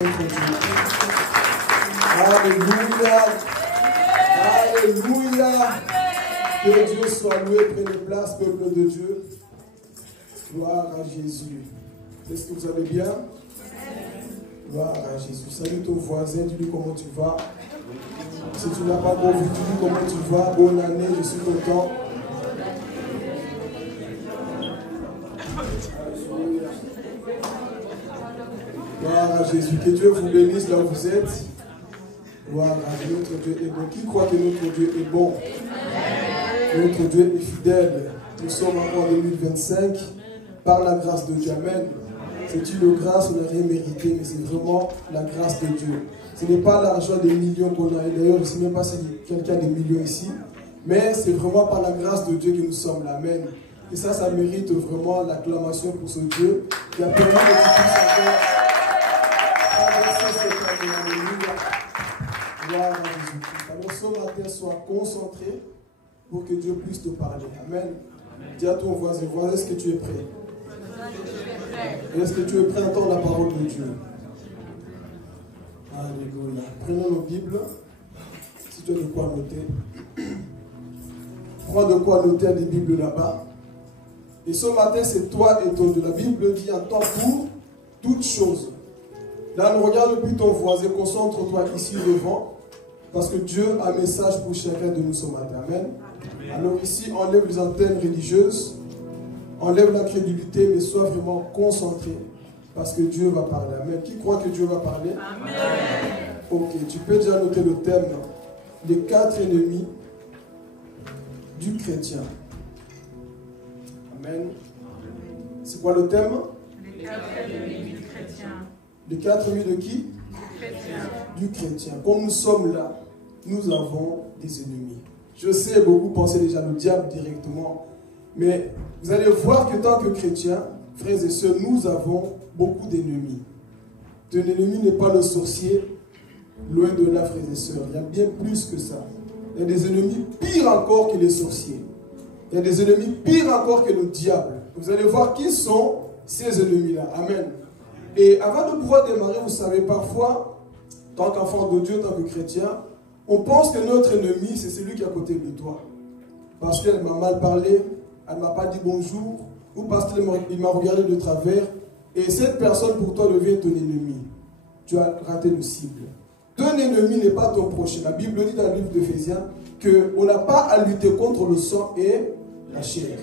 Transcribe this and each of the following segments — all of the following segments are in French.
Alléluia. Alléluia. Que Dieu soit loué. Prenez place, peuple de Dieu. Gloire à Jésus. Est-ce que vous allez bien? Gloire à Jésus. Salut ton voisin, dis-lui comment tu vas. Si tu n'as pas encore vu, dis-lui comment tu vas. Bonne année, je suis content. Gloire à Jésus. Que Dieu vous bénisse là où vous êtes. Gloire à Dieu. Notre Dieu est bon. Qui croit que notre Dieu est bon? Notre Dieu est fidèle. Nous sommes en 2025 par la grâce de Dieu. Amen. C'est une grâce, on n'a rien mérité, mais c'est vraiment la grâce de Dieu. Ce n'est pas l'argent des millions qu'on a. Et d'ailleurs, je ne sais même pas si quelqu'un a des millions ici. Mais c'est vraiment par la grâce de Dieu que nous sommes là. Amen. Et ça mérite vraiment l'acclamation pour ce Dieu qui a permis de traverser cette année. Alléluia. Gloire à Jésus-Christ. Alors ce matin, sois concentré pour que Dieu puisse te parler. Amen. Dis à ton voisin, est-ce que tu es prêt? Est-ce que tu es prêt à entendre la parole de Dieu? Alléluia. Prenons nos Bibles. Si tu as de quoi noter. Prends de quoi noter des Bibles là-bas. Et ce matin, c'est toi et ton Dieu. La Bible dit un temps pour toutes choses. Là, ne regarde plus ton voisin. Concentre-toi ici devant. Parce que Dieu a un message pour chacun de nous ce matin. Amen. Alors ici, enlève les antennes religieuses. Enlève la crédulité, mais sois vraiment concentré. Parce que Dieu va parler. Amen. Qui croit que Dieu va parler? Amen. Ok, tu peux déjà noter le thème. Les 4 ennemis du chrétien. Amen. C'est quoi le thème? Les 4 ennemis du chrétien. Les 4 ennemis de qui? Du chrétien. Comme nous sommes là, nous avons des ennemis. Je sais, beaucoup pensaient déjà le diable directement. Mais vous allez voir que tant que chrétiens, frères et sœurs, nous avons beaucoup d'ennemis. Ton ennemi n'est pas le sorcier, loin de là, frères et sœurs. Il y a bien plus que ça. Il y a des ennemis pires encore que les sorciers. Il y a des ennemis pires encore que le diable. Vous allez voir qui sont ces ennemis-là. Amen. Et avant de pouvoir démarrer, vous savez, parfois, tant qu'enfant de Dieu, tant que chrétien, on pense que notre ennemi, c'est celui qui est à côté de toi. Parce qu'elle m'a mal parlé, elle ne m'a pas dit bonjour, ou parce qu'il m'a regardé de travers, et cette personne pour toi devient ton ennemi. Tu as raté le cible. Ton ennemi n'est pas ton prochain. La Bible dit dans le livre d'Éphésiens qu'on n'a pas à lutter contre le sang et la chair.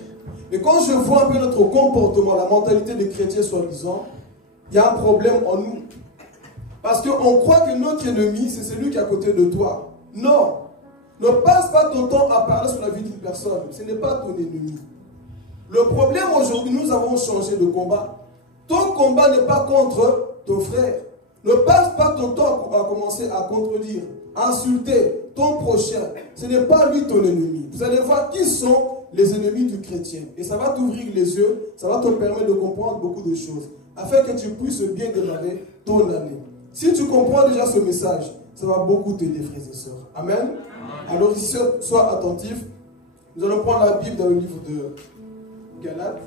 Mais quand je vois un peu notre comportement, la mentalité des chrétiens soi-disant, il y a un problème en nous. Parce qu'on croit que notre ennemi, c'est celui qui est à côté de toi. Non. Ne passe pas ton temps à parler sur la vie d'une personne. Ce n'est pas ton ennemi. Le problème aujourd'hui, nous avons changé de combat. Ton combat n'est pas contre ton frère. Ne passe pas ton temps à commencer à contredire, à insulter ton prochain. Ce n'est pas lui ton ennemi. Vous allez voir qui sont les ennemis du chrétien. Et ça va t'ouvrir les yeux, ça va te permettre de comprendre beaucoup de choses, afin que tu puisses bien démarrer ton année. Si tu comprends déjà ce message, ça va beaucoup t'aider, frères et sœurs. Amen. Alors ici, sois attentif. Nous allons prendre la Bible dans le livre de Galates.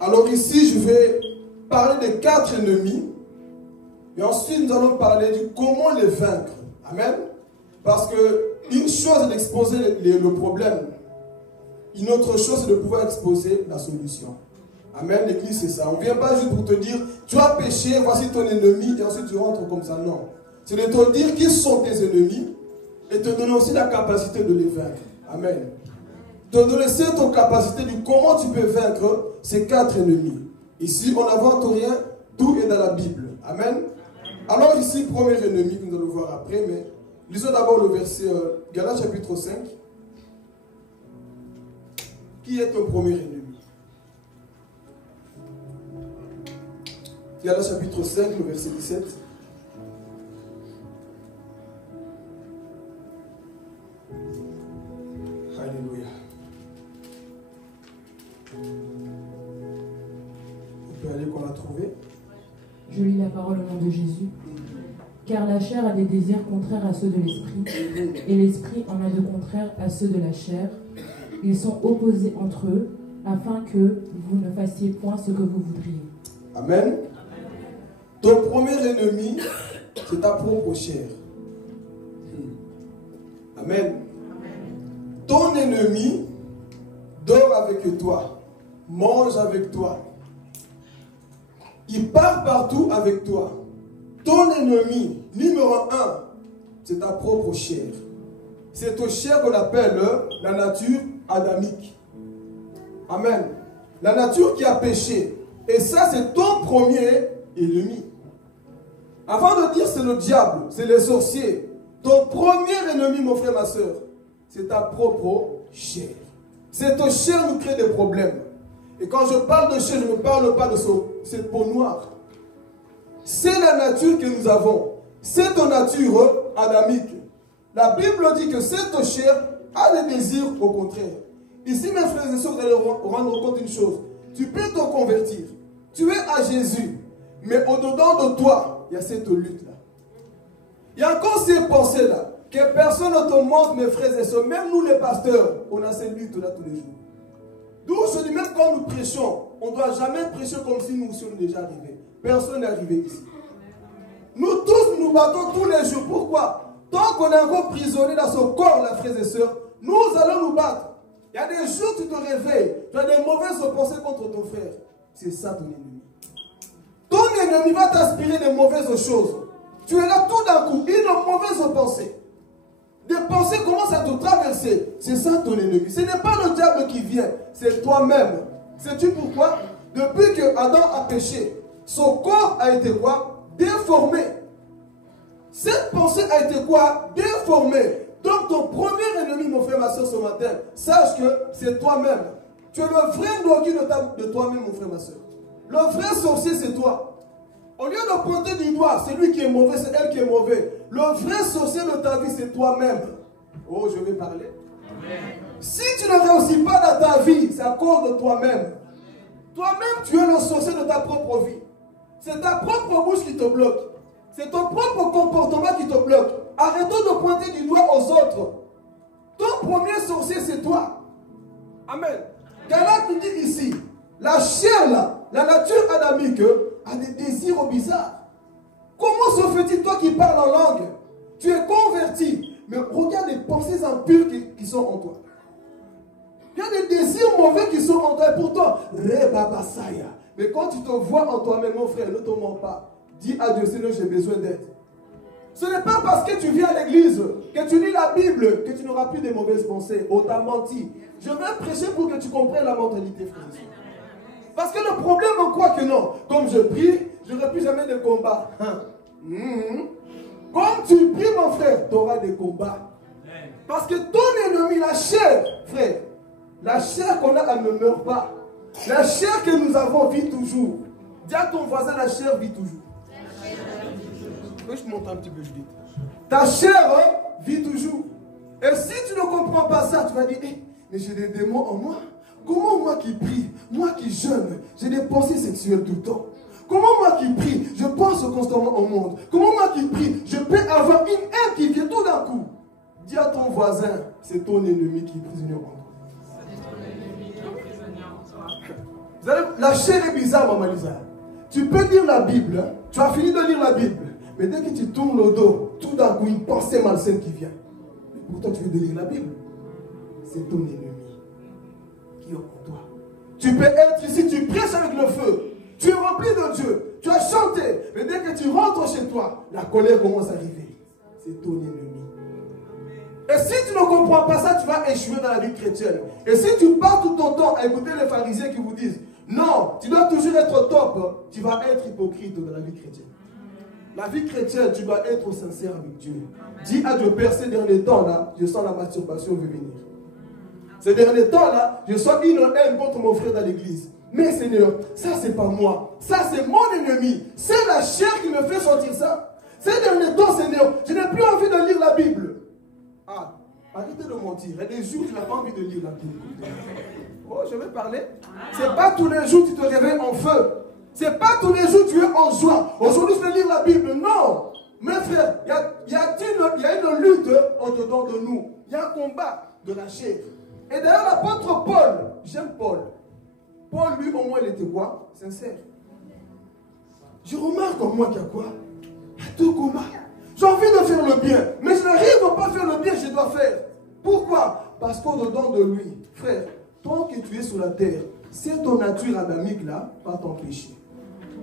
Alors ici, je vais parler des 4 ennemis. Et ensuite, nous allons parler de comment les vaincre. Amen. Parce que une chose est d'exposer le problème. Une autre chose, c'est de pouvoir exposer la solution. Amen. L'église, c'est ça. On ne vient pas juste pour te dire, tu as péché, voici ton ennemi, et ensuite tu rentres comme ça. Non. C'est de te dire qui sont tes ennemis et te donner aussi la capacité de les vaincre. Amen. Te donner cette capacité de comment tu peux vaincre ces 4 ennemis. Ici, on n'invente rien, tout est dans la Bible. Amen. Alors ici, premier ennemi, nous allons le voir après, mais lisons d'abord le verset Galates chapitre 5. Qui est ton premier ennemi? Galates chapitre 5, le verset 17. Alléluia. On peut aller qu'on l'a trouvé. Je lis la parole au nom de Jésus. Car la chair a des désirs contraires à ceux de l'esprit, et l'esprit en a de contraires à ceux de la chair. Ils sont opposés entre eux, afin que vous ne fassiez point ce que vous voudriez. Amen. Ton premier ennemi, c'est ta propre chair. Amen. Ton ennemi dort avec toi, mange avec toi. Il part partout avec toi. Ton ennemi, numéro 1, c'est ta propre chair. C'est ta chair qu'on appelle la nature adamique. Amen. La nature qui a péché. Et ça, c'est ton premier ennemi. Avant de dire c'est le diable, c'est les sorciers, ton premier ennemi, mon frère, ma soeur, c'est ta propre chair. Cette chair nous crée des problèmes. Et quand je parle de chair, je ne parle pas de cette peau noire. C'est la nature que nous avons. C'est ta nature adamique. La Bible dit que cette chair a des désirs au contraire. Ici, mes frères et sœurs, vous allez rendre compte d'une chose. Tu peux te convertir. Tu es à Jésus. Mais au-dedans de toi, il y a cette lutte-là. Il y a encore ces pensées-là. Que personne ne te montre, mes frères et sœurs. Même nous, les pasteurs, on a ces luttes-là tous les jours. D'où je dis, même quand nous prêchons, on ne doit jamais prêcher comme si nous sommes déjà arrivés. Personne n'est arrivé ici. Nous tous, nous battons tous les jours. Pourquoi? Tant qu'on est encore prisonnier dans ce corps, là, frères et sœurs, nous allons nous battre. Il y a des jours où tu te réveilles, tu as des mauvaises pensées contre ton frère. C'est ça ton ennemi. Ton ennemi va t'inspirer des mauvaises choses. Tu es là tout d'un coup, une mauvaise pensée. Des pensées commencent à te traverser. C'est ça ton ennemi. Ce n'est pas le diable qui vient, c'est toi-même. Sais-tu pourquoi? Depuis que Adam a péché, son corps a été quoi? Déformé. Cette pensée a été quoi? Déformée. Donc ton premier ennemi, mon frère, ma soeur, ce matin, sache que c'est toi-même. Tu es le vrai nourri de toi-même, mon frère, ma soeur. Le vrai sorcier, c'est toi. Au lieu de pointer du doigt, c'est lui qui est mauvais, c'est elle qui est mauvais. Le vrai sorcier de ta vie, c'est toi-même. Oh, je vais parler. Amen. Si tu ne réussis pas dans ta vie, c'est à cause de toi-même. Toi-même, tu es le sorcier de ta propre vie. C'est ta propre bouche qui te bloque. C'est ton propre comportement qui te bloque. Arrêtons de pointer du doigt aux autres. Ton premier sorcier, c'est toi. Amen. Galate nous dit ici, la chair là, la nature adamique a des désirs bizarres. Comment se fait-il, toi qui parles en langue, tu es converti, mais regarde les pensées impures qui sont en toi. Il y a des désirs mauvais qui sont en toi et pourtant, Rebabasaya. Mais quand tu te vois en toi-même, mon frère, ne te mens pas. Dis à Dieu, Seigneur, j'ai besoin d'aide. Ce n'est pas parce que tu viens à l'église, que tu lis la Bible, que tu n'auras plus de mauvaises pensées. On t'a menti. Je vais prêcher pour que tu comprennes la mentalité, frère. Parce que le problème en quoi que non? Comme je prie, je n'aurai plus jamais de combat. Comme tu pries, mon frère, tu auras des combats. Parce que ton ennemi, la chair, frère, la chair qu'on a, elle ne meurt pas. La chair que nous avons vit toujours. Dis à ton voisin, la chair vit toujours. Je te montre un petit peu vite. Ta chair vit toujours. Et si tu ne comprends pas ça, tu vas dire, mais j'ai des démons en moi. Comment moi qui prie, moi qui jeûne, j'ai des pensées sexuelles tout le temps? Comment moi qui prie, je pense constamment au monde? Comment moi qui prie, je peux avoir une haine qui vient tout d'un coup? Dis à ton voisin, c'est ton ennemi qui est prisonnier en toi. Vous allez, la chair est bizarre, Maman Lisa. Tu peux lire la Bible, hein? Tu as fini de lire la Bible, mais dès que tu tournes le dos, tout d'un coup, une pensée malsaine qui vient. Mais pourtant, tu veux lire la Bible. C'est ton ennemi qui est en toi. Tu peux être ici, tu prêches avec le feu. Tu es rempli de Dieu. Tu as chanté. Mais dès que tu rentres chez toi, la colère commence à arriver. C'est ton ennemi. Et si tu ne comprends pas ça, tu vas échouer dans la vie chrétienne. Et si tu passes tout ton temps à écouter les pharisiens qui vous disent non, tu dois toujours être top, tu vas être hypocrite dans la vie chrétienne. La vie chrétienne, tu dois être sincère avec Dieu. Dis à Dieu, Père, ces derniers temps-là, je sens la masturbation venir. Ces derniers temps-là, je sens une haine contre mon frère dans l'église. Mais Seigneur, ça c'est pas moi. Ça c'est mon ennemi. C'est la chair qui me fait sentir ça. Ces derniers temps, Seigneur, je n'ai plus envie de lire la Bible. Ah, arrêtez de mentir. Il y a des jours où tu n'as pas envie de lire la Bible. Oh, je vais parler. C'est pas tous les jours que tu te réveilles en feu. C'est pas tous les jours que tu es en joie. Aujourd'hui, je vais lire la Bible. Non. Mes frères, il y a une lutte au-dedans de nous. Il y a un combat de la chair. Et d'ailleurs, l'apôtre Paul, j'aime Paul. Paul, lui, au moins, il était quoi? Sincère. Je remarque en moi qu'il y a quoi? Il y a deux combats. J'ai envie de faire le bien, mais je n'arrive pas à faire le bien, je dois faire. Pourquoi? Parce qu'au-dedans de lui, frère, tant que tu es sur la terre, c'est ton nature adamique là, va t'empêcher.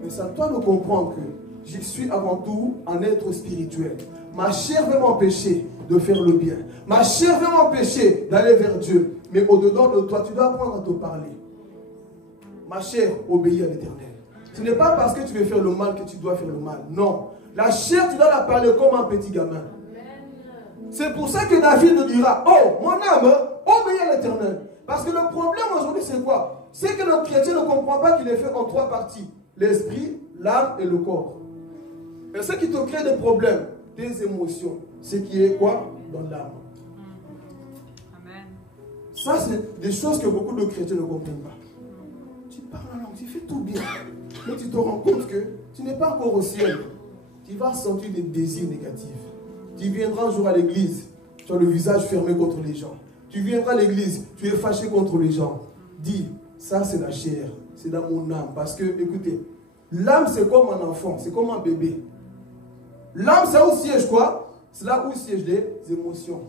Mais c'est à toi de comprendre que je suis avant tout un être spirituel. Ma chair veut m'empêcher de faire le bien. Ma chair veut m'empêcher d'aller vers Dieu. Mais au-dedans de toi, tu dois apprendre à te parler. Ma chair obéit à l'Éternel. Ce n'est pas parce que tu veux faire le mal que tu dois faire le mal. Non. La chair, tu dois la parler comme un petit gamin. C'est pour ça que David dira, oh, mon âme, obéis à l'Éternel. Parce que le problème aujourd'hui, c'est quoi? C'est que le chrétien ne comprend pas qu'il est fait en trois parties. L'esprit, l'âme et le corps. Et ce qui te crée des problèmes, tes émotions, ce qui est quoi? Dans l'âme. Ça, c'est des choses que beaucoup de chrétiens ne comprennent pas. Tu parles en langue, tu fais tout bien. Mais tu te rends compte que tu n'es pas encore au ciel. Tu vas sentir des désirs négatifs. Tu viendras un jour à l'église, tu as le visage fermé contre les gens. Tu viendras à l'église, tu es fâché contre les gens. Dis, ça c'est la chair, c'est dans mon âme. Parce que, écoutez, l'âme c'est comme un enfant, c'est comme un bébé. L'âme c'est où siège quoi? C'est là où siègent les émotions.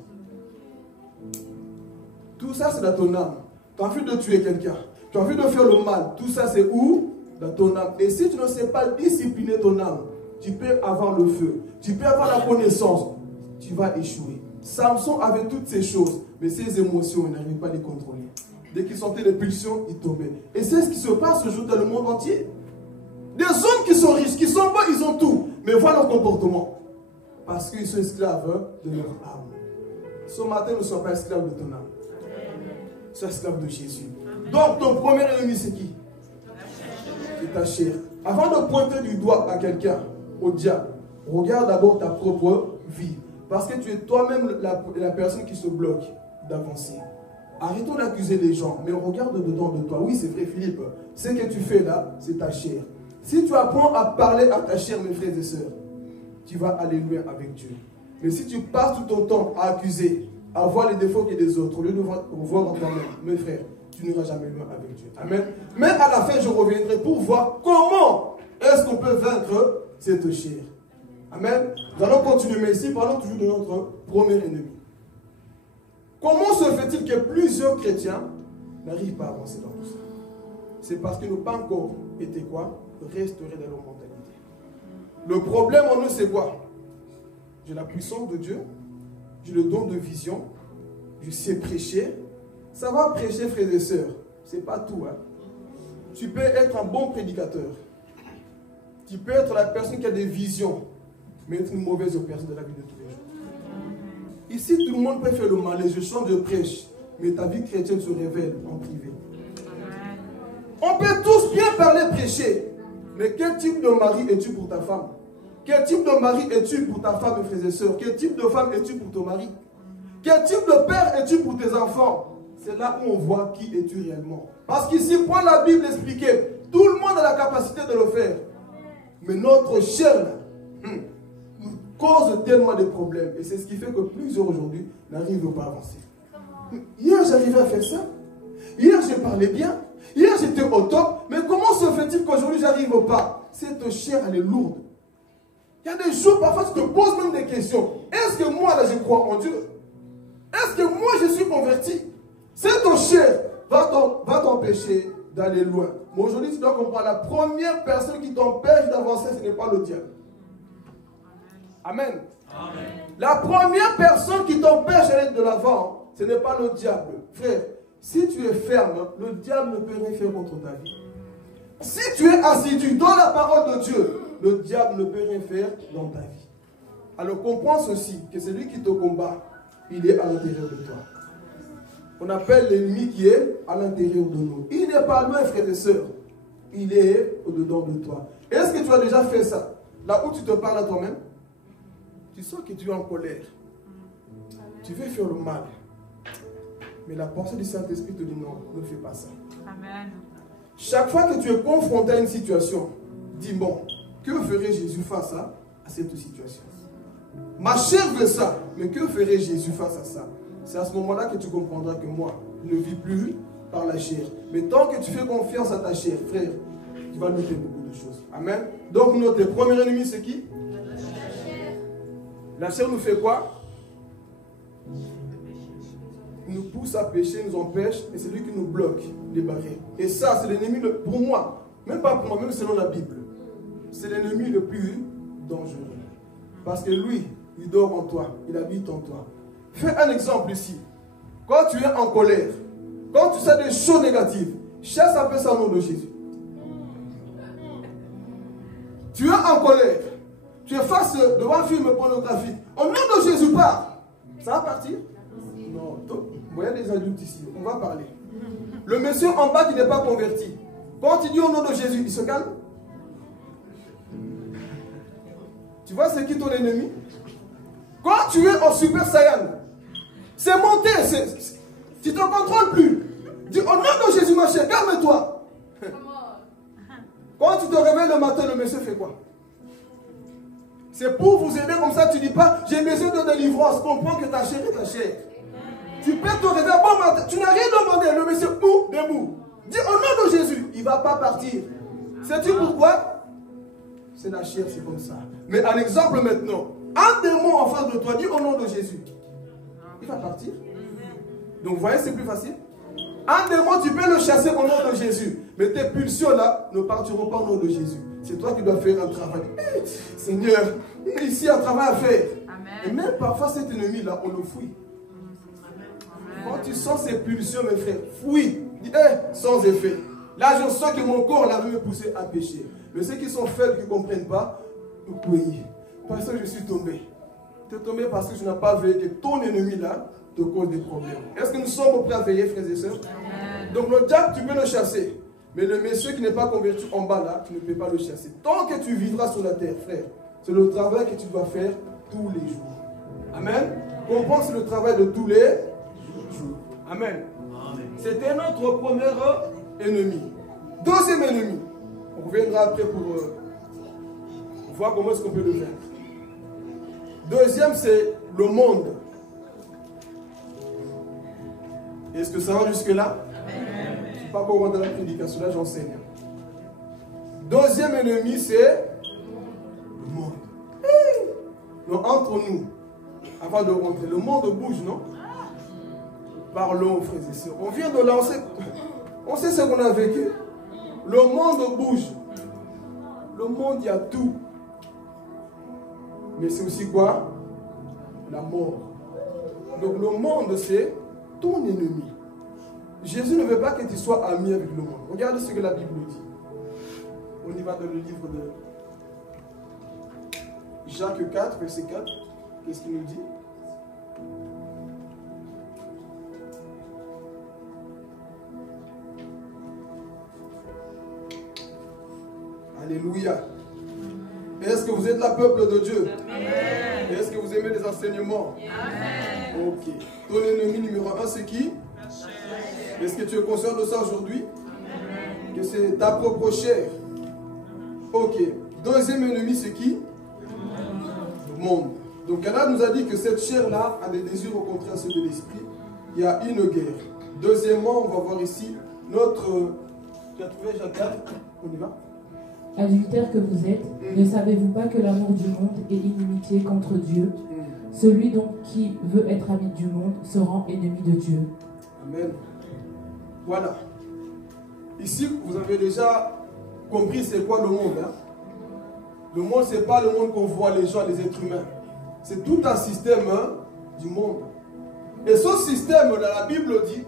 Tout ça c'est dans ton âme. Tu as envie de tuer quelqu'un, tu as envie de faire le mal. Tout ça c'est où? Dans ton âme. Et si tu ne sais pas discipliner ton âme, tu peux avoir le feu, tu peux avoir la connaissance, tu vas échouer. Samson avait toutes ces choses, mais ses émotions, il n'arrivait pas à les contrôler. Dès qu'il sentait les pulsions, il tombait. Et c'est ce qui se passe aujourd'hui dans le monde entier. Des hommes qui sont riches, qui sont bons, ils ont tout, mais voilà leur comportement. Parce qu'ils sont esclaves de leur âme. Ce matin, ne sois pas esclave de ton âme. Sois esclave de Jésus. Donc, ton premier ennemi, c'est qui? C'est ta chair. Avant de pointer du doigt à quelqu'un, au diable, regarde d'abord ta propre vie. Parce que tu es toi-même la personne qui se bloque d'avancer. Arrêtons d'accuser les gens, mais regarde dedans de toi. Oui, c'est vrai, Philippe. Ce que tu fais là, c'est ta chair. Si tu apprends à parler à ta chair, mes frères et sœurs, tu vas aller loin avec Dieu. Mais si tu passes tout ton temps à accuser, à voir les défauts qu'il y a des autres, au lieu de voir en toi-même, mes frères, tu n'iras jamais loin avec Dieu. Amen. Mais à la fin, je reviendrai pour voir comment est-ce qu'on peut vaincre cette chair. Amen. Nous allons continuer, mais ici, parlons toujours de notre premier ennemi. Comment se fait-il que plusieurs chrétiens n'arrivent pas à avancer dans tout ça? C'est parce qu'ils n'ont pas encore été quoi? Restaurés dans leur mentalité. Le problème en nous, c'est quoi? J'ai la puissance de Dieu, j'ai le don de vision, je sais prêcher. Ça va prêcher, frères et sœurs. C'est pas tout. Hein? Tu peux être un bon prédicateur. Tu peux être la personne qui a des visions, mais être une mauvaise personne de la vie de tous les jours. Ici, tout le monde peut faire le mal. Je chante, je prêche, mais ta vie chrétienne se révèle en privé. On peut tous bien parler, prêcher, mais quel type de mari es-tu pour ta femme? Quel type de mari es-tu pour ta femme, frères et sœurs? Quel type de femme es-tu pour ton mari? Quel type de père es-tu pour tes enfants? C'est là où on voit qui es-tu réellement. Parce qu'ici, pour la Bible expliquée, tout le monde a la capacité de le faire. Mais notre chair nous cause tellement de problèmes. Et c'est ce qui fait que plusieurs aujourd'hui n'arrivent pas à avancer. Hier, j'arrivais à faire ça. Hier, j'ai parlé bien. Hier, j'étais au top. Mais comment se fait-il qu'aujourd'hui, j'arrive pas? Cette chair, elle est lourde. Il y a des jours, parfois, tu te poses même des questions. Est-ce que moi, là, je crois en Dieu? Est-ce que moi, je suis converti? Cette chair va t'empêcher d'aller loin. Mais aujourd'hui, tu dois comprendre, la première personne qui t'empêche d'avancer, ce n'est pas le diable. Amen. Amen. La première personne qui t'empêche d'aller de l'avant, ce n'est pas le diable. Frère, si tu es ferme, le diable ne peut rien faire contre ta vie. Si tu es assidu dans la parole de Dieu, le diable ne peut rien faire dans ta vie. Alors comprends ceci, que celui qui te combat, il est à l'intérieur de toi. On appelle l'ennemi qui est à l'intérieur de nous. Il n'est pas loin, frères et sœurs. Il est au-dedans de toi. Est-ce que tu as déjà fait ça? Là où tu te parles à toi-même, tu sens que tu es en colère. Tu veux faire le mal. Mais la pensée du Saint-Esprit te dit non, ne fais pas ça. Amen. Chaque fois que tu es confronté à une situation, dis bon, que ferait Jésus face à cette situation? Ma chair veut ça, mais que ferait Jésus face à ça? C'est à ce moment-là que tu comprendras que moi, je ne vis plus par la chair. Mais tant que tu fais confiance à ta chair, frère, tu vas noter beaucoup de choses. Amen. Donc notre premier ennemi, c'est qui? La chair nous fait quoi? Nous pousse à pécher, nous empêche, et c'est lui qui nous bloque les barrières. Et ça, c'est l'ennemi, pour moi, même pas pour moi, même selon la Bible, c'est l'ennemi le plus dangereux. Parce que lui, il dort en toi, il habite en toi. Fais un exemple ici. Quand tu es en colère, quand tu sais des choses négatives, chasse un peu ça au nom de Jésus. Tu es en colère, tu es face devant un film pornographique. Au nom de Jésus, pars. Ça va partir? Non. Il y a des adultes ici, on va parler. Le monsieur en bas qui n'est pas converti, quand il dit au nom de Jésus, il se calme. Tu vois, c'est qui ton ennemi? Quand tu es en Super Saiyan, c'est monté, tu ne te contrôles plus. Dis au nom de Jésus, ma chère, calme-toi. Quand tu te réveilles le matin, le monsieur fait quoi? C'est pour vous aider comme ça, tu ne dis pas, j'ai besoin de délivrance, comprends que ta chair est ta chair. Tu peux te réveiller, bon matin, tu n'as rien demandé, le monsieur, debout. Dis au nom de Jésus, il ne va pas partir. Sais-tu pourquoi? C'est la chair, c'est comme ça. Mais un exemple maintenant, un démon en face de toi, dis au nom de Jésus. Il va partir. Donc vous voyez, c'est plus facile. Un démon, tu peux le chasser au nom de Jésus. Mais tes pulsions là ne partiront pas au nom de Jésus. C'est toi qui dois faire un travail. Seigneur, il y a ici un travail à faire. Amen. Et même parfois cet ennemi là, on le fouille. Quand tu sens ces pulsions, mes frères, fouille. Dis, sans effet. Là, je sens que mon corps là veut me pousser à pécher. Mais ceux qui sont faibles, qui ne comprennent pas, oui, parce que je suis tombé. Tu es tombé parce que tu n'as pas veillé et ton ennemi là te cause des problèmes. Est-ce que nous sommes prêts à veiller, frères et sœurs? Amen. Donc le diable, tu peux le chasser. Mais le monsieur qui n'est pas converti en bas là, tu ne peux pas le chasser. Tant que tu vivras sur la terre, frère, c'est le travail que tu dois faire tous les jours. Amen. Comprends, c'est le travail de tous les jours. Amen. C'était notre premier ennemi. Deuxième ennemi. On reviendra après pour voir comment est-ce qu'on peut le vaincre. Deuxième, c'est le monde. Est-ce que ça va jusque-là? Je ne sais pas comment dans la prédication, là j'enseigne. Deuxième ennemi, c'est le monde. Donc entre nous, avant de rentrer, le monde bouge, non? Parlons, frères et sœurs. On vient de lancer, on sait ce qu'on a vécu. Le monde bouge. Le monde, il y a tout. Mais c'est aussi quoi? La mort. Donc le monde, c'est ton ennemi. Jésus ne veut pas que tu sois ami avec le monde. Regarde ce que la Bible dit. On y va dans le livre de Jacques 4, verset 4. Qu'est-ce qu'il nous dit? Alléluia. Est-ce que vous êtes le peuple de Dieu? Amen. Est-ce que vous aimez les enseignements? Amen. Ok. Ton ennemi numéro 1, c'est qui? Est-ce que tu es conscient de ça aujourd'hui? Que c'est ta propre chair. Ok. Deuxième ennemi, c'est qui? Le monde. Donc, Allah nous a dit que cette chair-là a des désirs au contraire ceux de l'esprit. Il y a une guerre. Deuxièmement, on va voir ici notre... Tu as trouvé Jacques 4? On y va? Adultères que vous êtes, ne savez-vous pas que l'amour du monde est inimitié contre Dieu? Celui donc qui veut être ami du monde se rend ennemi de Dieu. Amen. Voilà. Ici, vous avez déjà compris c'est quoi le monde. Hein? Le monde, ce n'est pas le monde qu'on voit les gens, les êtres humains. C'est tout un système du monde. Et ce système-là, la Bible dit,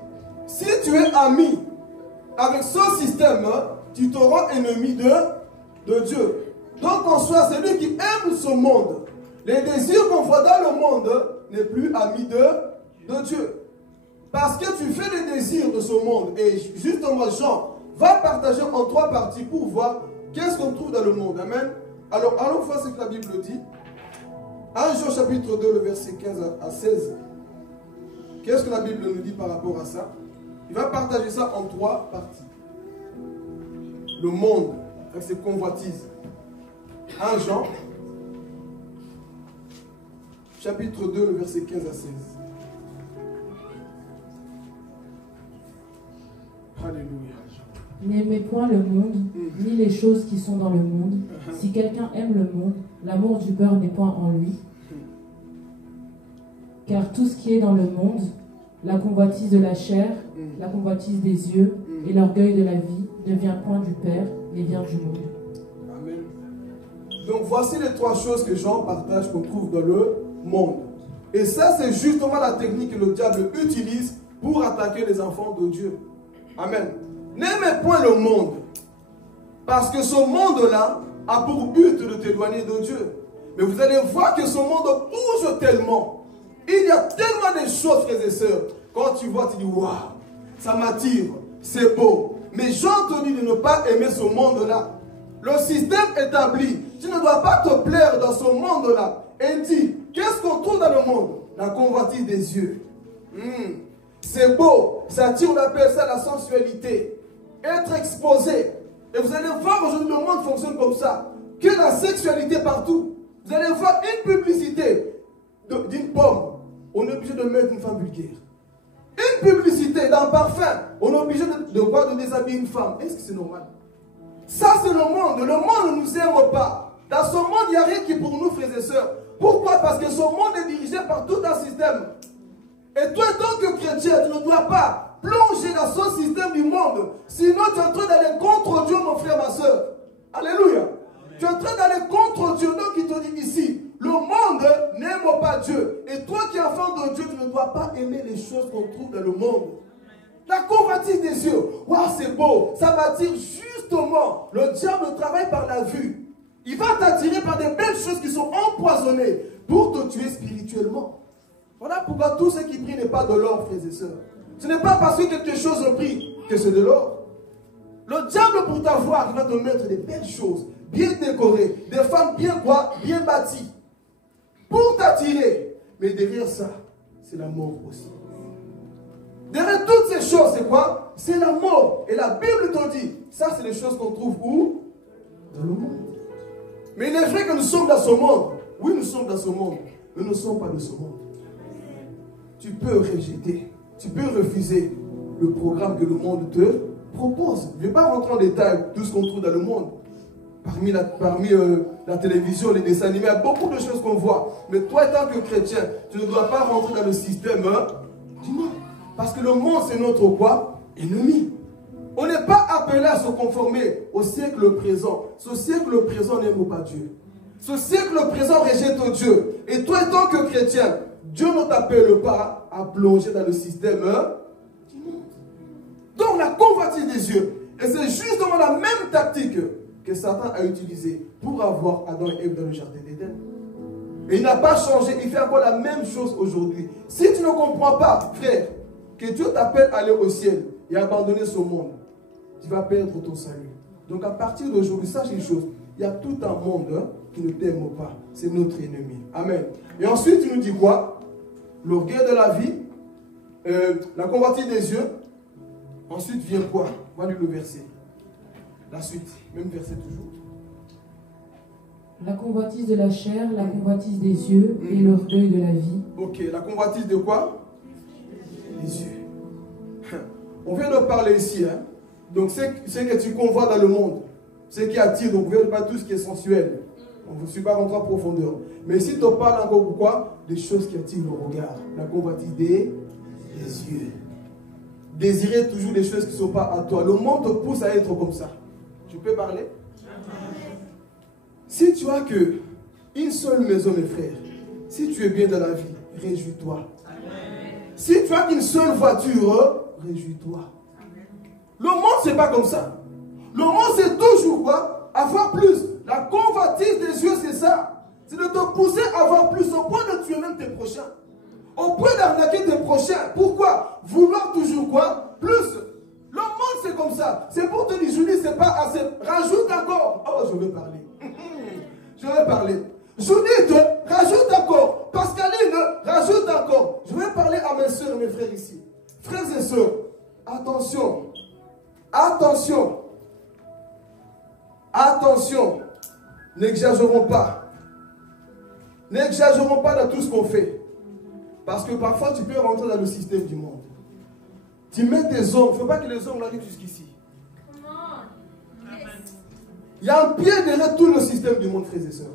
si tu es ami avec ce système, tu te rends ennemi de Dieu. Donc en soi, celui qui aime ce monde, les désirs qu'on voit dans le monde, n'est plus ami de Dieu. Parce que tu fais les désirs de ce monde. Et justement, Jean va partager en 3 parties pour voir qu'est-ce qu'on trouve dans le monde. Amen. Alors, allons voir ce que la Bible dit. 1 Jean chapitre 2, le verset 15 à 16. Qu'est-ce que la Bible nous dit par rapport à ça? Il va partager ça en 3 parties. Le monde, avec ses convoitises. 1 Jean, chapitre 2, le verset 15 à 16. Alléluia. N'aimez point le monde, ni les choses qui sont dans le monde. Si quelqu'un aime le monde, l'amour du Père n'est point en lui. Car tout ce qui est dans le monde, la convoitise de la chair, la convoitise des yeux et l'orgueil de la vie, ne vient point du Père, mais vient du monde. Amen. Donc voici les trois choses que Jean partage qu'on trouve dans le monde. Et ça, c'est justement la technique que le diable utilise pour attaquer les enfants de Dieu. Amen. N'aimez point le monde, parce que ce monde-là a pour but de t'éloigner de Dieu. Mais vous allez voir que ce monde bouge tellement. Il y a tellement de choses, frères et sœurs. Quand tu vois, tu dis, waouh, ça m'attire, c'est beau. Mais Jean te dit de ne pas aimer ce monde-là. Le système établi, tu ne dois pas te plaire dans ce monde-là. Et il dit, qu'est-ce qu'on trouve dans le monde? La convoitise des yeux. C'est beau, ça attire, on appelle ça la sensualité. Être exposé. Et vous allez voir aujourd'hui, le monde fonctionne comme ça. Que la sexualité partout. Vous allez voir une publicité d'une pomme. On est obligé de mettre une femme vulgaire. Une publicité d'un parfum. On est obligé de déshabiller une femme. Est-ce que c'est normal? Ça, c'est le monde. Le monde ne nous aime pas. Dans ce monde, il n'y a rien qui est pour nous, frères et sœurs. Pourquoi? Parce que ce monde est dirigé par tout un système. Et toi, en tant que chrétien, tu ne dois pas plonger dans ce système du monde. Sinon, tu es en train d'aller contre Dieu, mon frère, ma soeur. Alléluia. Amen. Tu es en train d'aller contre Dieu. Donc, il te dit ici, le monde n'aime pas Dieu. Et toi qui es enfant de Dieu, tu ne dois pas aimer les choses qu'on trouve dans le monde. La convoitise des yeux. Waouh, c'est beau. Ça m'attire justement. Le diable travaille par la vue. Il va t'attirer par des belles choses qui sont empoisonnées pour te tuer spirituellement. Voilà pourquoi tout ce qui brille n'est pas de l'or, frères et sœurs. Ce n'est pas parce que quelque chose brille que c'est de l'or. Le diable, pour t'avoir, il va te mettre des belles choses, bien décorées, des femmes bien bâties, pour t'attirer. Mais derrière ça, c'est la mort aussi. Derrière toutes ces choses, c'est quoi? C'est la mort. Et la Bible te dit, ça c'est les choses qu'on trouve où? Dans le monde. Mais il est vrai que nous sommes dans ce monde. Oui, nous sommes dans ce monde. Mais nous ne sommes pas de ce monde. Tu peux rejeter, tu peux refuser le programme que le monde te propose. Je ne vais pas rentrer en détail tout ce qu'on trouve dans le monde. Parmi la télévision, les dessins animés, il y a beaucoup de choses qu'on voit. Mais toi, en tant que chrétien, tu ne dois pas rentrer dans le système du monde. Parce que le monde, c'est notre quoi? Ennemi. On n'est pas appelé à se conformer au siècle présent. Ce siècle présent n'aime pas Dieu. Ce siècle présent rejette Dieu. Et toi, en tant que chrétien, Dieu ne t'appelle pas à plonger dans le système du monde. Donc la convoitise des yeux. Et c'est justement la même tactique que Satan a utilisée pour avoir Adam et Ève dans le jardin d'Éden. Et il n'a pas changé. Il fait encore la même chose aujourd'hui. Si tu ne comprends pas, frère, que Dieu t'appelle à aller au ciel et abandonner ce monde, tu vas perdre ton salut. Donc à partir d'aujourd'hui, sache une chose. Il y a tout un monde qui ne t'aime pas. C'est notre ennemi. Amen. Et ensuite, il nous dit quoi? L'orgueil de la vie, la convoitise des yeux. Ensuite vient quoi? Voilà le verset. La suite, même verset toujours. La convoitise de la chair, la convoitise des yeux et l'orgueil de la vie. Ok, la convoitise de quoi? Les yeux. On vient de parler ici. Hein? Donc c'est que tu convoites dans le monde. Ce qui attire, donc on ne vient pas tout ce qui est sensuel. On ne suis pas rentré en profondeur. Mais ici, tu parles encore pourquoi? Des choses qui attirent le regard. La convoitise des yeux. Désirer toujours des choses qui ne sont pas à toi. Le monde te pousse à être comme ça. Tu peux parler? Si tu as une seule maison, mes frères, si tu es bien dans la vie, réjouis-toi. Si tu as une seule voiture, réjouis-toi. Le monde, ce n'est pas comme ça. Le monde, c'est toujours quoi? Avoir plus. La convoitise des yeux, c'est ça. C'est de te pousser à avoir plus au point de tuer même tes prochains. Au point d'arnaquer tes prochains. Pourquoi? Vouloir toujours quoi? Plus. Le monde, c'est comme ça. C'est pour te dire, Julie, c'est pas assez. Rajoute encore. Oh, je vais parler. Je vais parler. Judith, rajoute encore. Pascaline, rajoute encore. Je vais parler à mes soeurs et mes frères ici. Frères et sœurs, attention. Attention. Attention. N'exagérons pas. N'exagérons pas dans tout ce qu'on fait. Parce que parfois, tu peux rentrer dans le système du monde. Tu mets tes ongles. Il ne faut pas que les ongles arrivent jusqu'ici. Il y a un pied derrière tout le système du monde, frères et sœurs.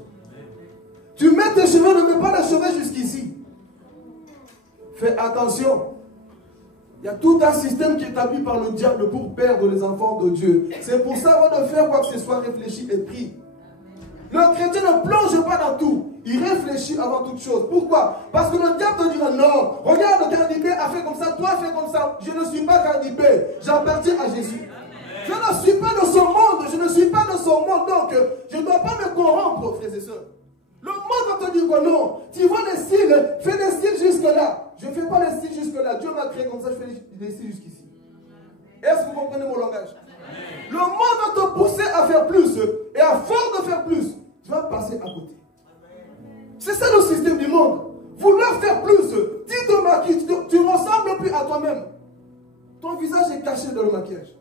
Tu mets tes cheveux, ne mets pas les cheveux jusqu'ici. Fais attention. Il y a tout un système qui est établi par le diable pour perdre les enfants de Dieu. C'est pour ça avant de faire quoi que ce soit, réfléchis et prie. Le chrétien ne plonge pas dans tout. Il réfléchit avant toute chose. Pourquoi? Parce que le diable te dira non. Regarde, Cardi B a fait comme ça, toi fais comme ça. Je ne suis pas Cardi B. J'appartiens à Jésus. Je ne suis pas dans son monde. Je ne suis pas dans son monde. Donc, je ne dois pas me corrompre, frères et sœurs. Le monde va te dire que non. Tu vois les styles, fais des styles jusque-là. Je ne fais pas les styles jusque-là. Dieu m'a créé comme ça, je fais des styles jusqu'ici. Est-ce que vous comprenez mon langage? Le monde va te pousser à faire plus. Et à force de faire plus, tu vas passer à côté. C'est ça le système du monde. Vouloir faire plus. Tu te maquilles, tu ne ressembles plus à toi-même. Ton visage est caché dans le maquillage.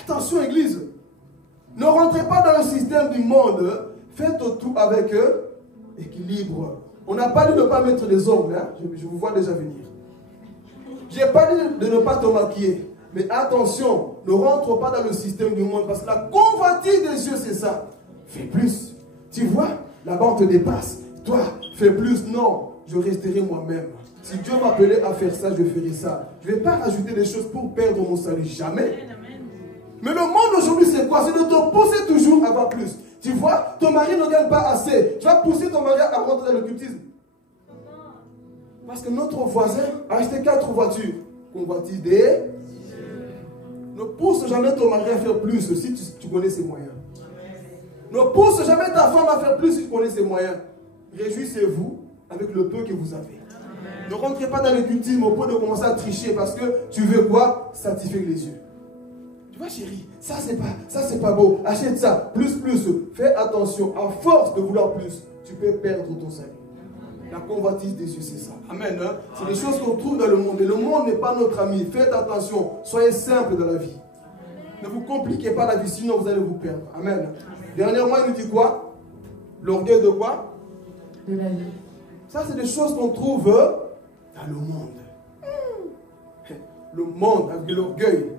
Attention, église. Ne rentrez pas dans le système du monde. Faites tout avec équilibre. On n'a pas dit de ne pas mettre des ongles. Hein? Je vous vois déjà venir. Je n'ai pas dit de ne pas te maquiller. Mais attention, ne rentre pas dans le système du monde. Parce que la convoitise des yeux, c'est ça. Fais plus. Tu vois, là-bas on te dépasse. Toi, fais plus. Non, je resterai moi-même. Si Dieu m'appelait à faire ça, je ferai ça. Je ne vais pas rajouter des choses pour perdre mon salut. Jamais. Mais le monde aujourd'hui, c'est quoi? C'est de te pousser toujours à avoir plus. Tu vois, ton mari ne gagne pas assez. Tu vas pousser ton mari à rentrer dans le cultisme. Parce que notre voisin a acheté 4 voitures. Convoitise des... Ne pousse jamais ton mari à faire plus si tu connais ses moyens. Ne pousse jamais ta femme à faire plus si tu connais ses moyens. Réjouissez-vous avec le peu que vous avez. Ne rentrez pas dans le cultisme au point de commencer à tricher parce que tu veux quoi? Satisfaire les yeux. Tu vois chérie, ça c'est pas beau. Achète ça, plus. Fais attention, à force de vouloir plus, tu peux perdre ton salut. La convoitise des yeux, c'est ça. Amen. Hein? C'est des choses qu'on trouve dans le monde. Et le monde n'est pas notre ami. Faites attention. Soyez simple dans la vie. Ne vous compliquez pas la vie, sinon vous allez vous perdre. Amen. Dernièrement, il nous dit quoi? L'orgueil de quoi? De la vie. Ça, c'est des choses qu'on trouve dans le monde. Le monde avec l'orgueil.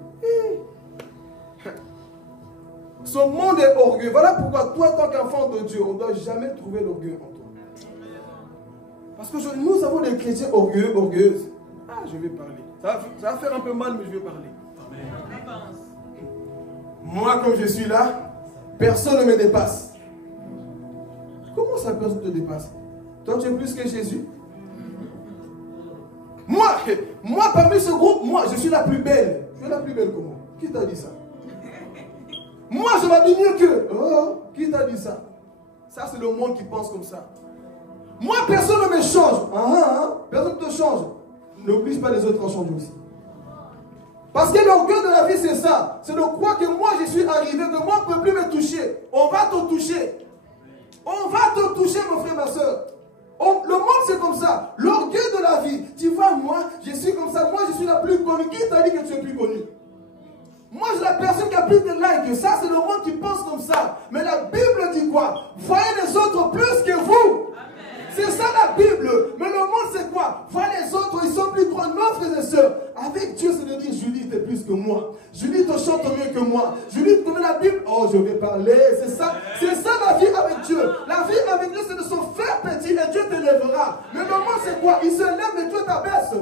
Ce monde est orgueilleux. Voilà pourquoi toi, tant qu'enfant de Dieu, on ne doit jamais trouver l'orgueil en toi. Parce que nous avons des chrétiens orgueilleux, orgueilleuses. Ah, je vais parler. Ça va faire un peu mal, mais je vais parler. Amen. Moi, comme je suis là, personne ne me dépasse. Comment ça, personne te dépasse? Toi, tu es plus que Jésus. Moi, parmi ce groupe, moi, je suis la plus belle. Je suis la plus belle comment? Qui t'a dit ça? Moi, je m'habille mieux que. Oh, qui t'a dit ça? Ça, c'est le monde qui pense comme ça. Moi, personne ne me change. Personne ne te change. N'oblige pas les autres à changer aussi. Parce que l'orgueil de la vie, c'est ça. C'est de croire que moi, je suis arrivé, que moi, on ne peut plus me toucher. On va te toucher. On va te toucher, mon frère, ma soeur. Le monde, c'est comme ça. L'orgueil de la vie. Tu vois, moi, je suis comme ça. Moi, je suis la plus connue. Qui t'a dit que tu es plus connue? Moi, je suis la personne qui a plus de likes. Ça, c'est le monde qui pense comme ça. Mais la Bible dit quoi? Voyez les autres plus que vous. C'est ça la Bible. Mais le monde, c'est quoi? Voyez les autres, ils sont plus grands. Non, frères et sœurs. Avec Dieu, c'est de dire, Judith est plus que moi. Judith te chante mieux que moi. Judith connaît la Bible. Oh, je vais parler. C'est ça la vie avec Dieu. La vie avec Dieu, c'est de se faire petit et Dieu t'élèvera. Mais le monde, c'est quoi? Il se lève et Dieu t'abaisse.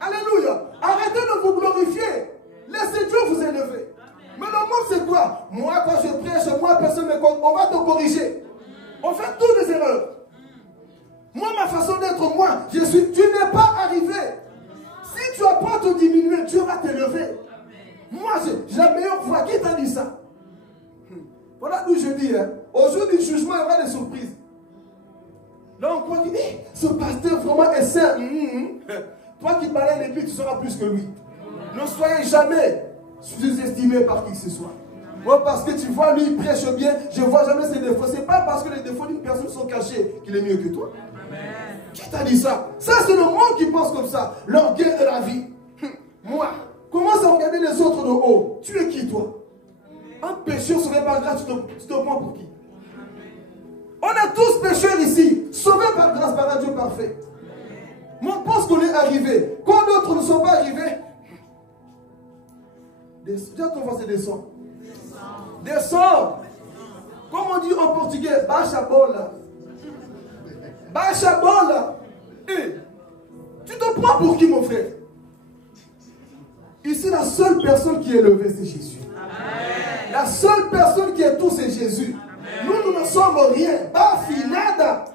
Alléluia. Arrêtez de vous glorifier. Laissez Dieu vous élever. Mais le monde, c'est quoi? Moi, quand je prêche, moi, personne ne me compte. On va te corriger. On fait toutes des erreurs. Moi, ma façon d'être, moi, tu n'es pas arrivé. Si tu apprends à te diminuer, Dieu va t'élever. Moi, j'ai la meilleure voix. Qui t'a dit ça? Voilà d'où je dis, hein. Au jour du jugement, il y aura des surprises. Là, on croit qu'il dit, ce pasteur vraiment est saint. Toi qui parlais à l'église, tu seras plus que lui. Ne soyez jamais sous-estimé par qui que ce soit. Moi, parce que tu vois, lui, il prêche bien, je ne vois jamais ses défauts. Ce n'est pas parce que les défauts d'une personne sont cachés qu'il est mieux que toi. Amen. Qui t'a dit ça? Ça, c'est le monde qui pense comme ça. L'orgueil de la vie. Moi, commence à regarder les autres de haut. Tu es qui, toi? Un pécheur sauvé par grâce, tu te prends pour qui? On est tous pécheurs ici, sauvés par grâce, par un Dieu parfait. Moi, on pense qu'on est arrivé. Quand d'autres ne sont pas arrivés, déjà ton voisin descend. Descends. Comme on dit en portugais, baixa a bola. Baixa a bola. Et tu te prends pour qui, mon frère? Ici, la seule personne qui est élevée, c'est Jésus. Amen. La seule personne qui est tout, c'est Jésus. Amen. Nous ne sommes rien. Pas finada.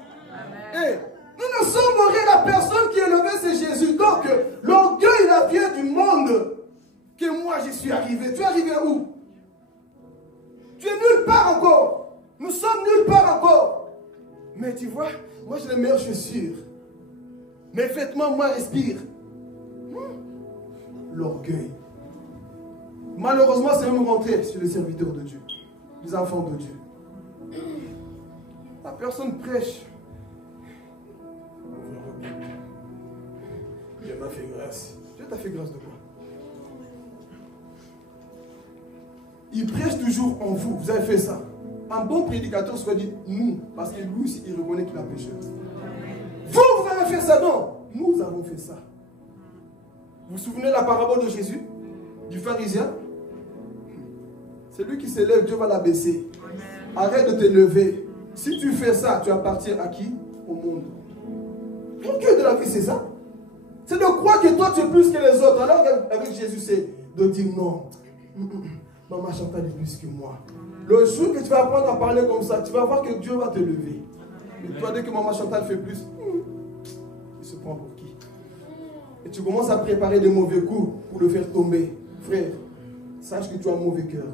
Et nous ne sommes rien. La personne qui est élevée, c'est Jésus. Donc, l'orgueil, il vient du monde que moi, je suis arrivé. Tu es arrivé où? Tu es nulle part encore. Nous sommes nulle part encore. Mais tu vois, moi, j'ai les meilleures chaussures. Mes vêtements, moi, respirent. L'orgueil. Malheureusement, c'est même rentré sur les serviteurs de Dieu, les enfants de Dieu. La personne prêche. Dieu m'a fait grâce. Dieu t'a fait grâce de quoi? Il prêche toujours en vous. Vous avez fait ça. Un bon prédicateur se dit nous, parce que lui aussi, il reconnaît qu'il a péché. Vous avez fait ça, non? Nous avons fait ça. Vous vous souvenez de la parabole de Jésus, du pharisien? C'est lui qui s'élève, Dieu va l'abaisser. Arrête de t'élever. Si tu fais ça, tu appartiens à qui? Au monde. L'orgueil de la vie, c'est ça. C'est de croire que toi, tu es plus que les autres. Alors qu'avec Jésus, c'est de dire non. Maman Chantal est plus que moi. Le jour que tu vas apprendre à parler comme ça, tu vas voir que Dieu va te lever. Mais toi, dès que Maman Chantal fait plus, il se prend pour qui? Et tu commences à préparer des mauvais coups pour le faire tomber. Frère, sache que tu as un mauvais cœur.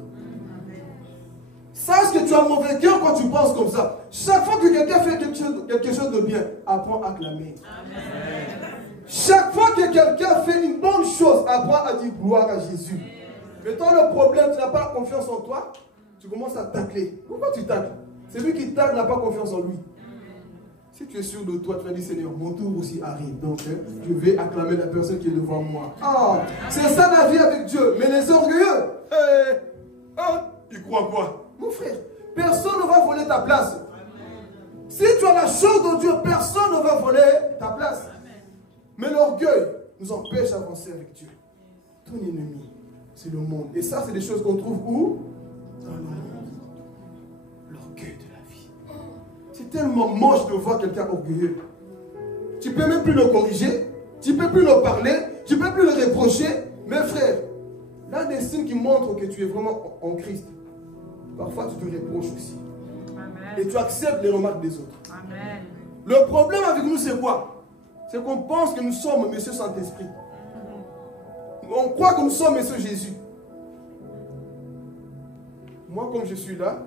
Sache que tu as un mauvais cœur quand tu penses comme ça. Chaque fois que quelqu'un fait quelque chose de bien, apprends à clamer. Chaque fois que quelqu'un fait une bonne chose, apprends à dire gloire à Jésus. Mais toi, le problème, tu n'as pas confiance en toi, tu commences à tacler. Pourquoi tu tacles? C'est lui qui tacle, n'a pas confiance en lui. Si tu es sûr de toi, tu vas dire Seigneur, mon tour aussi arrive. Donc, je vais acclamer la personne qui est devant moi. Ah, c'est ça la vie avec Dieu. Mais les orgueilleux, ils croient quoi? Mon frère, personne ne va voler ta place. Si tu as la chose de Dieu, personne ne va voler ta place. Mais l'orgueil nous empêche d'avancer avec Dieu. Ton ennemi, c'est le monde. Et ça, c'est des choses qu'on trouve où? Dans le monde. L'orgueil de la vie. C'est tellement moche de voir quelqu'un orgueilleux. Tu ne peux même plus le corriger, tu ne peux plus le parler, tu ne peux plus le reprocher. Mais frère, l'un des signes qui montre que tu es vraiment en Christ, parfois tu te reproches aussi. Amen. Et tu acceptes les remarques des autres. Amen. Le problème avec nous, c'est quoi? C'est qu'on pense que nous sommes Monsieur Saint-Esprit. On croit que nous sommes Monsieur Jésus. Moi, comme je suis là,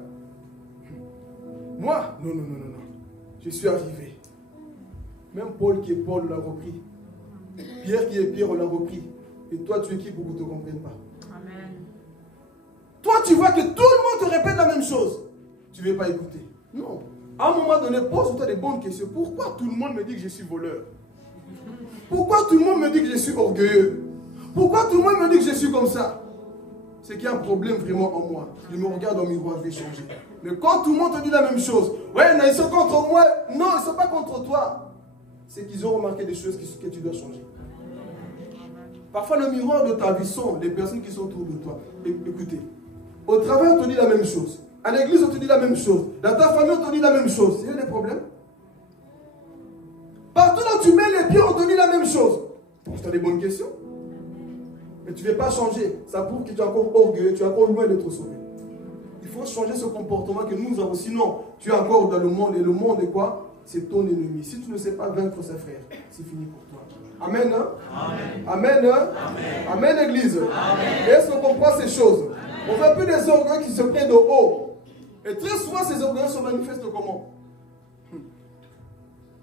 moi, non. Je suis arrivé. Même Paul qui est Paul, l'a repris. Pierre qui est Pierre, on l'a repris. Et toi, tu es qui pour qu'on ne te comprenne pas? Amen. Toi, tu vois que tout le monde te répète la même chose. Tu ne veux pas écouter. Non. À un moment donné, pose-toi des bonnes questions. Pourquoi tout le monde me dit que je suis voleur? Pourquoi tout le monde me dit que je suis orgueilleux? Pourquoi tout le monde me dit que je suis comme ça? C'est qu'il y a un problème vraiment en moi. Je me regarde dans le miroir, je vais changer. Mais quand tout le monde te dit la même chose, ouais, non, ils sont contre moi. Non, ils ne sont pas contre toi. C'est qu'ils ont remarqué des choses que tu dois changer. Parfois, le miroir de ta vie sont les personnes qui sont autour de toi. Écoutez, au travail, on te dit la même chose. À l'église, on te dit la même chose. Dans ta famille, on te dit la même chose. Il y a des problèmes. Partout où tu mets les pieds, on te dit la même chose. Pose-toi des bonnes questions. Mais tu ne veux pas changer. Ça prouve que tu es encore orgueilleux, tu es encore loin d'être sauvé. Il faut changer ce comportement que nous avons. Sinon, tu es encore dans le monde. Et le monde est quoi? C'est ton ennemi. Si tu ne sais pas vaincre ses frères, c'est fini pour toi. Amen. Hein? Amen. Amen. Amen. Amen, Église. Est-ce qu'on comprend ces choses? Amen. On ne veut plus des orgueils qui se prennent de haut. Et très souvent, ces orgueils se manifestent comment?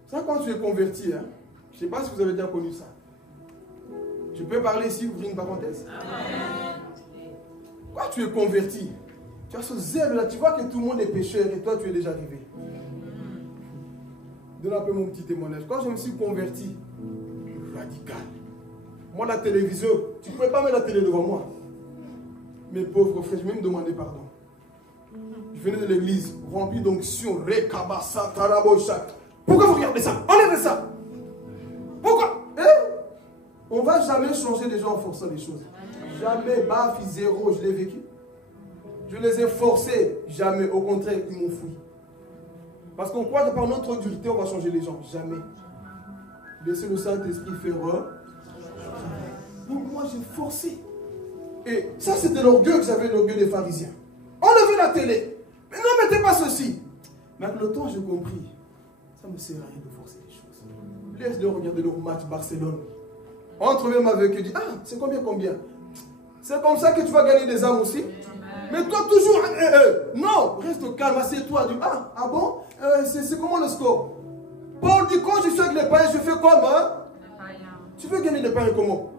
Ça, quand tu es converti, hein? Je ne sais pas si vous avez déjà connu ça. Je peux parler ici, ouvrir une parenthèse. Amen. Quand tu es converti, tu as ce zèle là, tu vois que tout le monde est pécheur et toi tu es déjà arrivé. Donne un peu mon petit témoignage. Quand je me suis converti, radical. Moi la télévision, tu ne pouvais pas mettre la télé devant moi. Mes pauvres frères, je vais même demander pardon. Je venais de l'église, rempli d'onction, rekabasa, tarabosha. Pourquoi vous regardez ça? Enlevez ça. Pourquoi? On ne va jamais changer les gens en forçant les choses. Jamais, baf, zéro, je l'ai vécu. Je les ai forcés. Jamais. Au contraire, ils m'ont fui. Parce qu'on croit que par notre dureté, on va changer les gens. Jamais. Laissez le Saint-Esprit faire. Donc moi, j'ai forcé. Et ça, c'était l'orgueil que j'avais, l'orgueil des pharisiens. On a vu la télé. Mais non, mettez pas ceci. Mais avec le temps, j'ai compris. Ça ne me sert à rien de forcer les choses. Laisse-le regarder le match Barcelone. Entre même avec eux, dit, ah, c'est combien? C'est comme ça que tu vas gagner des âmes aussi. Mais toi, toujours, non, reste calme, assieds-toi. Ah bon? C'est comment le score? Paul dit, quand je suis avec les païens, je fais comme, Tu veux gagner des païens comment?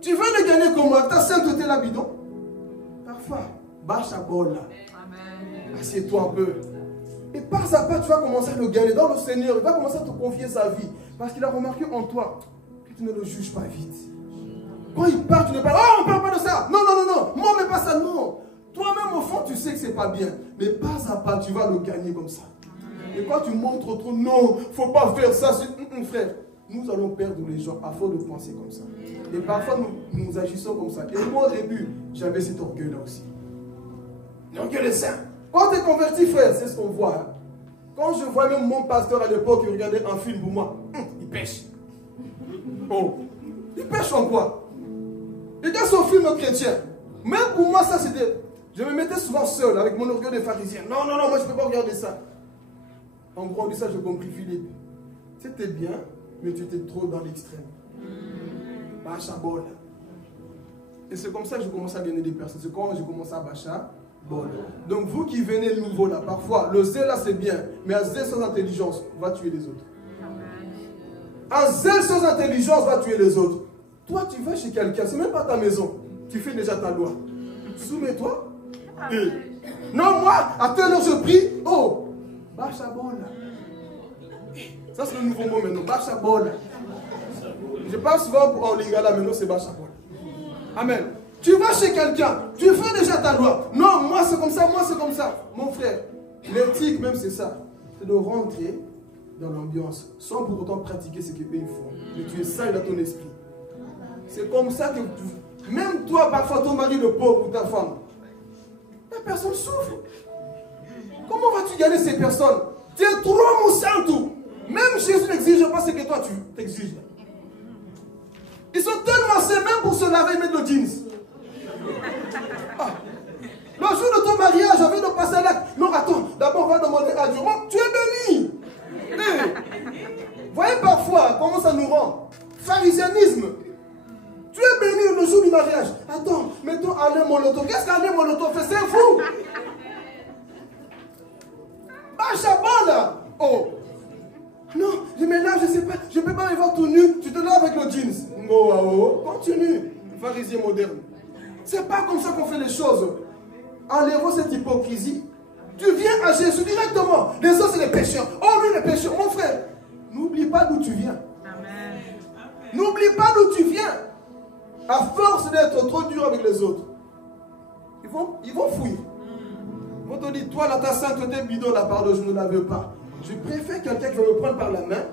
Tu veux les gagner comment? Avec ta sainteté là, bidon? Parfois, bâche à bol là. Assieds-toi un peu. Et pas à pas, tu vas commencer à le gagner dans le Seigneur. Il va commencer à te confier sa vie. Parce qu'il a remarqué en toi que tu ne le juges pas vite. Quand il part, tu ne parles, oh, on ne parle pas de ça. Non. Moi, mais pas ça, non. Toi-même, au fond, tu sais que c'est pas bien. Mais pas à pas, tu vas le gagner comme ça. Et quand tu montres trop, non, il ne faut pas faire ça. Frère, nous allons perdre les gens à force de penser comme ça. Et parfois, nous agissons comme ça. Et moi, au début, j'avais cet orgueil-là aussi. L'orgueil des saints. Quand tu es converti, frère, c'est ce qu'on voit. Hein. Quand je vois même mon pasteur à l'époque, il regardait un film pour moi, il pêche. Oh, il pêche en quoi? Il regarde son film chrétien. Même pour moi, ça c'était... Je me mettais souvent seul avec mon orgueil des pharisiens. Non, moi je ne peux pas regarder ça. En gros, on dit ça, j'ai compris, Philippe. C'était bien, mais tu étais trop dans l'extrême. Bachabol. Et c'est comme ça que je commence à gagner des personnes. C'est quand je commence à Bachabol. Donc vous qui venez nouveau là, parfois, le zèle là c'est bien, mais un zèle sans intelligence va tuer les autres. Un zèle sans intelligence va tuer les autres. Toi, tu vas chez quelqu'un, c'est même pas ta maison. Tu fais déjà ta loi. Soumets-toi. Non, moi, à telle heure je prie. Oh, Bachabol. Ça, c'est le nouveau mot maintenant. Bachabol. Je parle souvent en lingala, maintenant c'est Bachabol. Amen. Tu vas chez quelqu'un, tu fais déjà ta loi. Non, moi c'est comme ça, moi c'est comme ça. Mon frère, l'éthique même c'est ça. C'est de rentrer dans l'ambiance sans pour autant pratiquer ce qu'ils font. Mais tu es sale dans ton esprit. C'est comme ça que même toi, parfois ton mari le pauvre ou ta femme, la personne souffre. Comment vas-tu gagner ces personnes? Tu es trop moussant tout. Même Jésus n'exige pas ce que toi tu t'exiges. Ils sont tellement assez, même pour se laver, ils mettent le jeans. Ah. Le jour de ton mariage, avec de passer là. Non, attends, d'abord on va demander à Dieu. Oh, tu es béni. Voyez parfois comment ça nous rend. Pharisianisme. Tu es béni le jour du mariage. Attends, mettons Alain Moloto. Qu'est-ce qu'Alain Moloto fait? C'est fou. Bachabol. Oh. Non, je me lave, je ne sais pas, je ne peux pas me voir tout nu, tu te laves avec le jeans. Oh, continue, pharisien moderne. C'est pas comme ça qu'on fait les choses. Enlève cette hypocrisie. Tu viens à Jésus directement. Les autres, c'est les pécheurs. Oh, lui, les pécheurs. Mon frère, n'oublie pas d'où tu viens. N'oublie pas d'où tu viens. À force d'être trop dur avec les autres, ils vont fuir. Ils vont te dire, toi, là, ta sainteté bidon, la pardon, je ne la veux pas. Je préfère quelqu'un qui va me prendre par la main,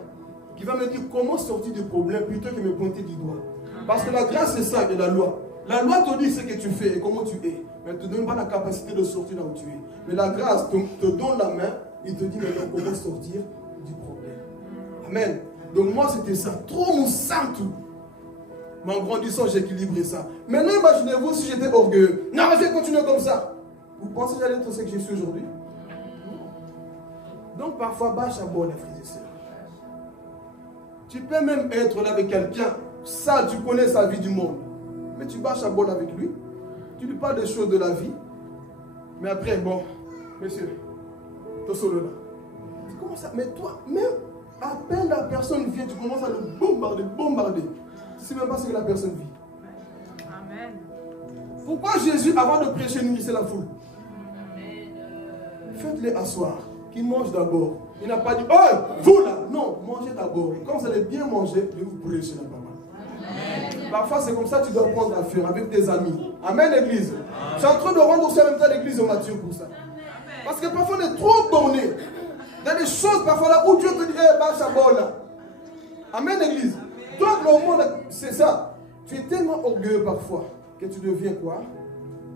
qui va me dire comment sortir du problème plutôt que me pointer du doigt. Parce que la grâce, c'est ça, et la loi. La loi te dit ce que tu fais et comment tu es. Mais elle ne te donne pas la capacité de sortir là où tu es. Mais la grâce te donne la main et te dit maintenant comment sortir du problème. Amen. Donc moi, c'était ça. Trop moussant tout. Mais en grandissant, j'ai équilibré ça. Maintenant, imaginez-vous si j'étais orgueilleux. Non, je vais continuer comme ça. Vous pensez que j'allais être ce que je suis aujourd'hui? Donc parfois, bâche à bord, les frères et sœurs. Tu peux même être là avec quelqu'un, ça, tu connais sa vie du monde. Mais tu bâches à bord avec lui, tu lui parles des choses de la vie. Mais après, bon, monsieur, tu solo là. Tu commences à, mais toi, même à peine la personne vient, tu commences à le bombarder. Tu ne sais même pas ce que la personne vit. Amen. Pourquoi Jésus, avant de prêcher, nourrissait la foule? Faites-les asseoir. Qui mange d'abord. Il n'a pas dit, oh, vous là. Non, mangez d'abord. Et quand vous allez bien manger, je vous prêcher la parole. Parfois, c'est comme ça que tu dois prendre affaire avec tes amis. Amen, l'église. Je suis en train de rendre aussi en même temps l'église au mature pour ça. Parce que parfois, on est trop borné. Il y a des choses parfois là où Dieu te dit, eh, bachabol là. Amen, l'église. Toi, le monde, c'est ça. Tu es tellement orgueilleux parfois que tu deviens quoi?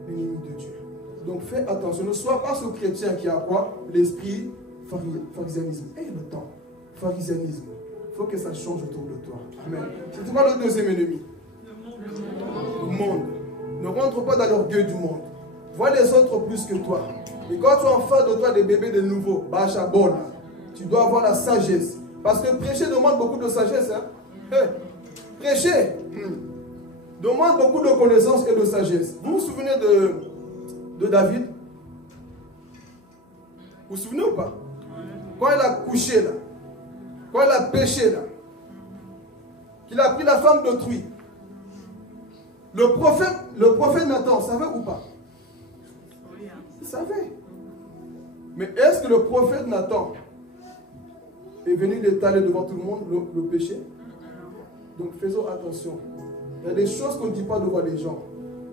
l'ennemi de Dieu. Donc fais attention, ne sois pas ce chrétien qui a quoi? L'esprit pharisianisme. Et le temps, pharisianisme. Il faut que ça change autour de toi. Amen. C'est quoi le deuxième ennemi? Le monde. Ne rentre pas dans l'orgueil du monde. Vois les autres plus que toi. Et quand tu as en face de toi des bébés de nouveau, bachabol, tu dois avoir la sagesse. Parce que prêcher demande beaucoup de sagesse. Hein? Prêcher demande beaucoup de connaissances et de sagesse. Vous vous souvenez de David? Vous vous souvenez ou pas? Quand il a couché là, quand il a péché là, qu'il a pris la femme d'autrui, le prophète Nathan savait ou pas? Il savait. Mais est-ce que le prophète Nathan est venu l'étaler devant tout le monde, le péché? Donc faisons attention. Il y a des choses qu'on ne dit pas devant les gens.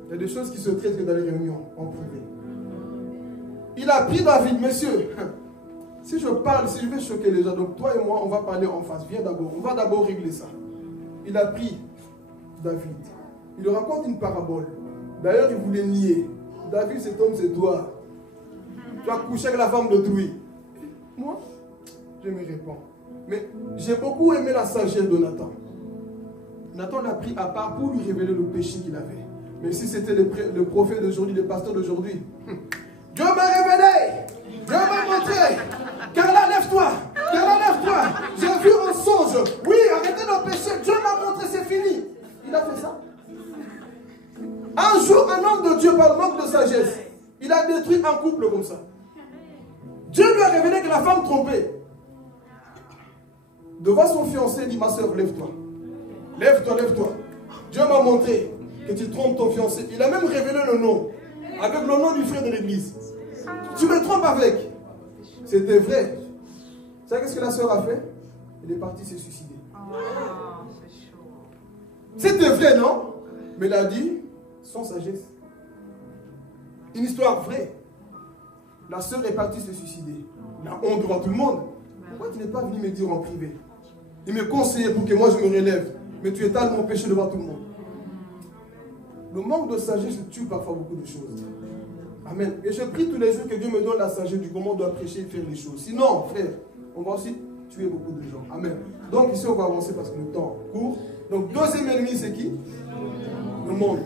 Il y a des choses qui se traitent que dans les réunions, en privé. Il a pris David, monsieur. Si je parle, si je vais choquer les gens, donc toi et moi, on va parler en face. Viens d'abord. On va d'abord régler ça. Il a pris David. Il lui raconte une parabole. D'ailleurs, il voulait nier. David, cet homme, c'est toi. Tu as couché avec la femme d'autrui. Moi, je me réponds. Mais j'ai beaucoup aimé la sagesse de Nathan. Nathan l'a pris à part pour lui révéler le péché qu'il avait. Mais si c'était le prophète d'aujourd'hui, le pasteur d'aujourd'hui, Dieu m'a révélé, Dieu m'a montré. Carla, lève-toi, Carla, lève-toi. J'ai vu un songe. Oui, arrêtez de pécher. Dieu m'a montré, c'est fini. Il a fait ça. Un jour, un homme de Dieu, par le manque de sagesse, il a détruit un couple comme ça. Dieu lui a révélé que la femme trompait. Devant son fiancé, il dit, ma soeur, lève-toi. Lève-toi, lève-toi. Dieu m'a montré que tu trompes ton fiancé. Il a même révélé le nom. Avec le nom du frère de l'église. Tu me trompes avec. C'était vrai. Vous savez qu'est-ce que la soeur a fait? Elle est partie se suicider. C'était vrai, non? Mais elle a dit, sans sagesse. Une histoire vraie. La soeur est partie se suicider. La honte devant tout le monde. Pourquoi tu n'es pas venu me dire en privé? Il me conseillait pour que moi je me relève. Mais tu étales mon péché devant tout le monde. Le manque de sagesse tue parfois beaucoup de choses. Amen. Et je prie tous les jours que Dieu me donne la sagesse du comment on doit prêcher et faire les choses. Sinon, frère, on va aussi tuer beaucoup de gens. Amen. Donc ici, on va avancer parce que le temps court. Donc, deuxième ennemi, c'est qui? Le monde.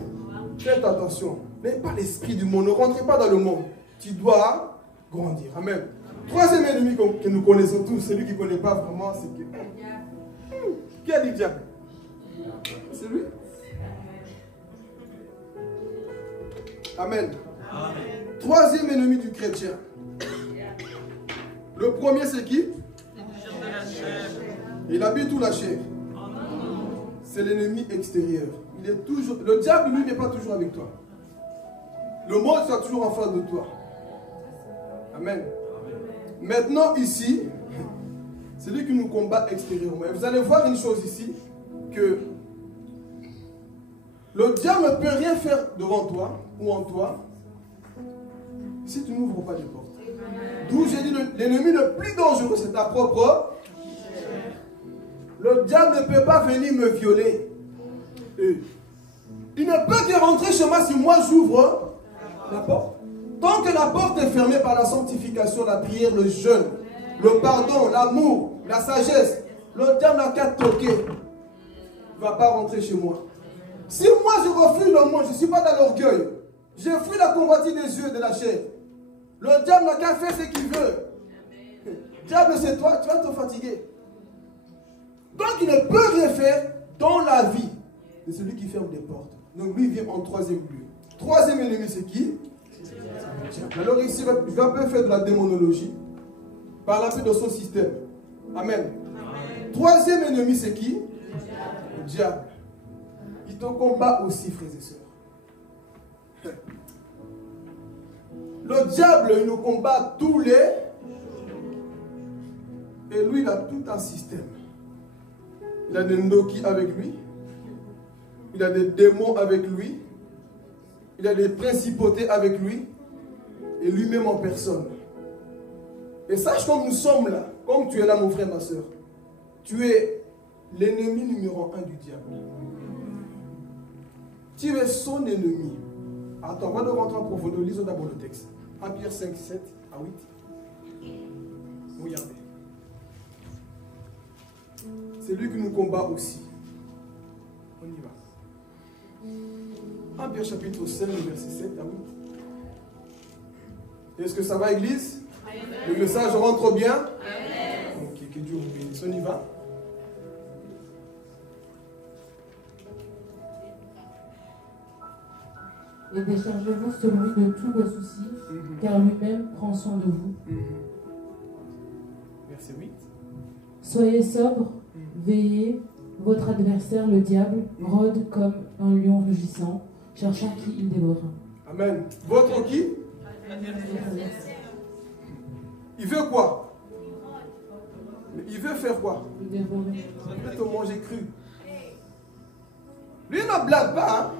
Faites attention. N'ayez pas l'esprit du monde. Ne rentrez pas dans le monde. Tu dois grandir. Amen. Troisième ennemi que nous connaissons tous, celui qui ne connaît pas vraiment, c'est qui? Qui a dit diable? C'est lui. Amen. Amen. Troisième ennemi du chrétien. Le premier, c'est qui? Il habite où la chair? C'est l'ennemi extérieur. Il est toujours, le diable, lui, n'est pas toujours avec toi. Le monde sera toujours en face de toi. Amen. Maintenant, ici, c'est lui qui nous combat extérieurement. Et vous allez voir une chose ici, que le diable ne peut rien faire devant toi ou en toi si tu n'ouvres pas les portes. D'où j'ai dit l'ennemi le plus dangereux, c'est ta propre. Le diable ne peut pas venir me violer. Il ne peut que rentrer chez moi si moi j'ouvre la porte. Tant que la porte est fermée par la sanctification, la prière, le jeûne, le pardon, l'amour, la sagesse, le diable n'a qu'à toquer. Il ne va pas rentrer chez moi. Si moi je refuse le monde, je ne suis pas dans l'orgueil. J'ai fui la convoitise des yeux et de la chair. Le diable n'a qu'à faire ce qu'il veut. Diable, c'est toi, tu vas te fatiguer. Donc il ne peut rien faire dans la vie de celui qui ferme des portes. Donc lui vient en troisième lieu. Troisième ennemi, c'est qui? Alors ici, il va un peu faire de la démonologie. Par l'appui de son système. Amen. Amen. Troisième ennemi, c'est qui? Le diable. Il te combat aussi, frères et sœurs. Le diable, il nous combat tous les... Et lui, il a tout un système. Il a des Ndoki avec lui. Il a des démons avec lui. Il a des principautés avec lui. Et lui-même en personne. Et sache comme nous sommes là, comme tu es là mon frère, ma soeur, tu es l'ennemi numéro 1 du diable. Tu es son ennemi. Attends, on va nous rentrer en profondeur. Lisons d'abord le texte. 1 Pierre 5, 7 à 8. Regardez. C'est lui qui nous combat aussi. On y va. 1 Pierre chapitre 5, verset 7 à 8. Est-ce que ça va, Église? Amen. Le message rentre bien? Amen. Ok, que Dieu vous bénisse. On y va. Et déchargez-vous selon lui de tous vos soucis, car lui-même prend soin de vous. Verset 8. Soyez sobres, veillez, votre adversaire, le diable, rôde comme un lion rugissant, cherchant qui il dévorera. Amen. Votre qui? Il veut quoi? Il veut faire quoi? Il veut te manger cru. Lui ne blague pas. Hein?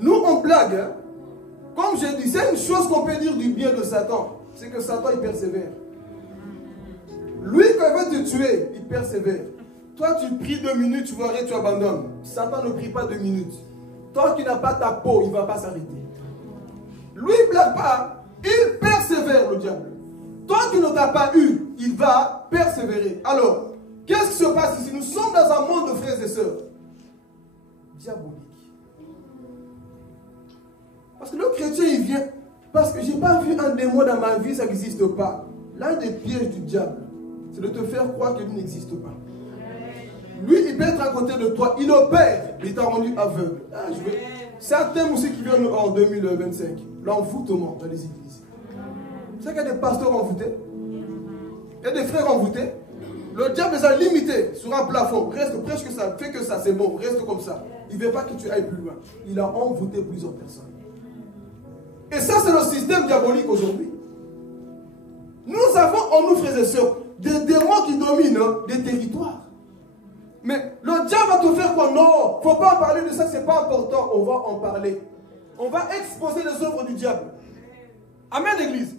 Nous, on blague. Hein? Comme j'ai dit, c'est une chose qu'on peut dire du bien de Satan. C'est que Satan, il persévère. Lui, quand il veut te tuer, il persévère. Toi, tu pries 2 minutes, tu vois rien, tu abandonnes. Satan ne prie pas 2 minutes. Tant qu'il n'a pas ta peau, il ne va pas s'arrêter. Lui, il ne blague pas. Il persévère, le diable. Tant qu'il ne t'a pas eu, il va persévérer. Alors, qu'est-ce qui se passe ici? Nous sommes dans un monde de frères et sœurs. Diabolique. Parce que le chrétien, il vient. Parce que je n'ai pas vu un démon dans ma vie, ça n'existe pas. L'un des pièges du diable, c'est de te faire croire qu'il n'existe pas. Lui, il peut être à côté de toi. Il opère. Il t'a rendu aveugle. C'est un thème aussi qui vient en 2025. L'envoûtement dans les églises. Vous savez qu'il y a des pasteurs envoûtés? Il y a des frères envoûtés. Le diable les a limités sur un plafond. Reste, prêche que ça, fais que ça, c'est bon. Reste comme ça. Il ne veut pas que tu ailles plus loin. Il a envoûté plusieurs personnes. Et ça, c'est le système diabolique aujourd'hui. Nous avons en nous, frères et sœurs, des démons qui dominent des territoires. Mais le diable va te faire quoi? Non, il ne faut pas en parler de ça, ce n'est pas important. On va en parler. On va exposer les œuvres du diable. Amen, l'église.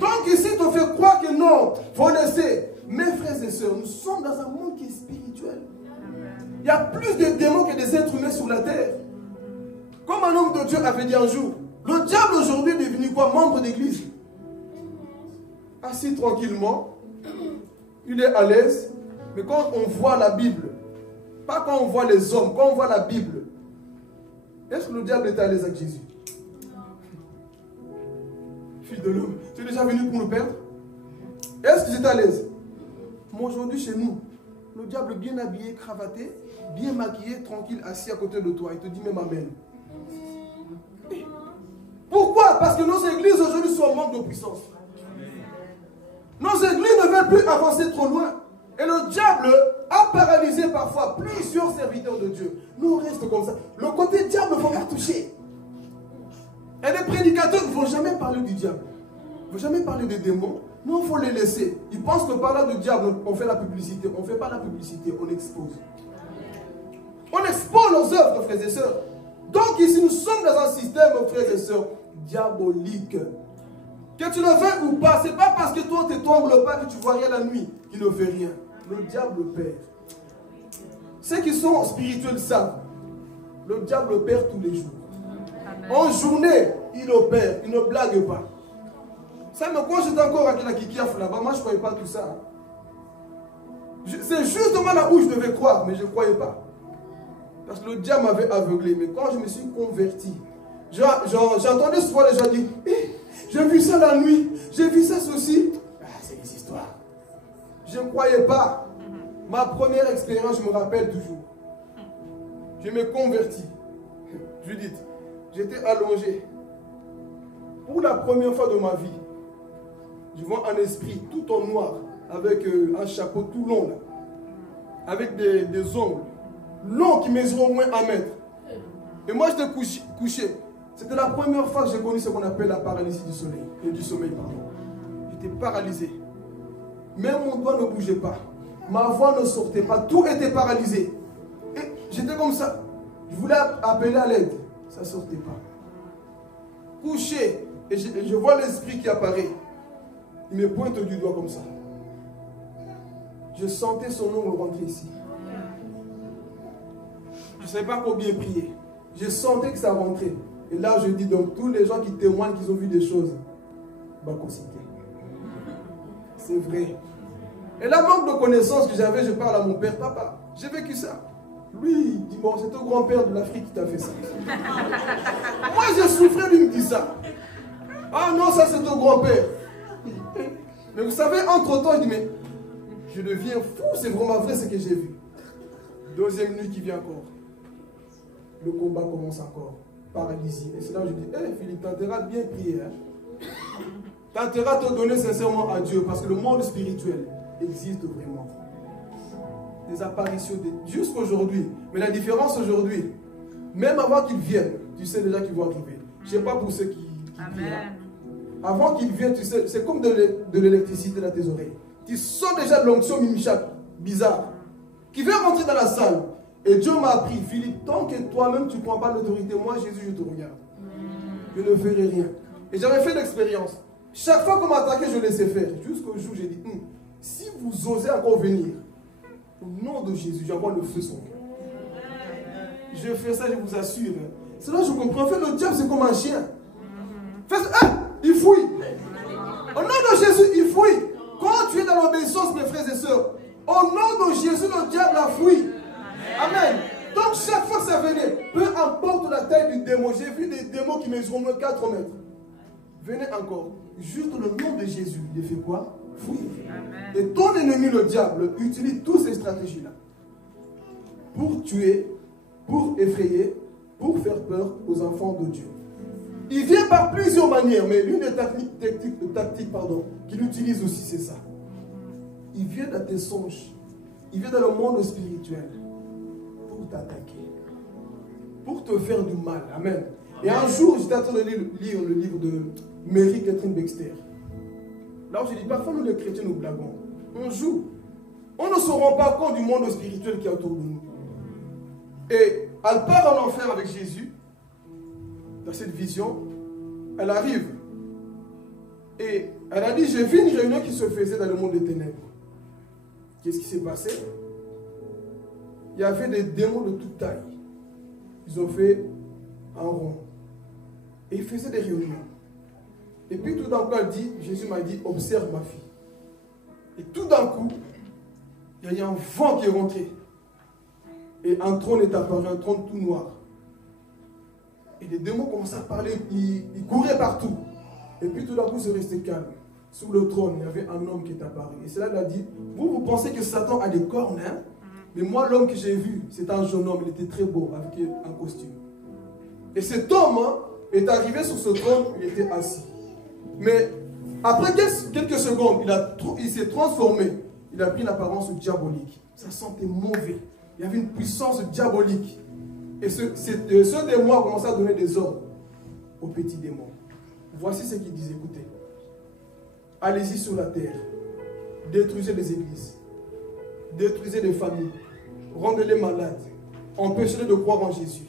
Donc ici, on te fait croire que non, il faut laisser. Mes frères et sœurs, nous sommes dans un monde qui est spirituel. Il y a plus de démons que des êtres humains sur la terre. Comme un homme de Dieu avait dit un jour, le diable aujourd'hui est devenu quoi? Membre d'église. Assis tranquillement, il est à l'aise, mais quand on voit la Bible, pas quand on voit les hommes, quand on voit la Bible, est-ce que le diable est à l'aise avec Jésus? Fils de l'homme, tu es déjà venu pour nous perdre? Est-ce que tu es à l'aise? Moi aujourd'hui chez nous, le diable bien habillé, cravaté, bien maquillé, tranquille, assis à côté de toi, il te dit même amen. Pourquoi? Parce que nos églises aujourd'hui sont en manque de puissance. Nos églises ne veulent plus avancer trop loin. Et le diable a paralysé parfois plusieurs serviteurs de Dieu. Nous on reste comme ça. Le côté diable, il ne faut pas toucher. Et les prédicateurs ne vont jamais parler du diable. Ils ne vont jamais parler des démons. Nous, il faut les laisser. Ils pensent que par là du diable, on fait la publicité. On ne fait pas la publicité, on expose. On expose nos œuvres, frères et sœurs. Donc ici, nous sommes dans un système, frères et sœurs, diabolique. Que tu le veuilles ou pas, ce n'est pas parce que toi, tu ne trembles pas que tu ne vois rien la nuit qu'il ne fait rien. Le diable perd. Ceux qui sont spirituels savent. Le diable perd tous les jours. Amen. En journée, il opère, il ne blague pas. Ça, mais quand j'étais encore avec la Kikiaf là-bas, moi je ne croyais pas tout ça. C'est justement là où je devais croire, mais je ne croyais pas. Parce que le diable m'avait aveuglé. Mais quand je me suis converti, j'entendais souvent les gens dire, j'ai vu ça la nuit, j'ai vu ça ceci. Ah, c'est des histoires. Je ne croyais pas. Ma première expérience, je me rappelle toujours. Je me convertis. Judith, j'étais allongé. Pour la première fois de ma vie, je vois un esprit tout en noir, avec un chapeau tout long, là, avec des ongles longs qui mesurent au moins 1 mètre. Et moi, j'étais couché. C'était la première fois que j'ai connu ce qu'on appelle la paralysie du soleil. Du sommeil, pardon. J'étais paralysé. Même mon doigt ne bougeait pas. Ma voix ne sortait pas. Tout était paralysé. Et j'étais comme ça. Je voulais appeler à l'aide. Ça ne sortait pas. Couché. Et je vois l'esprit qui apparaît. Il me pointe du doigt comme ça. Je sentais son ongle rentrer ici. Je ne savais pas combien prier. Je sentais que ça rentrait. Et là, je dis donc, tous les gens qui témoignent qu'ils ont vu des choses, bah, c'est vrai. Et là, manque de connaissances que j'avais, je parle à mon père, papa, j'ai vécu ça. Lui, il dit, bon, c'est ton grand-père de l'Afrique qui t'a fait ça. Moi, j'ai souffert, lui me dit ça. Ah non, ça c'est ton grand-père. Mais vous savez, entre-temps, je dis, mais je deviens fou, c'est vraiment vrai ce que j'ai vu. Deuxième nuit qui vient encore. Le combat commence encore. Paralysie. Et c'est là où je dis, hé Philippe, t'as intérêt à bien prier. Hein? T'as intérêt à te donner sincèrement à Dieu, parce que le monde spirituel existe vraiment. Des apparitions jusqu'à aujourd'hui. Mais la différence aujourd'hui, même avant qu'ils viennent, tu sais déjà qu'ils vont arriver. Je ne sais pas pour ceux qui prient. Avant qu'ils viennent, tu sais, c'est comme de l'électricité dans tes oreilles. Tu sens déjà de l'onction mimichak, bizarre, qui vient rentrer dans la salle. Et Dieu m'a appris, Philippe, tant que toi-même tu ne prends pas l'autorité, moi Jésus, je te regarde. Je ne ferai rien. Et j'avais fait l'expérience. Chaque fois qu'on m'attaquait, je laissais faire. Jusqu'au jour où j'ai dit, si vous osez encore venir, au nom de Jésus, j'envoie le feu sur vous. Je fais ça, je vous assure. C'est là que je comprends. En fait, le diable, c'est comme un chien. Il fouille. Au nom de Jésus, il fouille. Quand tu es dans l'obéissance, mes frères et sœurs, au nom de Jésus, le diable a fouillé. Amen. Donc, chaque fois que ça venait, peu importe la taille du démon, j'ai vu des démons qui mesurent moins 4 mètres. Venez encore. Juste le nom de Jésus, il fait quoi? Fouiller. Et ton ennemi, le diable, utilise toutes ces stratégies-là pour tuer, pour effrayer, pour faire peur aux enfants de Dieu. Il vient par plusieurs manières, mais l'une des tactiques qu'il utilise aussi, c'est ça. Il vient dans tes songes, il vient dans le monde spirituel pour t'attaquer, pour te faire du mal. Amen. Et un jour, j'étais en train de lire le livre de Mary Catherine Baxter. Là où je dis, parfois nous les chrétiens nous blaguons. On joue. On ne se rend pas compte du monde spirituel qui est autour de nous. Et elle part en enfer avec Jésus. Dans cette vision, elle arrive. Et elle a dit, j'ai vu une réunion qui se faisait dans le monde des ténèbres. Qu'est-ce qui s'est passé? Il y avait des démons de toute taille. Ils ont fait un rond. Et ils faisaient des réunions. Et puis tout d'un coup, elle dit, Jésus m'a dit, observe ma fille. Et tout d'un coup, il y a eu un vent qui est rentré. Et un trône est apparu, un trône tout noir. Et les démons commençaient à parler, ils couraient partout. Et puis tout d'un coup, ils restaient calmes. Sous le trône, il y avait un homme qui est apparu. Et c'est là qu'il a dit, vous pensez que Satan a des cornes, hein? Mais moi, l'homme que j'ai vu, c'était un jeune homme, il était très beau, avec un costume. Et cet homme est arrivé sur ce trône, il était assis. Mais après quelques secondes, il s'est transformé. Il a pris une apparence diabolique. Ça sentait mauvais. Il y avait une puissance diabolique. Et ce démon a commencé à donner des ordres aux petits démons. Voici ce qu'il disait, écoutez. Allez-y sur la terre. Détruisez les églises. Détruisez les familles. Rendez-les malades. Empêchez-les de croire en Jésus.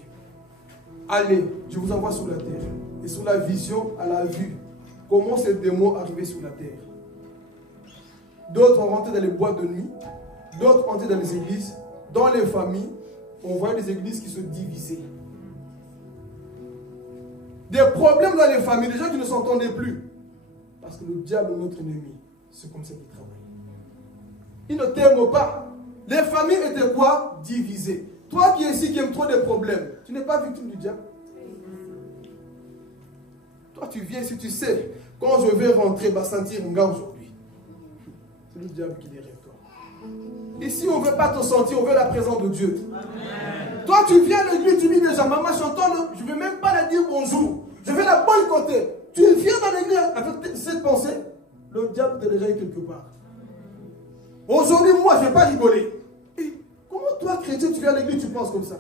Allez, je vous envoie sur la terre. Et sur la vision, elle a vu comment ces démons arrivaient sur la terre. D'autres ont rentré dans les boîtes de nuit. D'autres entraient dans les églises. Dans les familles, on voyait des églises qui se divisaient. Des problèmes dans les familles, des gens qui ne s'entendaient plus. Parce que le diable est notre ennemi. C'est comme ça qu'il travaille. Il ne t'aime pas. Les familles étaient quoi? Divisées. Toi qui es ici, qui aimes trop des problèmes, tu n'es pas victime du diable. Toi tu viens ici, tu sais, quand je vais rentrer, bah sentir un gars aujourd'hui. C'est le diable qui derrière toi. Ici, on ne veut pas te sentir, on veut la présence de Dieu. Amen. Toi, tu viens à l'église, tu dis déjà, maman, j'entends, je ne vais même pas la dire bonjour. Je vais la boycotter. Tu viens dans l'église avec cette pensée, le diable t'a déjà eu quelque part. Aujourd'hui, moi, je ne vais pas rigoler. Et comment toi, chrétien, tu viens à l'église, tu penses comme ça?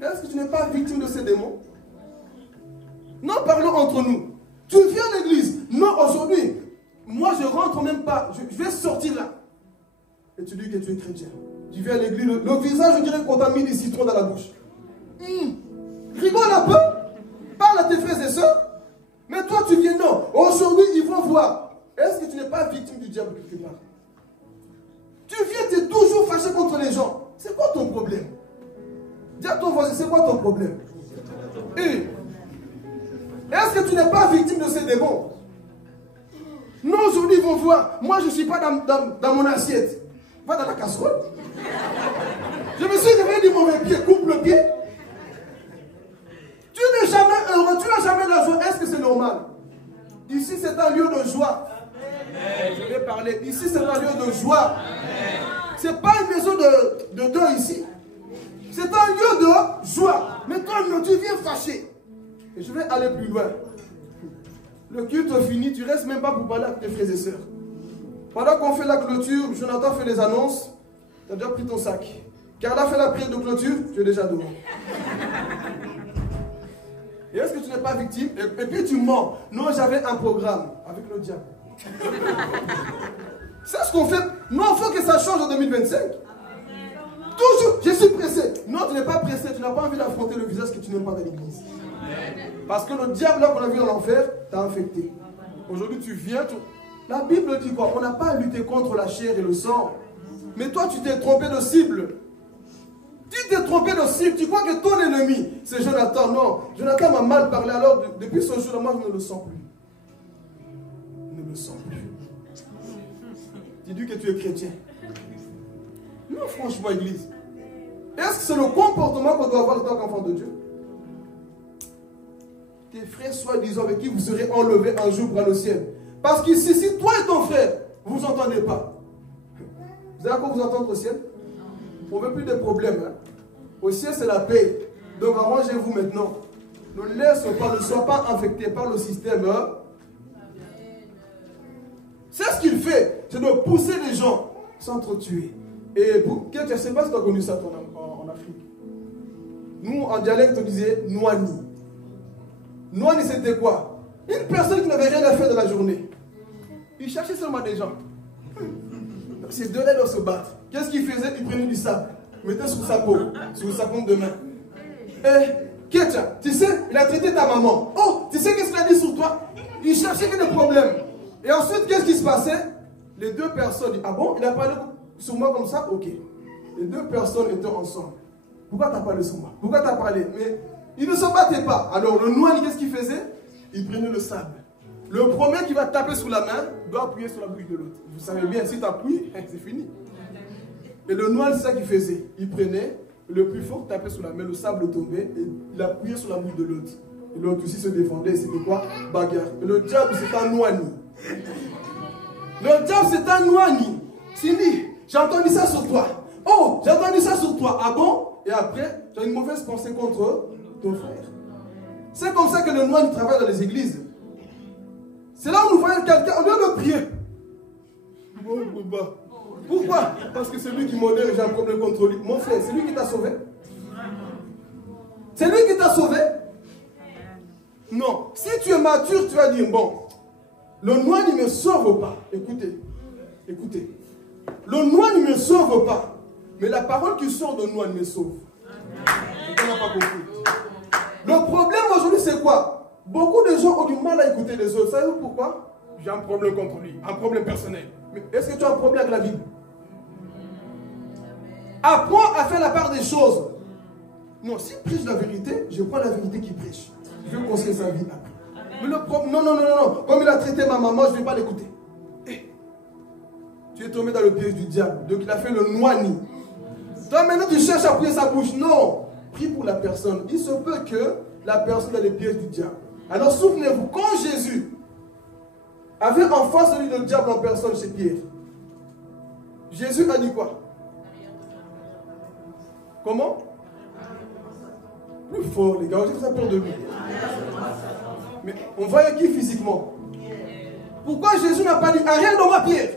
Est-ce que tu n'es pas victime de ces démons? Non, parlons entre nous. Tu viens à l'église. Non, aujourd'hui, moi, je ne rentre même pas. Je vais sortir là. Et tu dis que tu es chrétien. Tu viens à l'église, le visage, je dirais qu'on t'a mis des citrons dans la bouche. Rigole un peu. Parle à tes frères et sœurs. Mais toi, tu viens, non. Aujourd'hui, ils vont voir. Est-ce que tu n'es pas victime du diable quelque part? Tu viens, tu es toujours fâché contre les gens. C'est quoi ton problème? Dis à ton voisin, c'est quoi ton problème? Et Est-ce que tu n'es pas victime de ces démons? Non, aujourd'hui, ils vont voir. Moi, je ne suis pas dans mon assiette. Va dans la casserole. Je me suis réveillé du mauvais pied. Coupe le pied. Tu n'es jamais heureux. Tu n'as jamais la joie. Est-ce que c'est normal? Ici, c'est un lieu de joie. Amen. Je vais parler. Ici, c'est un lieu de joie. Ce n'est pas une maison de deuil ici. C'est un lieu de joie. Mais toi, tu viens fâché. Et je vais aller plus loin. Le culte fini, tu ne restes même pas pour parler avec tes frères et sœurs. Pendant qu'on fait la clôture, Jonathan fait les annonces, tu as déjà pris ton sac. Carla fait la prière de clôture, tu es déjà devant. Et est-ce que tu n'es pas victime? Et puis tu mens. Non, j'avais un programme avec le diable. C'est ce qu'on fait. Non, il faut que ça change en 2025. Toujours, je suis pressé. Non, tu n'es pas pressé, tu n'as pas envie d'affronter le visage que tu n'aimes pas dans l'église. Parce que le diable, là qu'on a vu dans l'enfer, t'a infecté. Aujourd'hui, tu viens. La Bible dit quoi? On n'a pas à lutter contre la chair et le sang. Mais toi, tu t'es trompé de cible. Tu t'es trompé de cible. Tu crois que ton ennemi, c'est Jonathan. Non, Jonathan m'a mal parlé. Alors, depuis ce jour-là, moi, je ne le sens plus. Je ne le sens plus. Tu dis que tu es chrétien. Non, franchement, Église. Est-ce que c'est le comportement qu'on doit avoir en tant qu'enfant de Dieu? Tes frères soi-disant avec qui vous serez enlevés un jour pour aller au ciel. Parce qu'ici, si toi et ton frère, vous vous entendez pas, vous allez encore vous entendre au ciel? On ne veut plus de problèmes. Hein? Au ciel, c'est la paix. Donc arrangez-vous maintenant. Ne laissez pas, ne sois pas infecté par le système. Hein? C'est ce qu'il fait, c'est de pousser les gens s'entretuer. Et pour je ne sais pas si tu as connu ça en Afrique. Nous, en dialecte, on disait Nouani. Nouani, c'était quoi? Une personne qui n'avait rien à faire de la journée. Il cherchait seulement des gens. Ces deux-là doivent se battre. Qu'est-ce qu'il faisait? Il prenait du sable, il mettait sur sa peau, sur sa paume de main. Et, Kétia, tu sais, il a traité ta maman. Oh, tu sais qu'est-ce qu'il a dit sur toi? Il cherchait que des problèmes. Et ensuite, qu'est-ce qui se passait? Les deux personnes, ah bon, il a parlé sur moi comme ça? Ok. Les deux personnes étaient ensemble. Pourquoi tu as parlé sur moi? Pourquoi tu as parlé? Mais ils ne se battaient pas. Alors, le noir, qu'est-ce qu'il faisait? Il prenait le sable. Le premier qui va taper sur la main doit appuyer sur la bouche de l'autre. Vous savez bien, si tu appuies, c'est fini. Et le noir, c'est ça qu'il faisait. Il prenait, le plus fort tapait sur la main, le sable tombait, et il appuyait sur la bouche de l'autre. Et l'autre aussi se défendait. C'était quoi? Bagarre. Et le diable, c'est un Nouani. Le diable, c'est un Nouani. Cindy, j'ai entendu ça sur toi. Oh, j'ai entendu ça sur toi. Ah bon? Et après, tu as une mauvaise pensée contre ton frère. C'est comme ça que le Nouani travaille dans les églises. C'est là où nous voyons quelqu'un, au lieu de prier. Pourquoi? Parce que c'est lui qui modère et j'ai un problème contre lui. Mon frère, c'est lui qui t'a sauvé? C'est lui qui t'a sauvé? Non. Si tu es mature, tu vas dire, bon, le noir ne me sauve pas. Écoutez, écoutez. Le noir ne me sauve pas. Mais la parole qui sort de noir me sauve. On n'a pas compris. Le problème aujourd'hui, c'est quoi? Beaucoup de gens ont du mal à écouter les autres. Savez-vous pourquoi? J'ai un problème contre lui, un problème personnel. Mais est-ce que tu as un problème avec la Bible? Apprends à faire la part des choses. Non, s'il prêche la vérité, je prends la vérité qu'il prêche. Je vais conseiller sa vie après. Mais le problème, non. Comme il a traité ma maman, je ne vais pas l'écouter. Hey, tu es tombé dans le piège du diable. Donc il a fait le Nouani. Toi maintenant tu cherches à appuyer sa bouche. Non. Prie pour la personne. Il se peut que la personne ait les pièges du diable. Alors souvenez-vous, quand Jésus avait en face de lui le diable en personne chez Pierre, Jésus a dit quoi? Comment? Plus fort les gars, j'ai ça peur de lui. Mais on voyait qui physiquement? Pourquoi Jésus n'a pas dit arrête de moi Pierre?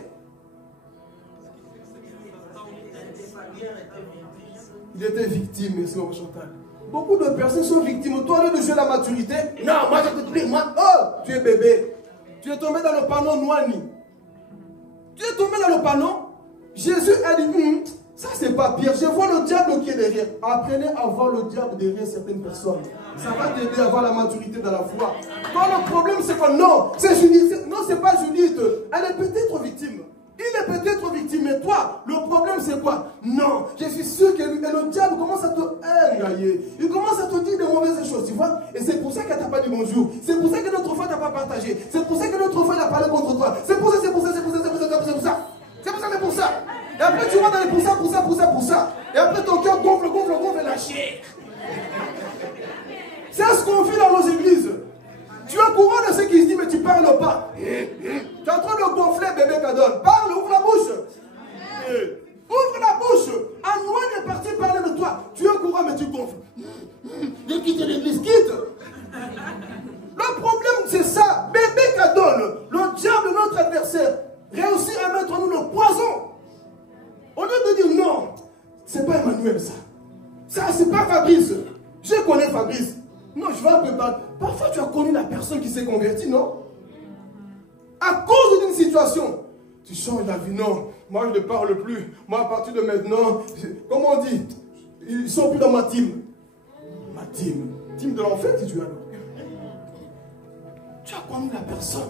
Il était victime, merci mon Chantal. Beaucoup de personnes sont victimes. Toi, au lieu de jouer la maturité, non, moi je te prie, moi, oh, tu es bébé. Tu es tombé dans le panneau Nouani. Tu es tombé dans le panneau. Jésus a dit, ça c'est pas pire. Je vois le diable qui est derrière. Apprenez à voir le diable derrière certaines personnes. Ça va t'aider à avoir la maturité dans la foi. Toi, le problème c'est que non, c'est Judith. Non, c'est pas Judith. Elle est peut-être victime. Il est peut-être victime, mais toi, le problème c'est quoi? Non, je suis sûr que le diable commence à te engager. Il commence à te dire de mauvaises choses, tu vois. Et c'est pour ça qu'elle t'a pas dit bonjour. C'est pour ça que notre foi t'a pas partagé. C'est pour ça que notre foi a parlé contre toi. C'est pour ça, c'est pour ça, c'est pour ça, c'est pour ça, c'est pour ça. C'est pour ça, c'est pour ça. Et après tu vas dans les pour ça. Et après ton cœur gonfle et la chair. C'est ce qu'on vit dans nos églises. Tu es au courant de ce qui se dit, mais tu ne parles pas. Tu es en train de gonfler, bébé Kadon. Parle, ouvre la bouche. Ouvre la bouche. Anouane est parti parler de toi. Tu es au courant, mais tu gonfles. De quitter l'église, quitte. Le problème, c'est ça. Bébé Kadon, le diable, notre adversaire, réussit à mettre en nous le poison. Au lieu de dire non, c'est pas Emmanuel ça. Ça, c'est pas Fabrice. Je connais Fabrice. Non, je vais un peu parler. Parfois, tu as connu la personne qui s'est convertie, non? À cause d'une situation. Tu changes la vie, non. Moi, je ne parle plus. Moi, à partir de maintenant, comment on dit? Ils ne sont plus dans ma team. Ma team. Team de l'enfer, si tu as. Tu as connu la personne.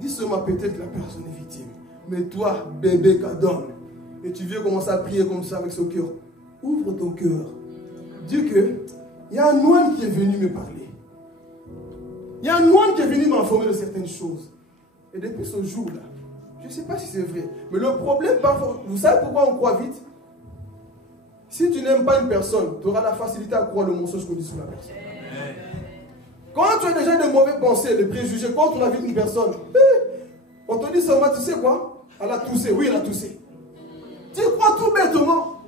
Dis seulement peut-être que la personne est victime. Mais toi, bébé Kadon, et tu viens commencer à prier comme ça avec ce cœur. Ouvre ton cœur. Dis que il y a un moine qui est venu me parler. Il y a un moine qui est venu m'informer de certaines choses. Et depuis ce jour-là, je ne sais pas si c'est vrai, mais le problème, parfois, vous savez pourquoi on croit vite? Si tu n'aimes pas une personne, tu auras la facilité à croire le mensonge qu'on dit sur la personne. Quand tu as déjà de mauvaises pensées, des préjugés contre la vie d'une personne, on te dit seulement, tu sais quoi? Elle a toussé. Oui, elle a toussé. Tu crois tout bêtement.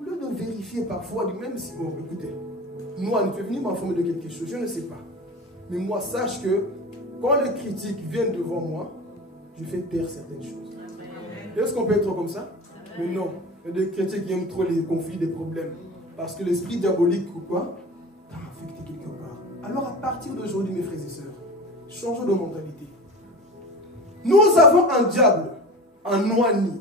Au lieu de vérifier parfois, même si, bon, écoutez, moi, tu es venu m'informer de quelque chose, je ne sais pas. Mais moi, sache que quand les critiques viennent devant moi, je fais taire certaines choses. Est-ce qu'on peut être comme ça? Mais non. Il y a des chrétiens qui aiment trop les conflits, les problèmes. Parce que l'esprit diabolique, ou quoi, t'a affecté quelque part. Alors, à partir d'aujourd'hui, mes frères et sœurs, changeons de mentalité. Nous avons un diable, un Noani,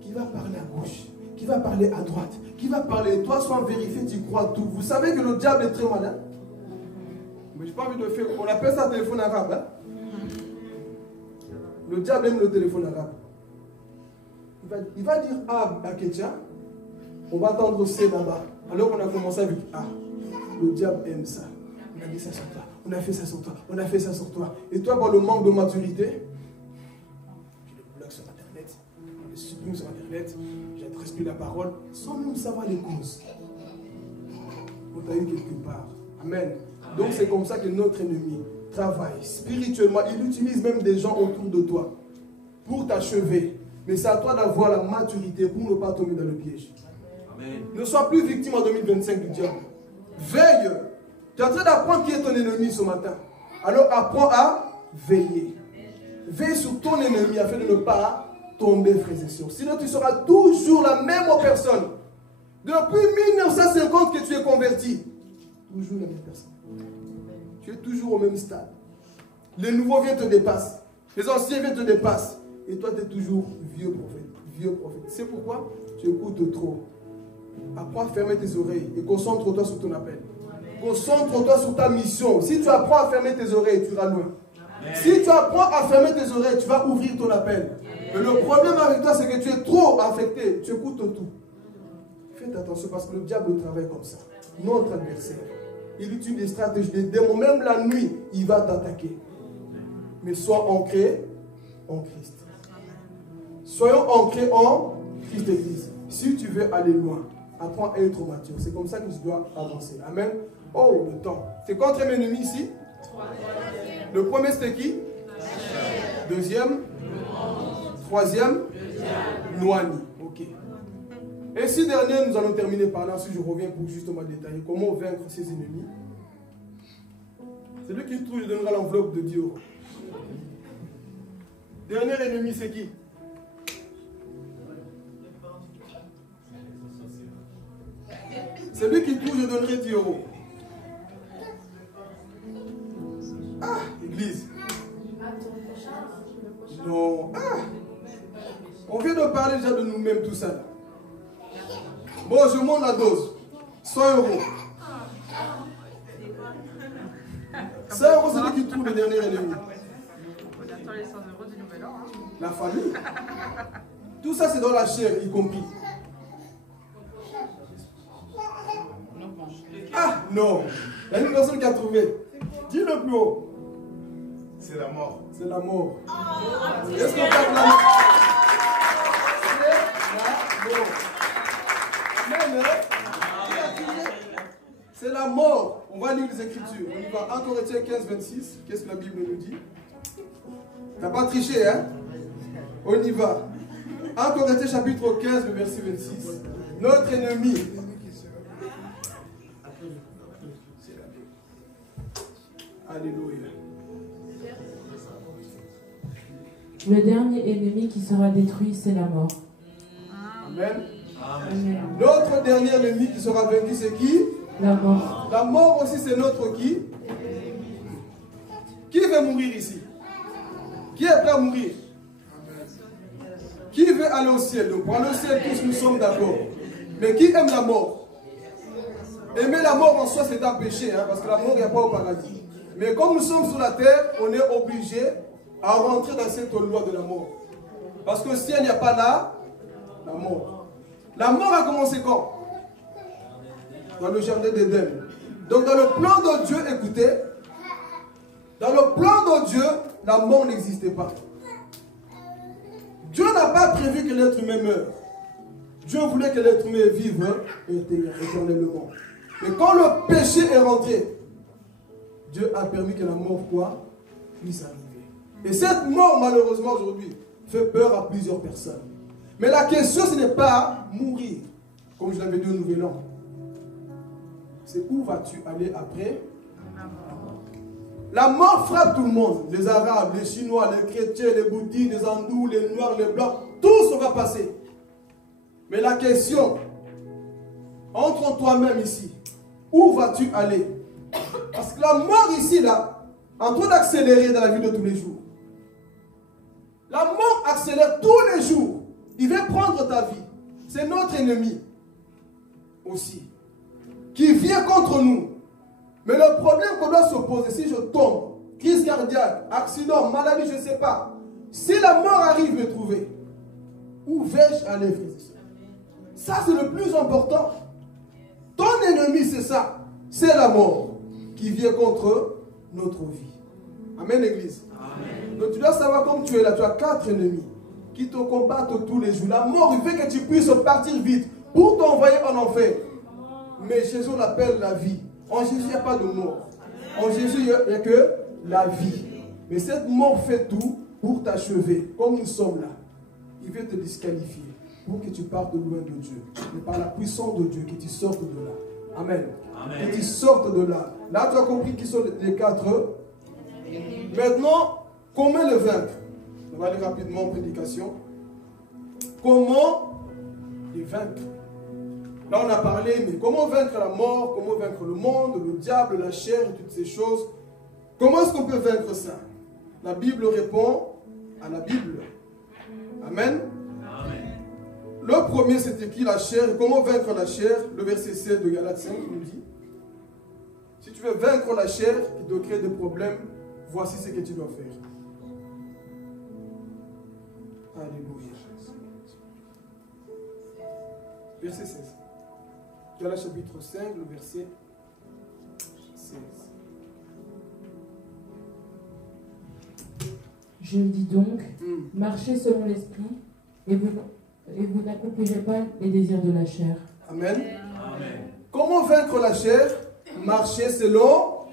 qui va parler à gauche, qui va parler à droite, qui va parler. Toi, sois vérifié, tu crois tout. Vous savez que le diable est très malin. Mais je n'ai pas envie de faire. On appelle ça téléphone arabe. Hein? Le diable aime le téléphone arabe. Il va dire A à Ketia. On va attendre C là-bas. Alors on a commencé avec A. Le diable aime ça. On a dit ça sur toi. On a fait ça sur toi. On a fait ça sur toi. Et toi, par le manque de maturité, je le bloque sur Internet. Je le supprime sur Internet. J'adresse plus la parole sans même savoir les causes. On t'a eu quelque part. Amen. Donc c'est comme ça que notre ennemi travaille spirituellement. Il utilise même des gens autour de toi pour t'achever. Mais c'est à toi d'avoir la maturité pour ne pas tomber dans le piège. Amen. Ne sois plus victime en 2025 du diable. Veille. Tu es en train d'apprendre qui est ton ennemi ce matin. Alors apprends à veiller. Veille sur ton ennemi afin de ne pas tomber, frères et sœurs. Sinon tu seras toujours la même personne. Depuis 1950 que tu es converti. Toujours la même personne. Tu es toujours au même stade. Les nouveaux viennent te dépassent. Les anciens viennent te dépassent. Et toi, tu es toujours vieux prophète. Vieux prophète. C'est pourquoi tu écoutes trop. Apprends à fermer tes oreilles et concentre-toi sur ton appel. Concentre-toi sur ta mission. Si tu apprends à fermer tes oreilles, tu iras loin. Si tu apprends à fermer tes oreilles, tu vas ouvrir ton appel. Mais le problème avec toi, c'est que tu es trop affecté. Tu écoutes tout. Faites attention parce que le diable travaille comme ça. Notre adversaire. Il utilise des stratégies, des démons. Même la nuit, il va t'attaquer. Mais sois ancré en Christ. Soyons ancrés en Christ Église. Si tu veux aller loin, apprends à être mature. C'est comme ça que tu dois avancer. Amen. Oh, le temps. C'est quoi notre ennemi ici? Le premier, c'était qui? Deuxième? Troisième? Noani. Ok. Et si dernier, nous allons terminer par là. Ensuite, je reviens pour justement détailler comment vaincre ses ennemis. C'est lui qui trouve, je donnerai l'enveloppe de 10 €. Dernier ennemi, c'est qui? Celui qui trouve, je donnerai 10 €. Ah, église. Non. Ah. On vient de parler déjà de nous-mêmes, tout ça. Là. Bon, je monte la dose. 100 €. 100 €, c'est lui qui trouve le dernier ennemi. On attend les 100 € du nouvel an. Hein. la famille. Tout ça, c'est dans la chair, y compris. Ah, non. Il y a une personne qui a trouvé. Dis-le plus haut. C'est la mort. C'est la mort. Est-ce qu'on tape la mort? C'est la mort. C'est la mort. On va lire les Écritures. On y va. 1 Corinthiens 15, 26. Qu'est-ce que la Bible nous dit? T'as pas triché, hein? On y va. 1 Corinthiens chapitre 15, le verset 26. Notre ennemi. Alléluia. Le dernier ennemi qui sera détruit, c'est la mort. Amen. Amen. Notre dernier ennemi qui sera vaincu, c'est qui? La mort. La mort aussi, c'est notre qui? Qui veut mourir ici? Qui est prêt à mourir? Qui veut aller au ciel? Donc, pour aller au ciel, tous nous sommes d'accord. Mais qui aime la mort? Aimer la mort en soi, c'est un péché, hein, parce que la mort, il n'y a pas au paradis. Mais comme nous sommes sur la terre, on est obligé à rentrer dans cette loi de la mort. Parce que si il n'y a pas là, la mort. La mort a commencé quand? Dans le jardin d'Éden. Donc dans le plan de Dieu, écoutez, dans le plan de Dieu, la mort n'existait pas. Dieu n'a pas prévu que l'être humain meure. Dieu voulait que l'être humain vive éternellement. Mais quand le péché est rentré, Dieu a permis que la mort quoi puisse arriver. Et cette mort, malheureusement, aujourd'hui, fait peur à plusieurs personnes. Mais la question, ce n'est pas mourir, comme je l'avais dit au Nouvel An. C'est où vas-tu aller après? La mort frappe tout le monde. Les Arabes, les Chinois, les chrétiens, les bouddhistes, les hindous, les noirs, les blancs. Tout va passer. Mais la question, entre en toi-même ici, où vas-tu aller? Parce que la mort ici, là, en train d'accélérer dans la vie de tous les jours. La mort accélère tous les jours. Il veut prendre ta vie. C'est notre ennemi aussi, qui vient contre nous. Mais le problème qu'on doit se poser, si je tombe, crise cardiaque, accident, maladie, je ne sais pas. Si la mort arrive me trouver, où vais-je aller, frères et sœurs? Ça, c'est le plus important. Ton ennemi, c'est ça. C'est la mort qui vient contre notre vie. Amen, Église. Amen. Donc tu dois savoir, comme tu es là, tu as 4 ennemis qui te combattent tous les jours. La mort, il fait que tu puisses partir vite pour t'envoyer en enfer. Mais Jésus l'appelle la vie. En Jésus, il n'y a pas de mort. En Jésus, il n'y a que la vie. Mais cette mort fait tout pour t'achever. Comme nous sommes là, il veut te disqualifier pour que tu partes loin de Dieu. Mais par la puissance de Dieu, que tu sortes de là. Amen. Amen. Que tu sortes de là. Là, tu as compris qui sont les 4. Maintenant, comment le vaincre? On va aller rapidement en prédication. Comment les vaincre? Là, on a parlé, mais comment vaincre la mort? Comment vaincre le monde, le diable, la chair et toutes ces choses? Comment est-ce qu'on peut vaincre ça? La Bible répond à la Bible. Amen. Amen. Le premier, c'était qui? La chair. Comment vaincre la chair? Le verset 7 de Galates 5 nous dit, si tu veux vaincre la chair qui te crée des problèmes, voici ce que tu dois faire. Alléluia. Verset 16. Galates chapitre 5, le verset 16. Je dis donc, marchez selon l'esprit, et vous n'accomplirez pas les désirs de la chair. Amen. Amen. Comment vaincre la chair? Marchez selon,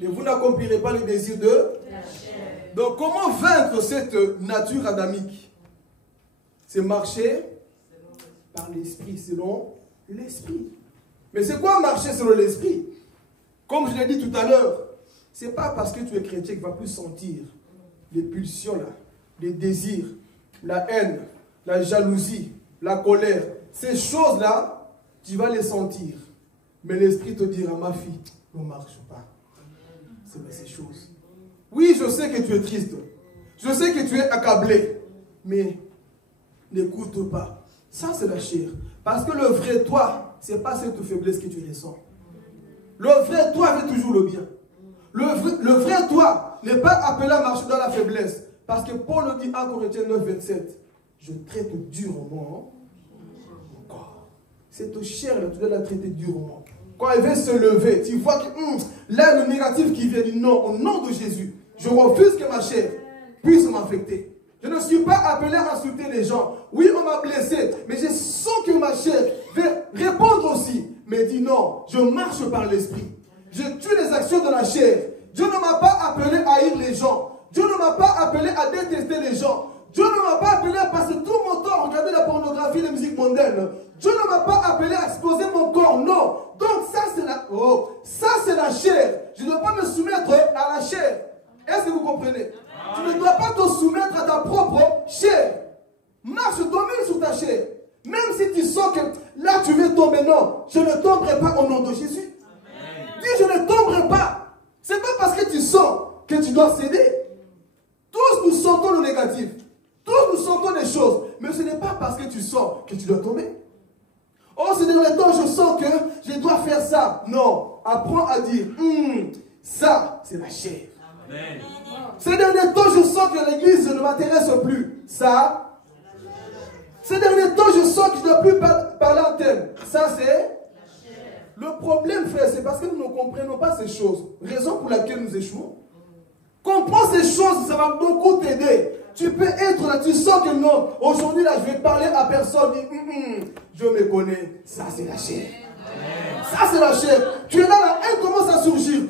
et vous n'accomplirez pas les désirs de la chair. Donc comment vaincre cette nature adamique? C'est marcher par l'esprit, selon l'esprit. Mais c'est quoi marcher selon l'esprit? Comme je l'ai dit tout à l'heure, c'est pas parce que tu es chrétien que tu vas plus sentir les pulsions là, les désirs, la haine, la jalousie, la colère. Ces choses-là, tu vas les sentir. Mais l'esprit te dira, ma fille, ne marche pas. C'est ces choses. Oui, je sais que tu es triste. Je sais que tu es accablé. Mais n'écoute pas. Ça, c'est la chair. Parce que le vrai toi, ce n'est pas cette faiblesse que tu ressens. Le vrai toi veut toujours le bien. Le vrai toi n'est pas appelé à marcher dans la faiblesse. Parce que Paul dit 1 Corinthiens 9, 27. Je traite durement mon corps. Cette chair, là, tu dois la traiter durement. Quand elle veut se lever, tu vois que là, le négatif qui vient du non, au nom de Jésus, je refuse que ma chair puisse m'affecter. Je ne suis pas appelé à insulter les gens. Oui, on m'a blessé, mais je sens que ma chair veut répondre aussi. Mais dis non, je marche par l'esprit. Je tue les actions de la chair. Dieu ne m'a pas appelé à haïr les gens. Dieu ne m'a pas appelé à détester les gens. Dieu ne m'a pas appelé à passer tout mon temps à regarder la pornographie, la musique mondaine. Dieu ne m'a pas appelé à exposer mon corps, non. Donc ça c'est la chair. Je ne dois pas me soumettre à la chair. Est-ce que vous comprenez? Tu ne dois pas te soumettre à ta propre chair. Marche, domine sur ta chair. Même si tu sens que là tu veux tomber, non. Je ne tomberai pas au nom de Jésus. Dis, je ne tomberai pas. Ce n'est pas parce que tu sens que tu dois céder. Tous nous sentons le négatif. Tous nous sentons des choses. Mais ce n'est pas parce que tu sens que tu dois tomber. Oh, ces derniers temps, je sens que je dois faire ça. Non. Apprends à dire, ça, c'est la chair. Amen. Ces derniers temps, je sens que l'église ne m'intéresse plus. Ça. Ces derniers temps, je sens que je ne dois plus parler en thème. Ça, c'est le problème, frère, c'est parce que nous ne comprenons pas ces choses. Raison pour laquelle nous échouons. Comprends ces choses, ça va beaucoup t'aider. Tu peux être là, tu sens que non. Aujourd'hui, là, je vais parler à personne. Je me connais. Ça, c'est la chair. Ça, c'est la chair. Tu es là, la haine commence à surgir.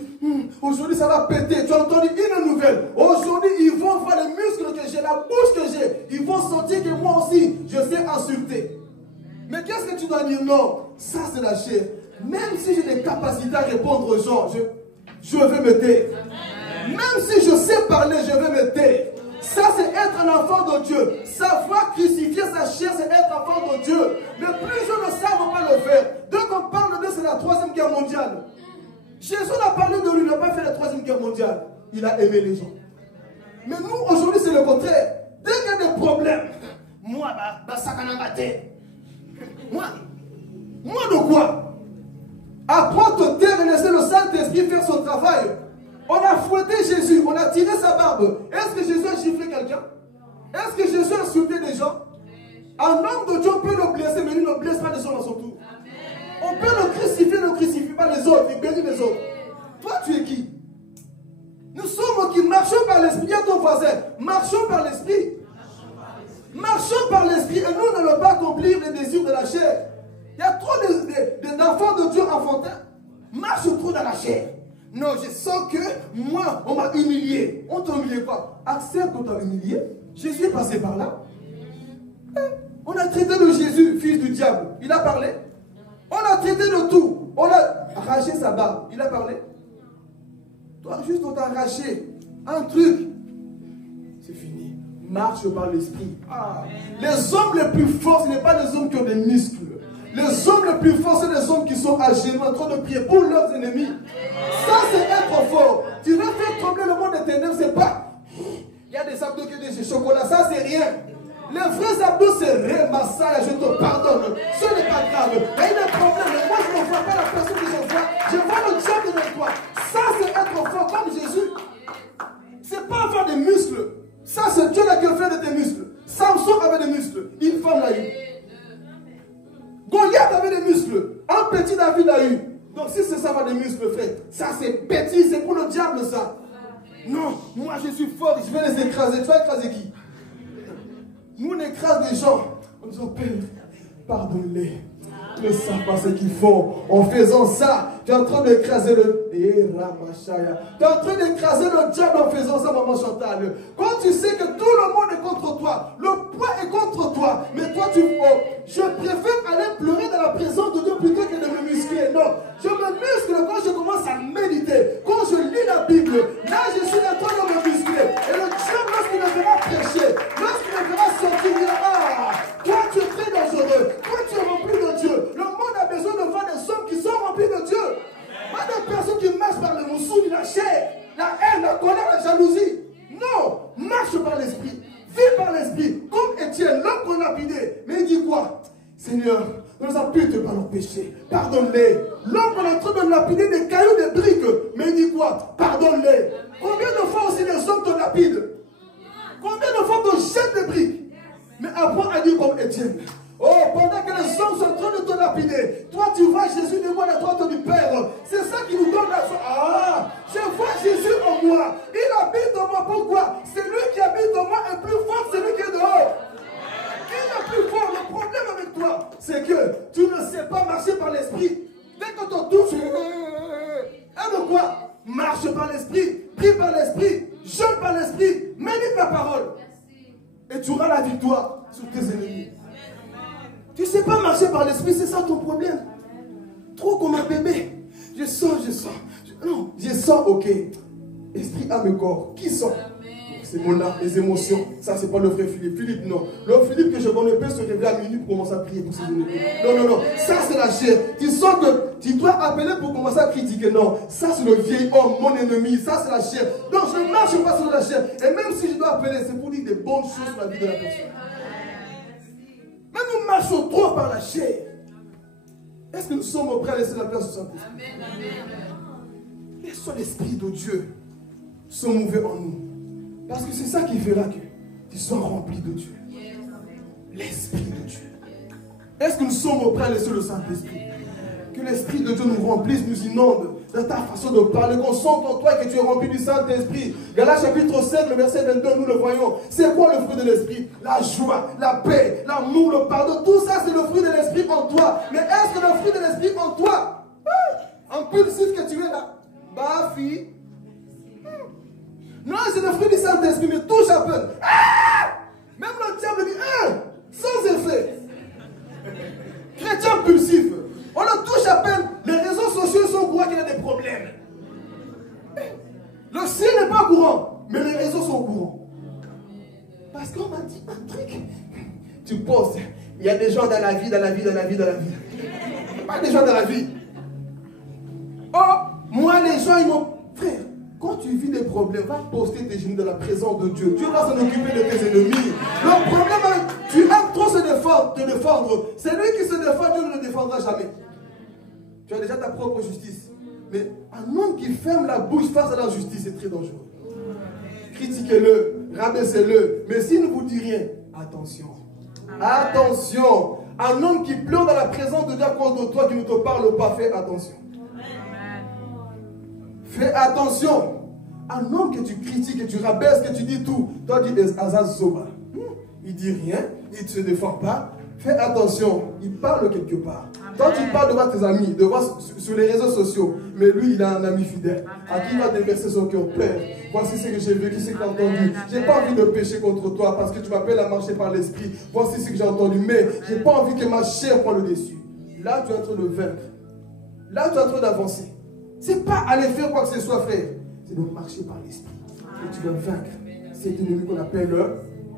Aujourd'hui, ça va péter. Tu as entendu une nouvelle. Aujourd'hui, ils vont voir les muscles que j'ai, la bouche que j'ai. Ils vont sentir que moi aussi, je sais insulter. Mais qu'est-ce que tu dois dire? Non, ça, c'est la chair. Même si j'ai des capacités à répondre aux gens, je vais me taire. Même si je sais parler, je vais me taire. Ça, c'est être un enfant de Dieu. Savoir crucifier sa chair, c'est être enfant de Dieu. Mais plus je ne savent pas le faire. Dès qu'on parle de c'est la 3e guerre mondiale. Jésus a parlé de lui, il n'a pas fait la 3e guerre mondiale. Il a aimé les gens. Mais nous, aujourd'hui, c'est le contraire. Dès qu'il y a des problèmes, moi, ça va m'abattre. Moi de quoi? Apprends te taire et laisser le Saint-Esprit faire son travail. On a fouetté Jésus, on a tiré sa barbe. Est-ce que Jésus a giflé quelqu'un? Est-ce que Jésus a insulté des gens? Un homme de Dieu peut le blesser, mais il ne blesse pas les gens à son tour. On peut le crucifier, ne crucifie pas les autres, il bénit les autres. Toi, tu es qui? Nous sommes qui marchons par l'esprit. Dis à ton voisin, marchons par l'esprit. Marchons par l'esprit et nous ne allons pas accomplir les désirs de la chair. Il y a trop d'enfants de Dieu enfantins. Marche trop dans la chair. Non, je sens que moi, on m'a humilié. On t'a humilié quoi? Accepte qu'on t'a humilié. Jésus est passé par là. On a traité de Jésus, fils du diable. Il a parlé. On a traité de tout. On a arraché sa barbe. Il a parlé. Toi, juste on t'a arraché un truc. C'est fini. Marche par l'esprit. Les hommes les plus forts, ce n'est pas les hommes qui ont des muscles. Les hommes les plus forts, c'est les hommes qui sont à genoux en train de prier pour leurs ennemis. Ça, c'est être fort. Tu veux faire trembler le monde des ténèbres, c'est pas. Il y a des abdos qui ont des chocolats, ça, c'est rien. Les vrais abdos, c'est Remassaya, je te pardonne. Ce n'est pas grave. Il y a des problèmes, mais moi, je ne vois pas la personne que je vois. Je vois le diable devant toi. Ça, c'est être fort comme Jésus. C'est pas avoir des muscles. Ça, c'est Dieu qui a fait de tes muscles. Samson avait des muscles. Une femme l'a eu. Goliath avait des muscles. Un petit David a eu. Donc si c'est ça, va des muscles, frère. Ça, c'est petit, c'est pour le diable, ça. Non, moi, je suis fort, je vais les écraser. Tu vas écraser qui? Nous, on écrase des gens. On dit, Père, pardonne-les. Ils ne savent pas ce qu'ils font. En faisant ça, tu es en train d'écraser le... Tu es en train d'écraser le diable en faisant ça, maman Chantal. Quand tu sais que tout le monde est contre toi, le poids est contre toi, mais toi tu... je préfère aller pleurer dans la présence de Dieu plutôt que de me muscler. Non, je me muscle quand je commence à méditer. Quand je lis la Bible, là je suis en train de me muscler. Et le diable, lorsqu'il me verra prêcher, lorsqu'il me verra sortir, il dira, toi tu es très dangereux, toi tu es rempli de Dieu. Le monde a besoin de voir des hommes qui sont remplis de Dieu. Pas des personnes qui marchent par le moussou, la chair, la haine, la colère, la jalousie. Non, marche par l'esprit, vis par l'esprit, comme Étienne, l'homme qu'on a lapidé. Mais il dit quoi? Seigneur, nous avons pu te par nos péchés, pardonne-les. L'homme qu'on est en train de lapider des cailloux, des briques. Mais il dit quoi? Pardonne-les. Combien de fois aussi les hommes te lapident? Combien de fois on jette des briques? Mais apprends à dire comme Étienne. Oh, pendant que les hommes sont en train de te lapider, toi tu vois Jésus devant la droite du Père. C'est ça qui nous donne la joie. Ah, je vois Jésus en moi. Il habite en moi. Pourquoi? Celui qui habite en moi est plus fort que celui qui est dehors. Il est plus fort. Le problème avec toi, c'est que tu ne sais pas marcher par l'esprit. Dès que tu touches, de quoi? Marche par l'esprit, prie par l'esprit, jeûne par l'esprit, médite ma parole. Et tu auras la victoire sur tes ennemis. Tu ne sais pas marcher par l'esprit, c'est ça ton problème. Trop comme un bébé. Je sens. Non, je sens, ok. Esprit, âme et corps. Qui sent? C'est mon âme, les émotions. Ça, c'est pas le vrai Philippe. Philippe, non. Le Philippe que je connais peut se réveiller à minuit pour commencer à prier pour ses ennemis. Non. Ça, c'est la chair. Tu sens que tu dois appeler pour commencer à critiquer. Non. Ça, c'est le vieil homme, mon ennemi. Ça, c'est la chair. Donc, je ne marche pas sur la chair. Et même si je dois appeler, c'est pour dire des bonnes choses sur la vie de la personne. Mais nous marchons trop par la chair. Est-ce que nous sommes prêts à laisser la place au Saint-Esprit? Laissons l'Esprit de Dieu se mouver en nous. Parce que c'est ça qui fera que tu sois rempli de Dieu. L'Esprit de Dieu. Est-ce que nous sommes prêts à laisser le Saint-Esprit? Que l'Esprit de Dieu nous remplisse, nous inonde dans ta façon de parler, qu'on sente en toi que tu es rempli du Saint-Esprit. Galates chapitre 5, le verset 22, nous le voyons. C'est quoi le fruit de l'Esprit? La joie, la paix, l'amour, le pardon. Tout ça, c'est le fruit de l'Esprit en toi. Mais est-ce que le fruit de l'Esprit en toi, impulsif que tu es là, bah fille, non, c'est le fruit du Saint-Esprit, mais touche à peine. Même le diable dit, sans effet. Chrétien impulsif. On le touche à peine. Les réseaux sociaux sont au courant qu'il y a des problèmes. Le ciel n'est pas au courant, mais les réseaux sont au courant. Parce qu'on m'a dit un truc. Tu penses, il y a des gens dans la vie. Pas des gens dans la vie. Oh, moi, les gens, ils m'ont... Frère, quand tu vis des problèmes, va poster tes genoux dans la présence de Dieu. Dieu va s'en occuper de tes ennemis. Le problème, tu aimes trop te défendre. C'est lui qui se défend, Dieu ne le défendra jamais. Tu as déjà ta propre justice. Mais un homme qui ferme la bouche face à la justice, c'est très dangereux. Critiquez-le, rabaissez-le. Mais s'il ne vous dit rien, attention. Attention. Un homme qui pleure dans la présence de Dieu à cause de toi, qui ne te parle pas, fais attention. Fais attention. Un homme que tu critiques, que tu rabaisses, que tu dis tout. Toi, tu dis Azaz Zoba. Il dit rien, il ne se défend pas. Fais attention, il parle quelque part. Toi, tu parles devant tes amis, sur les réseaux sociaux. Mais lui, il a un ami fidèle. À qui il va déverser son cœur. Père, voici ce que j'ai vécu, ce que j'ai entendu. Je n'ai pas envie de pécher contre toi parce que tu m'appelles à marcher par l'esprit. Voici ce que j'ai entendu. Mais je n'ai pas envie que ma chair prenne le dessus. Là, tu es en train de vaincre. Là, tu es en train d'avancer. Ce n'est pas aller faire quoi que ce soit, frère. C'est de marcher par l'esprit. Et tu vas vaincre cet ennemi qu'on appelle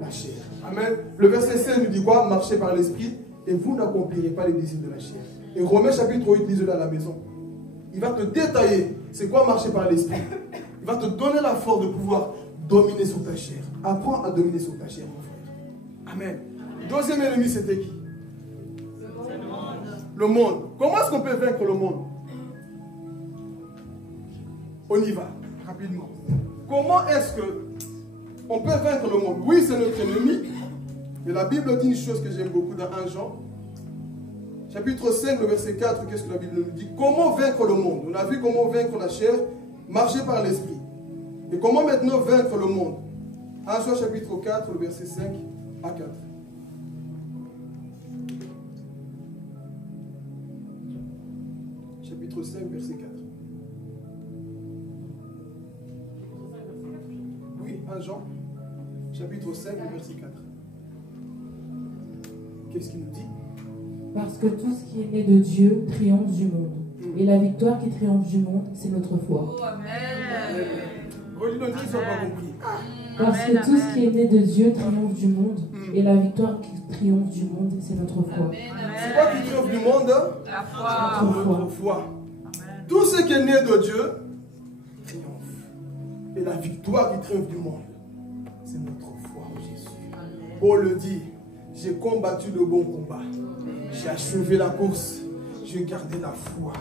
la chair. Amen. Le verset 16 nous dit quoi? Marchez par l'esprit et vous n'accomplirez pas les désirs de la chair. Et Romains chapitre 8, lisez-le à la maison. Il va te détailler c'est quoi marcher par l'esprit. Il va te donner la force de pouvoir dominer sur ta chair. Apprends à dominer sur ta chair, mon frère. Amen. Deuxième ennemi, c'était qui? Le monde. Comment est-ce qu'on peut vaincre le monde? On y va, rapidement. Comment est-ce qu'on peut vaincre le monde? Oui, c'est notre ennemi. Mais la Bible dit une chose que j'aime beaucoup dans 1 Jean. Chapitre 5, le verset 4, qu'est-ce que la Bible nous dit? Comment vaincre le monde? On a vu comment vaincre la chair, marcher par l'esprit. Et comment maintenant vaincre le monde? 1 Jean chapitre 4, le verset 5 à 4. Chapitre 5, verset 4. Oui, 1 Jean, chapitre 5, verset 4. Qu'est-ce qu'il nous dit? Parce que tout ce qui est né de Dieu triomphe du monde. Et la victoire qui triomphe du monde, c'est notre foi. Amen. Relis-le, ils n'ont pas compris. Parce que tout ce qui est né de Dieu triomphe du monde. Et la victoire qui triomphe du monde, c'est notre foi. C'est quoi qui triomphe du monde? La foi. Notre foi. Tout ce qui est né de Dieu triomphe. Et la victoire qui triomphe du monde, c'est notre foi en Jésus. Paul le dit, j'ai combattu le bon combat. J'ai achevé la course. J'ai gardé la foi.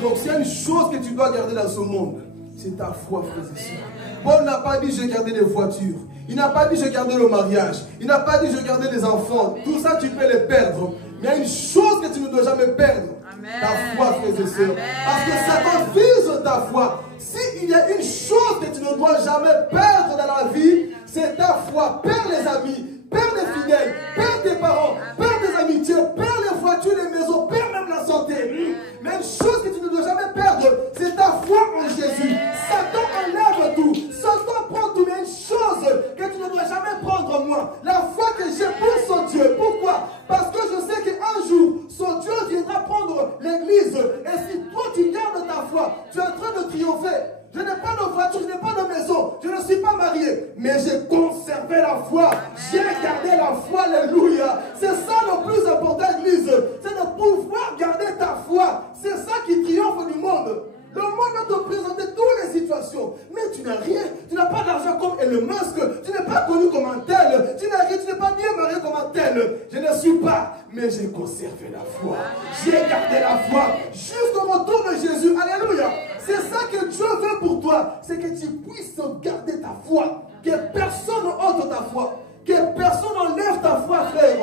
Donc s'il y a une chose que tu dois garder dans ce monde, c'est ta foi, frères et sœurs. Paul n'a pas dit j'ai gardé les voitures. Il n'a pas dit je gardais le mariage. Il n'a pas dit je gardais les enfants. Tout ça, tu peux les perdre. Mais il y a une chose que tu ne dois jamais perdre. Amen. Ta foi, frères et sœurs. Parce que Satan vise ta foi. S'il y a une chose que tu ne dois jamais perdre dans la vie, c'est ta foi. Perds les amis, perds les fidèles, perds tes parents, perds tes amitiés, perds les voitures, les maisons, perds même la santé. Mais une chose que tu ne dois jamais perdre, c'est ta foi en Jésus. Satan enlève tout. Satan prend tout. Mais une chose que tu ne dois jamais prendre, moi, la foi que j'ai pour son Dieu. Pourquoi? Parce que je sais qu'un jour, son Dieu viendra prendre l'église. Et si toi, tu gardes ta foi, tu es en train de triompher. Je n'ai pas de voiture, je n'ai pas de maison, je ne suis pas marié, mais j'ai conservé la foi, j'ai gardé la foi, alléluia. C'est ça le plus important, église, c'est de pouvoir garder ta foi. C'est ça qui triomphe du monde. Le monde va te présenter toutes les situations, mais tu n'as rien, tu n'as pas d'argent comme Elon Musk, tu n'es pas connu comme un tel, tu n'as rien, tu n'es pas bien marié comme un tel. Je ne suis pas, mais j'ai conservé la foi, j'ai gardé la foi jusqu'au retour de Jésus, alléluia. C'est ça que Dieu veut pour toi, c'est que tu puisses garder ta foi, que personne n'ôte ta foi, que personne n'enlève ta foi, frère.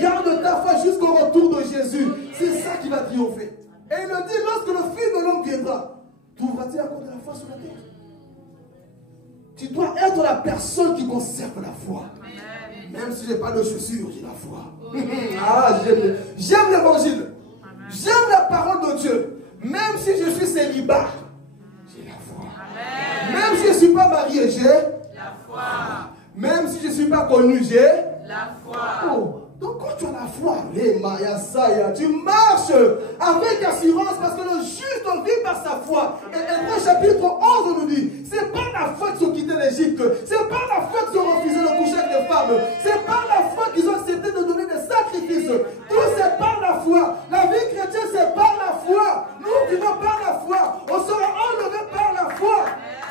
Garde ta foi jusqu'au retour de Jésus, c'est ça qui va triompher. Et il le dit, lorsque le Fils de l'homme viendra, trouveras-tu encore de la foi sur la terre? Tu dois être la personne qui conserve la foi. Même si je n'ai pas de chaussures, j'ai la foi. Ah, j'aime l'évangile. J'aime la parole de Dieu. Même si je suis célibat, j'ai la foi. Même si je ne suis pas marié, j'ai la foi. Même si je ne suis pas connu, j'ai la foi. Oh. Donc quand tu as la foi, tu marches avec assurance parce que le juste vit par sa foi. Et Hébreux chapitre 11 nous dit, c'est pas la foi qu'ils ont quitté l'Égypte, c'est pas la foi qu'ils ont refusé de coucher avec les femmes, c'est pas la foi qu'ils ont accepté de donner des sacrifices. Tout c'est par la foi. La vie chrétienne c'est par la foi. Nous vivons par la foi. On sera enlevés par la foi.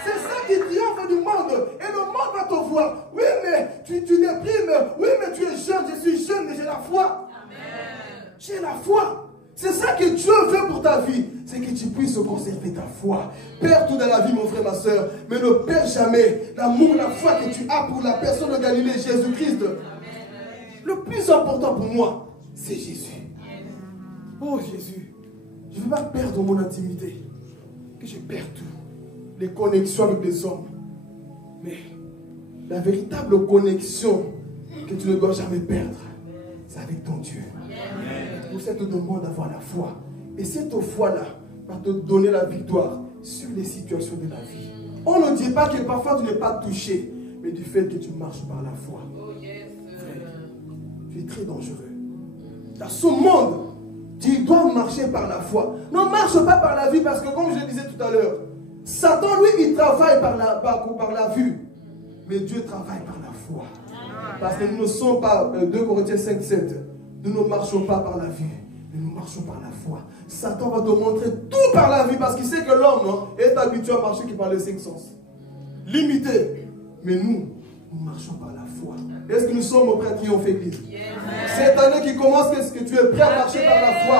C'est ça qui triomphe du monde. Et le monde va te voir. Oui, mais tu déprimes. Oui, mais tu es jeune. Je suis jeune, mais j'ai la foi. J'ai la foi. C'est ça que Dieu veut pour ta vie. C'est que tu puisses conserver ta foi. Perds tout dans la vie, mon frère, ma soeur. Mais ne perds jamais l'amour, la foi que tu as pour la personne de Galilée, Jésus-Christ. Le plus important pour moi, c'est Jésus. Oh Jésus, je ne veux pas perdre mon intimité. Que je perds tout. Les connexions avec les hommes. Mais la véritable connexion que tu ne dois jamais perdre, c'est avec ton Dieu. Pour ça, te demande d'avoir la foi. Et cette foi-là va te donner la victoire sur les situations de la vie. On ne dit pas que parfois tu n'es pas touché, mais du fait que tu marches par la foi. Frère, tu es très dangereux. Dans ce monde, tu dois marcher par la foi. Ne marche pas par la vie parce que, comme je le disais tout à l'heure, Satan, lui, il travaille par la vue. Mais Dieu travaille par la foi. Parce que nous ne sommes pas, 2 Corinthiens 5, 7, nous ne marchons pas par la vue, mais nous marchons par la foi. Satan va te montrer tout par la vue parce qu'il sait que l'homme est habitué à marcher par les 5 sens. Limité. Mais nous marchons par la foi. Est-ce que nous sommes prêts à triompher, Église? Cette année qui commence, est-ce que tu es prêt à marcher par la foi?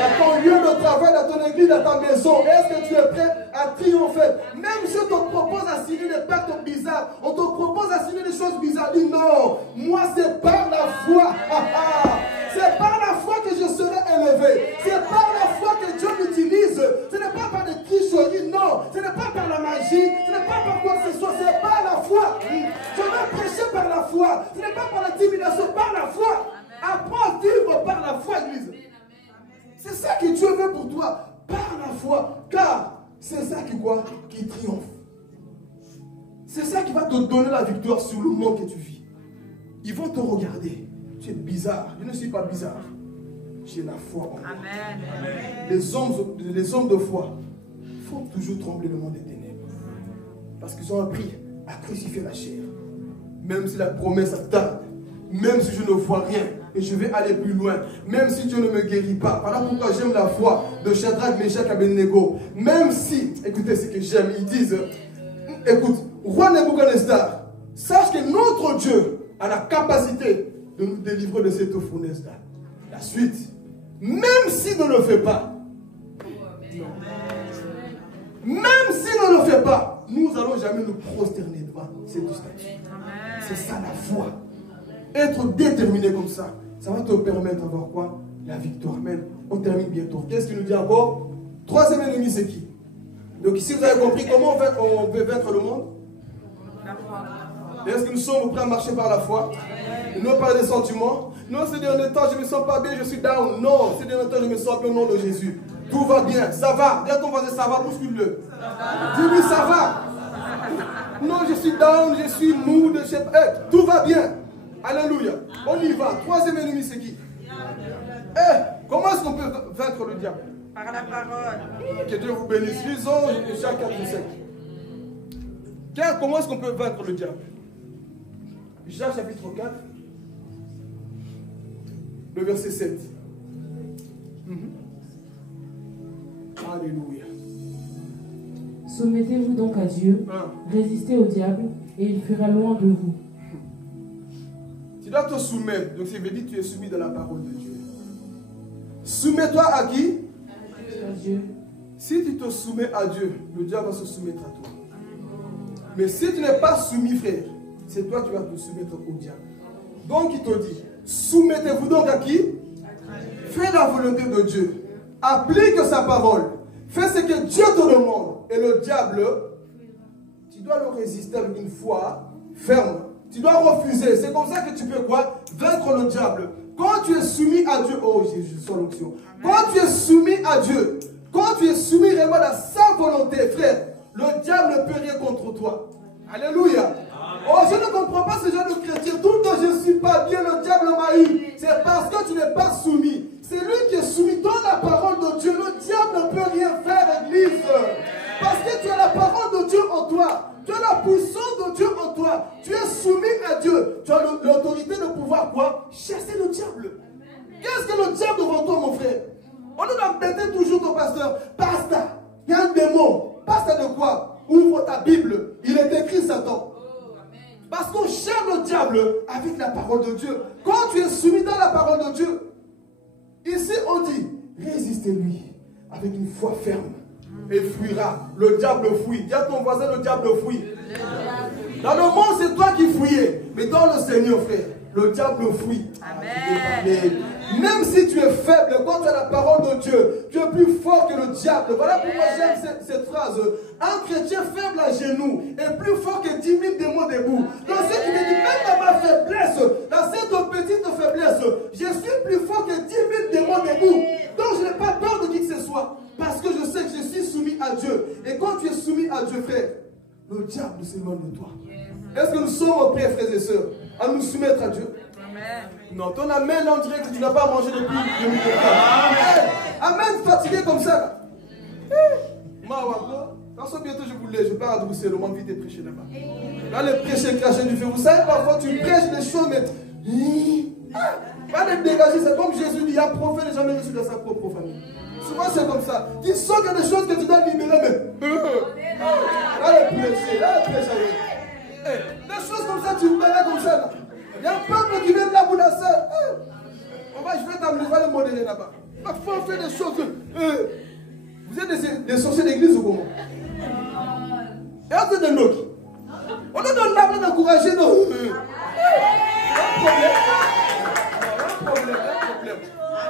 Dans ton lieu de travail, dans ton église, dans ta maison, est-ce que tu es prêt à triompher? Même si on te propose à signer des pactes bizarres, on te propose à signer des choses bizarres, dis non, moi c'est par la foi. C'est par la foi que je serai élevé. C'est par la foi que Dieu m'utilise. Ce n'est pas par des tricheries, non. Ce n'est pas par la magie. Ce n'est pas par quoi que ce soit. C'est par la foi. Je vais prêcher par la foi. Ce n'est pas par l'intimidation, par la foi. Apprends à vivre par la foi, Église. C'est ça que Dieu veut pour toi. Par la foi. Car c'est ça qui triomphe. C'est ça qui va te donner la victoire sur le monde que tu vis. Ils vont te regarder. Tu es bizarre. Je ne suis pas bizarre. J'ai la foi en moi. Amen. Les hommes de foi font toujours trembler le monde des ténèbres. Parce qu'ils ont appris à crucifier la chair. Même si la promesse tarde. Même si je ne vois rien. Et je vais aller plus loin. Même si Dieu ne me guérit pas. Voilà pourquoi j'aime la foi de Shadrach, Meshach et Abednego. Même si, écoutez ce que j'aime, ils disent, écoute, roi Nebuchadnezzar, sache que notre Dieu a la capacité de nous délivrer de cette fournaise-là. La suite, même s'il ne le fait pas, même s'il ne le fait pas, nous n'allons jamais nous prosterner devant cette statue. C'est ça la foi. Être déterminé comme ça, ça va te permettre d'avoir quoi? La victoire. Amen. On termine bientôt. Qu'est-ce qu'il nous dit encore? Troisième ennemi, c'est qui? Donc ici, vous avez compris comment on peut vaincre le monde? Est-ce que nous sommes prêts à marcher par la foi? Et non par des sentiments? Non, ces derniers temps, je ne me sens pas bien, je suis down. Non, ces derniers temps, je me sens bien au nom de Jésus. Tout va bien, ça va. Dis à ton voisin, ça va, bouscule-le. Dis-lui, ça va. Non, je suis down, je suis mou, tout va bien. Alléluia. On y va. Troisième ennemi, c'est qui? Comment est-ce qu'on peut vaincre le diable? Par la parole. Que Dieu vous bénisse. Lisons Jacques 4:5. Comment est-ce qu'on peut vaincre le diable? Jacques chapitre 4, le verset 7. Alléluia. Soumettez-vous donc à Dieu, résistez au diable, et il fuira loin de vous. Tu dois te soumettre. Donc ça veut dire que tu es soumis dans la parole de Dieu. Soumets-toi à qui? À Dieu. Si tu te soumets à Dieu, le diable va se soumettre à toi. Mais si tu n'es pas soumis, frère, c'est toi qui vas te soumettre au diable. Donc il te dit, soumettez-vous donc à qui? Fais la volonté de Dieu. Applique sa parole. Fais ce que Dieu te demande. Et le diable, tu dois le résister avec une foi ferme. Tu dois refuser. C'est comme ça que tu peux quoi? Vaincre le diable. Quand tu es soumis à Dieu, oh Jésus, sans l'onction. Quand tu es soumis à Dieu, quand tu es soumis vraiment à sa volonté, frère, le diable ne peut rien contre toi. Alléluia. Oh, je ne comprends pas ce genre de chrétien. Tout le temps, je ne suis pas bien, le diable m'a eu. C'est parce que tu n'es pas soumis. C'est lui qui est soumis dans la parole de Dieu. Le diable ne peut rien faire, Église. Parce que tu as la parole de Dieu en toi. Tu as la puissance de Dieu en toi. Tu es soumis à Dieu. Tu as l'autorité de pouvoir quoi? Chasser le diable. Qu'est-ce que le diable devant toi, mon frère? On nous embêtait toujours ton pasteur. Pasteur, il y a un démon. Pasteur de quoi? Ouvre ta Bible. Il est écrit Satan. Parce qu'on cherche le diable avec la parole de Dieu. Quand tu es soumis dans la parole de Dieu, ici on dit, résistez-lui avec une foi ferme. Et il fuira. Le diable fuit. Dis à ton voisin, le diable fuit. Dans le monde, c'est toi qui fouillais. Mais dans le Seigneur, frère, le diable fuit. Amen. Même si tu es faible, quand tu as la parole de Dieu, tu es plus fort que le diable. Voilà pourquoi j'aime cette phrase. Un chrétien faible à genoux est plus fort que 10 000 démons debout. Donc ce qui me dit, même dans ma faiblesse, dans cette petite faiblesse, je suis plus fort que 10 000 démons debout. Donc je n'ai pas peur de qui que ce soit. Parce que je sais que je suis soumis à Dieu. Et quand tu es soumis à Dieu, frère, le diable s'éloigne de toi. Est-ce que nous sommes prêts, frères et sœurs, à nous soumettre à Dieu? Amen. Non, ton amen, on dirait que tu n'as pas mangé depuis 2004. Amen, fatigué comme ça. Quand bientôt je pars à Bruxelles, on m'invite à prêcher là-bas. Là, les prêcher, cracher du feu. Vous savez, parfois tu prêches des choses, mais. Pas les dégager, c'est comme Jésus dit, il y a un prophète n'est jamais reçu dans sa propre famille. Souvent c'est comme ça. Tu sens qu'il y a des choses que tu dois libérer, mais. Allez prêcher, des choses comme ça, tu verras comme ça. Là. Il y a un peuple qui vient de la Bouddha. Je vais t'amener, je vais le modérer là-bas. Parfois on fait des choses. Vous êtes des sorciers d'église ou comment? Et on te donne l'autre. On te donne l'arbre d'encourager. Non. Un problème.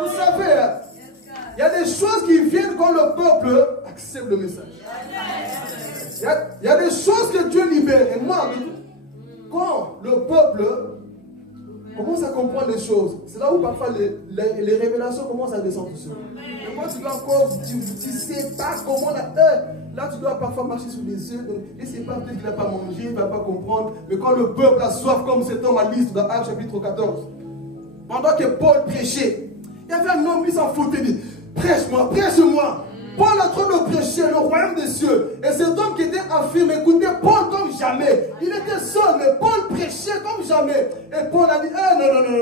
Vous savez, il y a des choses qui viennent quand le peuple accepte le message. Il y a des choses que Dieu libère. Et moi, quand le peuple commence à comprendre les choses, c'est là où parfois les révélations commencent à descendre tout seul. Et moi, tu dois encore, tu ne sais pas comment là, tu dois parfois marcher sur les yeux. Et c'est pas peut-être qu'il n'a pas mangé, il ne va pas comprendre. Mais quand le peuple a soif, comme cet homme à liste dans Actes chapitre 14, pendant que Paul prêchait, il y avait un homme qui s'en foutait, dit, prêche-moi, prêche-moi. Paul est en train de prêcher le royaume des cieux. Et cet homme qui était affirmé, écoutez, Paul comme jamais. Il était seul, mais Paul prêchait comme jamais. Et Paul a dit,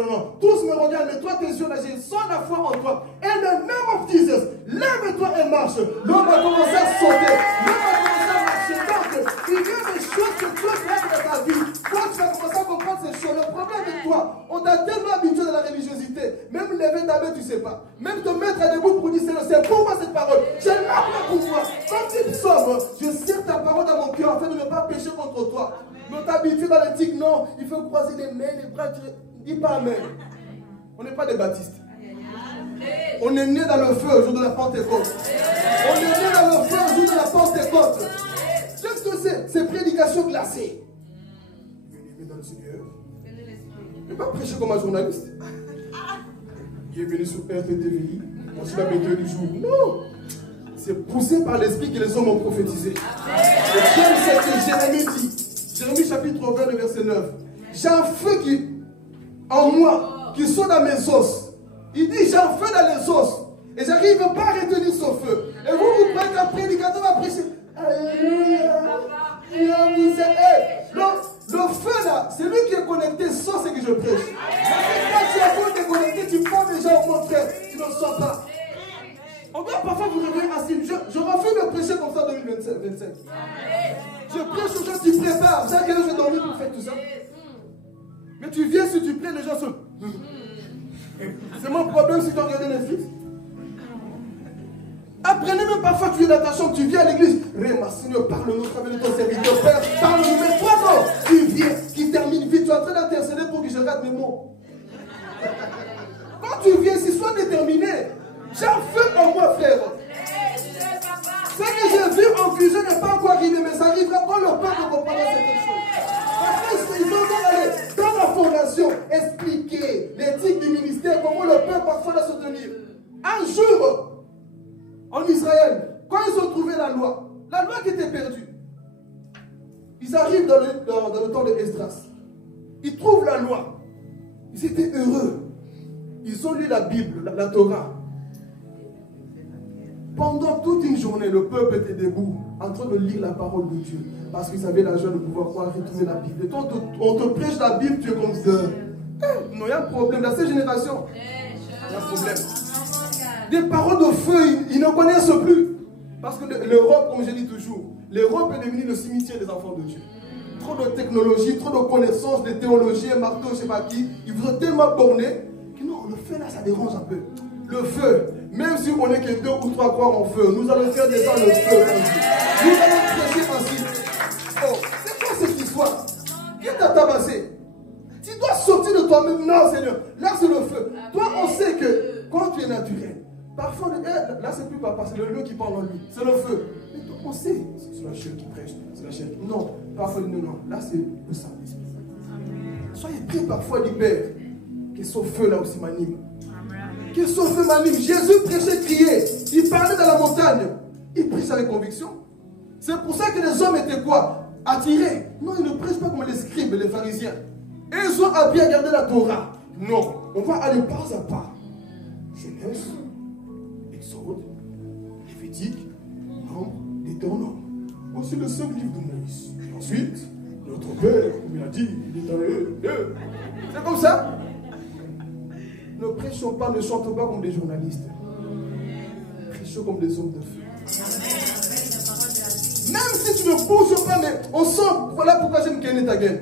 non. Tous me regardent, mais toi tes yeux là, j'ai sans la foi en toi. And the name of Jesus, lève-toi et marche. L'homme a commencé à sauter. L'homme a commencé à marcher. Donc, il y a des choses que Dieu fait dans ta vie. Quand tu vas commencer à comprendre ces choses, le problème avec toi, on t'a tellement habitué dans la religiosité. Même lever ta main, tu ne sais pas. Même te mettre à debout pour dire, c'est pour moi cette parole. J'ai l'arme pour moi. Comme dit psaume, je serre ta parole dans mon cœur afin de ne pas pécher contre toi. Mais on t'a habitué dans l'éthique, non, il faut croiser les mains, les bras, dis pas amen. On n'est pas des baptistes. On est né dans le feu au jour de la Pentecôte. On est né dans le feu au jour de la Pentecôte. Qu'est-ce que c'est? C'est prédication glacée. Venez dans le Seigneur. Il ne peut pas prêcher comme un journaliste. Il est venu sur RTTVI. On se l'a mis du jour. Non. C'est poussé par l'esprit que les hommes ont prophétisé. Et j'aime ce que Jérémie dit. Jérémie chapitre 20, le verset 9. J'ai un feu qui, en moi, qui sort dans mes os. Il dit, j'ai un feu dans les os. Et j'arrive pas à retenir ce feu. Et vous croyez qu'un prédicateur va prêcher. Alléluia. Le feu là, c'est lui qui est connecté sans ce que je prêche. Mais quand tu es pas déconnecté, tu prends déjà au contraire. Tu ne sors pas. On doit parfois vous réveiller assis. Je refuse de prêcher comme ça en 2025. Je prêche aux gens, tu prépares. Chaque année, je vais dormir pour faire tout ça. Mais tu viens, si tu prêches, les gens sont. C'est mon problème si tu regardes Netflix. Apprenez même parfois, tu es dans ta chambre, tu viens à l'église. Réma, Seigneur, parle-nous, travaille de ton serviteur, Père, parle-nous. Mais toi, non, tu viens, qui termine vite, tu es en train d'intercéder pour que je rate mes mots. Quand tu viens ici, sois déterminé. J'ai un feu en moi, frère. Ce que j'ai vu en fusion n'est pas encore arrivé, mais ça arrivera quand le peuple comprendra certaines choses. Parce qu'ils ont aller dans la fondation, expliquer l'éthique du ministère, comment le peuple parfois doit se tenir. Un jour, en Israël, quand ils ont trouvé la loi qui était perdue, ils arrivent dans le temps de Esdras. Ils trouvent la loi. Ils étaient heureux. Ils ont lu la Bible, la Torah. Pendant toute une journée, le peuple était debout, en train de lire la parole de Dieu. Parce qu'ils avaient la joie de pouvoir retourner la Bible. Et quand on te prêche la Bible, tu es comme ça. Non, il y a un problème. Dans cette génération, il y a un problème. Des paroles de feu, ils ne connaissent plus. Parce que l'Europe, comme je dis toujours, l'Europe est devenue le cimetière des enfants de Dieu. Trop de technologie, trop de connaissances, des théologiens, marteaux, je ne sais pas qui. Ils vous ont tellement bornés que non, le feu là, ça dérange un peu. Le feu, même si on n'est que 2 ou 3 croire en feu, nous allons faire déjà le feu. Nous allons prêcher ainsi. Oh, c'est quoi cette histoire? Qui t'a tabassé? Tu dois sortir de toi-même. Non, Seigneur. Là, c'est le feu. Toi, on sait que quand tu es naturel, parfois, là, c'est plus papa, c'est le lieu qui parle en lui. C'est le feu. Mais toi, on sait. C'est la chair qui prêche. C'est la chair qui... Non, parfois, non. Là, c'est le Saint-Esprit. Soyez prêts parfois, dit Père, que ce feu là aussi m'anime. Que ce feu m'anime. Jésus prêchait, criait. Il parlait dans la montagne. Il prêchait avec conviction. C'est pour ça que les hommes étaient quoi? Attirés. Non, ils ne prêchent pas comme les scribes et les pharisiens. Et ils ont appris à garder la Torah. Non, on va aller pas à pas. Genèse, Exode, Lévitique, Nombre, Deutéronome. Voici le 5 livres de Moïse. Et ensuite, notre Père, comme il a dit, il est dans les... C'est comme ça. Ne prêchons pas, ne chantons pas comme des journalistes. Prêchons comme des hommes de feu. Même si tu ne bouges pas, mais on sent, voilà pourquoi j'aime Kenneth Hagin.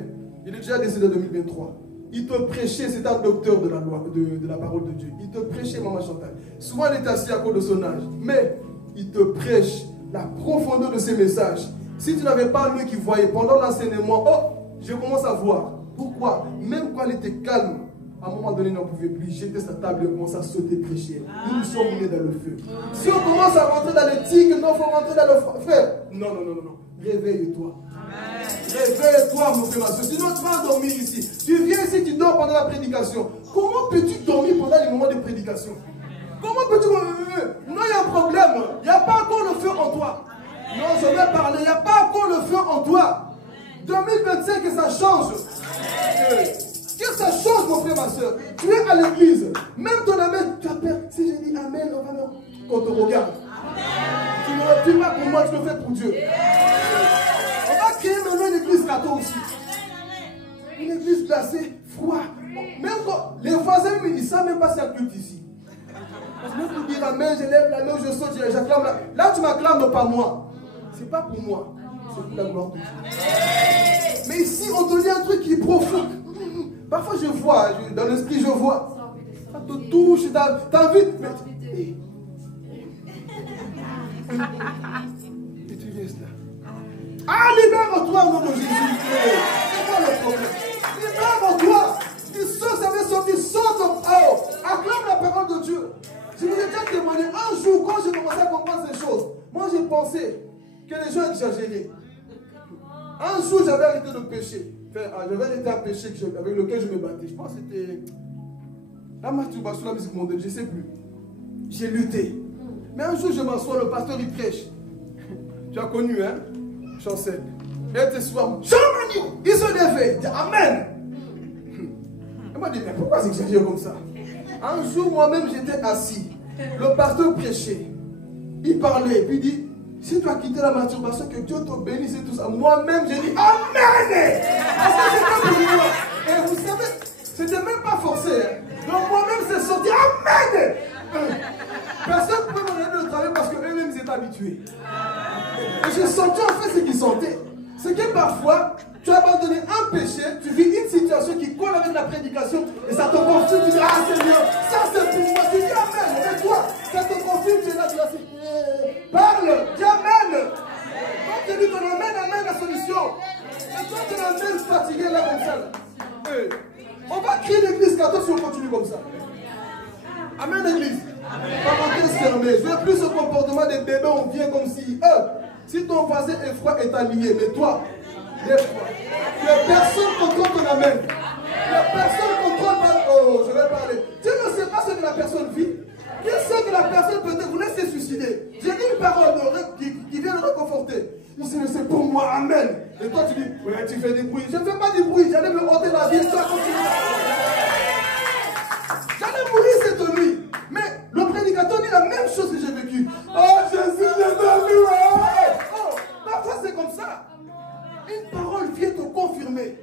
Il est déjà décédé en 2023. Il te prêchait, c'est un docteur de la loi, de la parole de Dieu. Il te prêchait, Maman Chantal. Souvent, il est assis à cause de son âge. Mais il te prêche la profondeur de ses messages. Si tu n'avais pas lui qui voyait pendant l'enseignement, oh, je commence à voir. Pourquoi? Même quand il était calme, à un moment donné, il n'en pouvait plus. J'étais sa table et commençait à sauter, prêcher. Nous sommes nés dans le feu. Si on commence à rentrer dans l'éthique, non, il faut rentrer dans le frère. Non. Réveille-toi. Réveille-toi, mon frère, ma soeur. Sinon, tu vas dormir ici. Tu viens ici, tu dors pendant la prédication. Comment peux-tu dormir pendant les moments de prédication? Comment peux-tu... Non, il y a un problème. Il n'y a pas encore le feu en toi. Non, je vais parler. Il n'y a pas encore le feu en toi. 2025, que ça change. Que ça change, mon frère, ma soeur. Tu es à l'église. Même ton amen, tu as peur. Si je dis amen, on va non. Qu'on te regarde. Tu ne le fais pas pour moi, tu le fais pour Dieu. On va créer maintenant une église gâteau aussi. Une église glacée, froid. Même quand les voisins, ils ne savent même pas si il y a culte ici. Parce que même pour dire amen, je lève la main, je saute, j'acclame. Là, tu m'acclames pas moi. C'est pas pour moi. C'est pour la gloire de Dieu. Mais ici, on te dit un truc qui est profond. Parfois, je vois, dans l'esprit, je vois. Ça te touche, t'as envie. Et tu viens là. Ah, libère-toi au nom de Jésus. C'est quoi le problème? Libère-toi. Tu sors, ça va sortir, sors de haut. Acclame la parole de Dieu. Je vous ai déjà témoigné, un jour, quand j'ai commencé à comprendre ces choses, moi j'ai pensé que les gens exagéraient. Un jour, j'avais arrêté de pécher. Enfin, j'avais arrêté un péché avec lequel je me battais. Je pense que c'était la masturbation, la musique mondaine, je ne sais plus. J'ai lutté. Mais un jour, je m'assois, le pasteur il prêche. Tu as connu, hein? Chancel. Et tes soirs, Jean-Manu, il se levait, il dit Amen. Il m'a dit, mais pourquoi c'est exagéré comme ça? Un jour, moi-même, j'étais assis. Le pasteur prêchait. Il parlait, puis il dit, si tu as quitté la masturbation, que Dieu te bénisse et tout ça. Moi-même, j'ai dit Amen. Parce que c'était pour moi. Et vous savez, c'était même pas forcé. Hein. Donc moi-même, c'est sorti Amen. Personne ne pouvait me donner le travail parce qu'eux-mêmes, ils étaient habitués. Et j'ai senti en fait ce qu'ils sentaient. C'est que parfois, tu as abandonné un péché, tu vis une situation qui colle avec la prédication et ça te confirme, tu dis ah Seigneur, ça c'est pour moi, tu dis Amen, et toi, ça te confirme, tu es là, tu vas dire parle, dis Amen. Quand tu dis ton Amen, la solution. Et toi tu es Amen fatigué là comme ça. Là. On va crier l'église catholique si on continue comme ça. Amen l'église. Parenthèse fermée. Je veux plus ce comportement des bébés, on vient comme si ton voisin est froid est allié, mais toi, que personne ne contrôle ton amen. Que personne ne contrôle pas. Oh, je vais parler. Tu ne sais pas ce que la personne vit. Tu sais que la personne peut-être voulait se suicider. J'ai dit une parole qui vient le réconforter. Il dit, c'est pour moi, amen. Et toi, tu dis, ouais, tu fais du bruit. Je ne fais pas du bruit. J'allais me ôter la vie. Toi, continue. J'allais mourir cette nuit. Mais le prédicateur dit la même chose que j'ai vécu. Oh, Jésus, j'ai dormi. Oh, parfois c'est comme ça. Une parole vient te confirmer.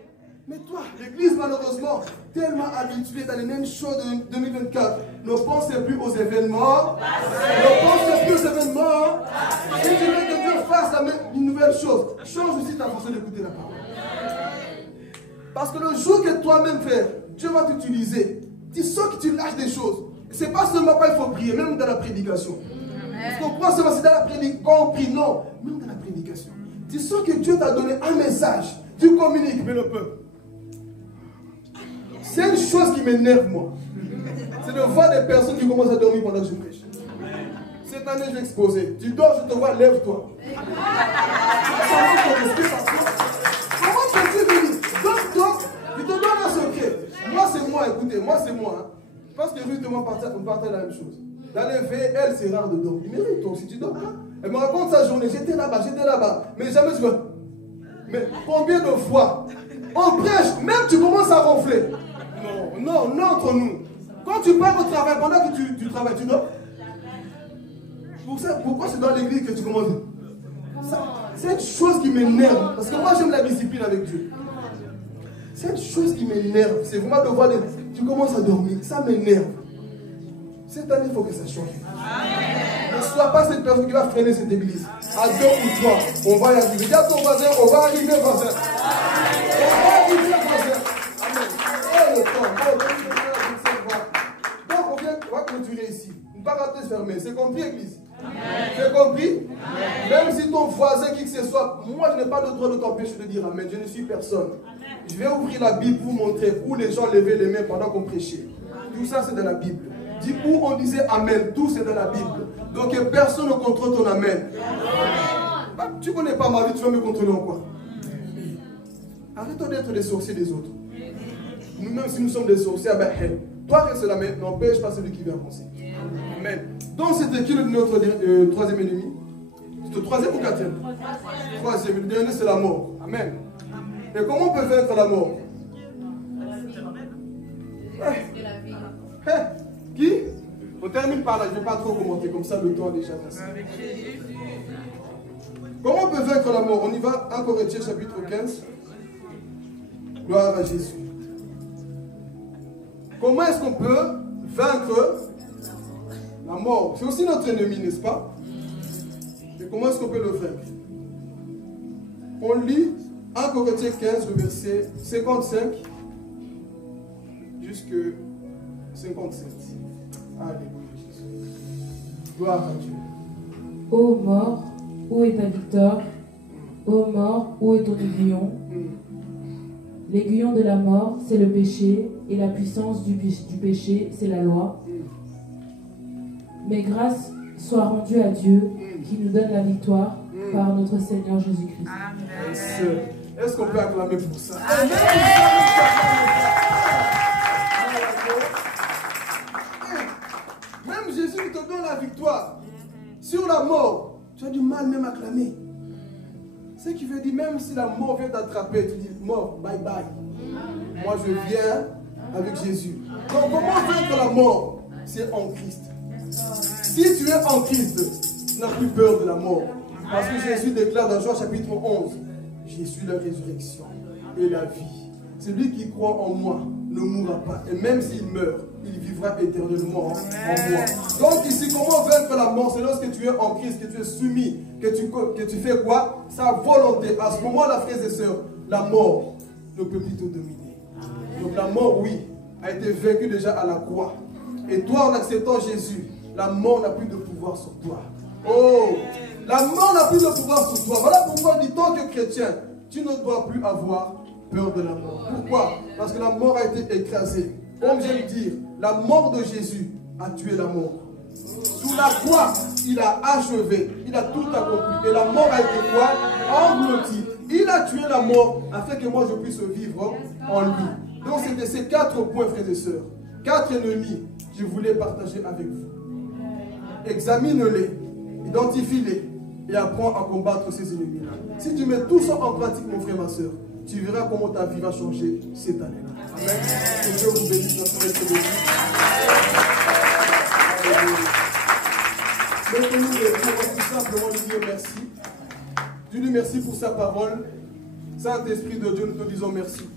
Mais toi, l'église, malheureusement, tellement habituée dans les mêmes choses de 2024, ne pensez plus aux événements. Ne pensez plus aux événements. Si tu veux que Dieu fasse une nouvelle chose, change aussi ta façon d'écouter la parole. Parce que le jour que toi-même fais, Dieu va t'utiliser. Tu sens que tu lâches des choses. Ce n'est pas seulement quand il faut prier, même dans la prédication. Parce qu'on croit seulement c'est dans la prédication, quand on prie, non. Même dans la prédication. Tu sens que Dieu t'a donné un message. Tu communiques, mais le peuple. C'est une chose qui m'énerve, moi. C'est de voir des personnes qui commencent à dormir pendant que je prêche. Cette année, je vais exposer. Tu dors, je te vois, lève-toi. Comment peux-tu venir? Donc, je te donne un secret. Moi, c'est moi, écoutez, moi, c'est moi. Hein. Je pense que justement, on partage la même chose. Dans les veilles, elle, c'est rare de dormir. Mais oui, toi aussi, tu dors pas. Elle me raconte sa journée. J'étais là-bas. Mais jamais je vois. Mais combien de fois on prêche, même tu commences à ronfler. Non, entre nous. Quand tu pars au travail, pendant que tu travailles, tu dors. Pourquoi c'est dans l'église que tu commences? C'est une chose qui m'énerve. Parce que moi, j'aime la discipline avec Dieu. C'est une chose qui m'énerve. C'est vraiment de voir tu commences à dormir. Ça m'énerve. Cette année, il faut que ça change. Ne sois pas cette personne qui va freiner cette église. À deux ou trois, on va y arriver. Dis à ton voisin, on va arriver, voisin. On va arriver, voisin. Amen. Oh, le temps. Donc, on va clôturer ici. Une parenthèse fermée. C'est compris, église? C'est compris? Même si ton voisin, qui que ce soit, moi, je n'ai pas le droit de t'empêcher de dire Amen. Je ne suis personne. Je vais ouvrir la Bible pour vous montrer où les gens levaient les mains pendant qu'on prêchait. Tout ça, c'est dans la Bible. Dis où on disait Amen. Tout, c'est dans la Bible. Donc, personne ne contrôle ton Amen. Ah, tu ne connais pas ma vie, tu vas me contrôler en quoi? Arrête-toi d'être les sorciers des autres. Nous-mêmes, si nous sommes des sorciers, ben, toi, reste là, mais n'empêche pas celui qui vient penser. Amen. Donc, c'était qui notre troisième ennemi? C'était troisième ou quatrième? Troisième. Le dernier, c'est la mort. Amen. Et comment on peut vaincre la mort? Qui? On termine par là, je ne vais pas trop commenter, comme ça le temps est déjà passé. Comment on peut vaincre la mort? On y va, 1 Corinthiens chapitre 15. Gloire à Jésus. Comment est-ce qu'on peut vaincre la mort? C'est aussi notre ennemi, n'est-ce pas? Et comment est-ce qu'on peut le vaincre? On lit 1 Corinthiens 15, le verset 55 jusqu'à 57. Alléluia Jésus. Gloire à Dieu. Ô mort, où est ta victoire? Ô mort, où est ton aiguillon? L'aiguillon de la mort, c'est le péché, et la puissance du péché, c'est la loi. Mais grâce soit rendue à Dieu, qui nous donne la victoire par notre Seigneur Jésus-Christ. Est-ce qu'on peut acclamer pour ça? Même Jésus te donne la victoire sur la mort. Tu as du mal même à clamer. Ce qui veut dire, même si la mort vient t'attraper, tu dis, mort, bye bye. Moi je viens avec Jésus. Donc comment vaincre la mort? C'est en Christ. Si tu es en Christ, tu n'as plus peur de la mort. Parce que Jésus déclare dans Jean chapitre 11, je suis la résurrection et la vie. Celui qui croit en moi ne mourra pas. Et même s'il meurt, il vivra éternellement en moi. Donc ici, comment vaincre la mort? C'est lorsque tu es en Christ, que tu es soumis, que tu fais quoi? Sa volonté. À ce moment-là, frères et sœurs, la mort ne peut plus te dominer. Donc la mort, oui, a été vaincue déjà à la croix. Et toi, en acceptant Jésus, la mort n'a plus de pouvoir sur toi. Oh, la mort n'a plus de pouvoir sur toi. Voilà pourquoi, en tant que chrétien, tu ne dois plus avoir peur de la mort. Pourquoi? Parce que la mort a été écrasée. Comme j'aime dire, la mort de Jésus a tué la mort. Sous la croix, il a achevé, il a tout accompli. Et la mort a été quoi? Engloutie. Il a tué la mort afin que moi je puisse vivre en lui. Donc c'était ces 4 points, frères et sœurs. 4 ennemis, je voulais partager avec vous. Examine-les, identifie-les et apprends à combattre ces ennemis-là. Si tu mets tout ça en pratique, mon frère, ma soeur, tu verras comment ta vie va changer cette année-là. Amen. Que Dieu vous bénisse dans ce maître de vie. Mettons-nous les mains pour tout simplement lui dire merci. Dis-lui merci pour sa parole. Saint-Esprit de Dieu, nous te disons merci.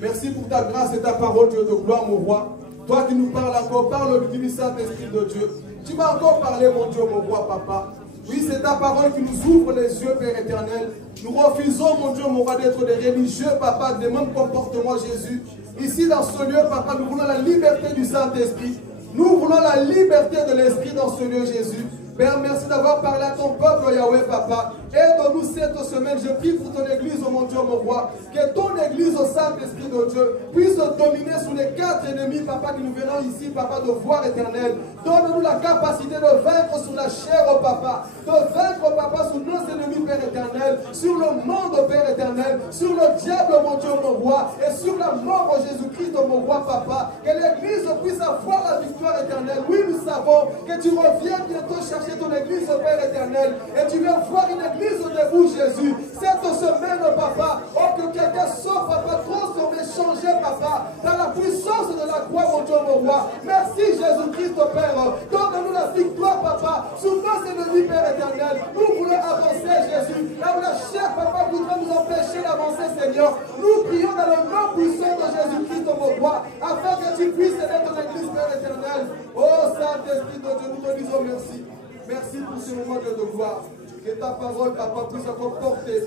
Merci pour ta grâce et ta parole, Dieu de gloire, mon roi. Toi qui nous parles encore, parle du Saint-Esprit de Dieu. Tu m'as encore parlé, mon Dieu, mon roi, papa. Oui, c'est ta parole qui nous ouvre les yeux, Père éternel. Nous refusons, mon Dieu, mon roi, d'être des religieux, papa, des mêmes comportements, Jésus. Ici, dans ce lieu, papa, nous voulons la liberté du Saint-Esprit. Nous voulons la liberté de l'Esprit dans ce lieu, Jésus. Père, merci d'avoir parlé à ton peuple, Yahweh, papa. Aide-nous cette semaine. Je prie pour ton église, oh mon Dieu, mon roi. Que ton église, au Saint-Esprit de Dieu, puisse dominer sur les 4 ennemis, papa, qui nous verront ici, papa, de voir éternel. Donne-nous la capacité de vaincre sur la chair, oh papa. De vaincre, papa, sur nos ennemis, Père éternel. Sur le monde, Père éternel. Sur le diable, mon Dieu, mon roi. Et sur la mort, oh Jésus-Christ, oh mon roi, papa. Que l'église puisse avoir la victoire éternelle. Oui, nous savons que tu reviens bientôt chercher ton église, Père éternel. Et tu viens voir une église debout, Jésus. Cette semaine, papa, oh, que quelqu'un soit, papa, transformé, changé, papa, dans la puissance de la croix, mon Dieu, mon roi. Merci, Jésus-Christ, Père. Donne-nous la victoire, papa, sur nos ennemis, Père éternel. Nous voulons avancer, Jésus. Là où la chair, papa, voudrait nous empêcher d'avancer, Seigneur. Nous prions dans le nom puissant de Jésus-Christ, mon roi, afin que tu puisses aider ton église, Père éternel. Oh, Saint-Esprit de Dieu, nous te disons merci. Merci pour ce moment de gloire. Que ta parole, papa, puisse encore porter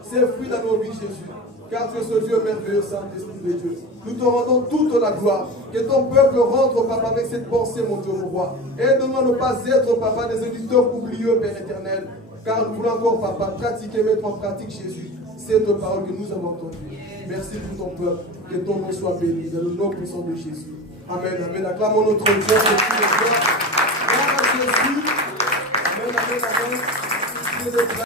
ses fruits dans nos vies, Jésus. Car tu es ce Dieu merveilleux, Saint-Esprit de Dieu. Nous te rendons toute la gloire. Que ton peuple rentre, papa, avec cette pensée, mon Dieu, mon roi. Aide-nous à ne pas être, papa, des éditeurs oublieux, Père éternel. Car nous voulons encore, papa, pratiquer, mettre en pratique, Jésus, cette parole que nous avons entendue. Merci pour ton peuple. Que ton nom soit béni. Dans le nom puissant de Jésus. Amen. Amen. Acclamons notre Dieu. Gloire à Jésus. Amen. Amen. Amen.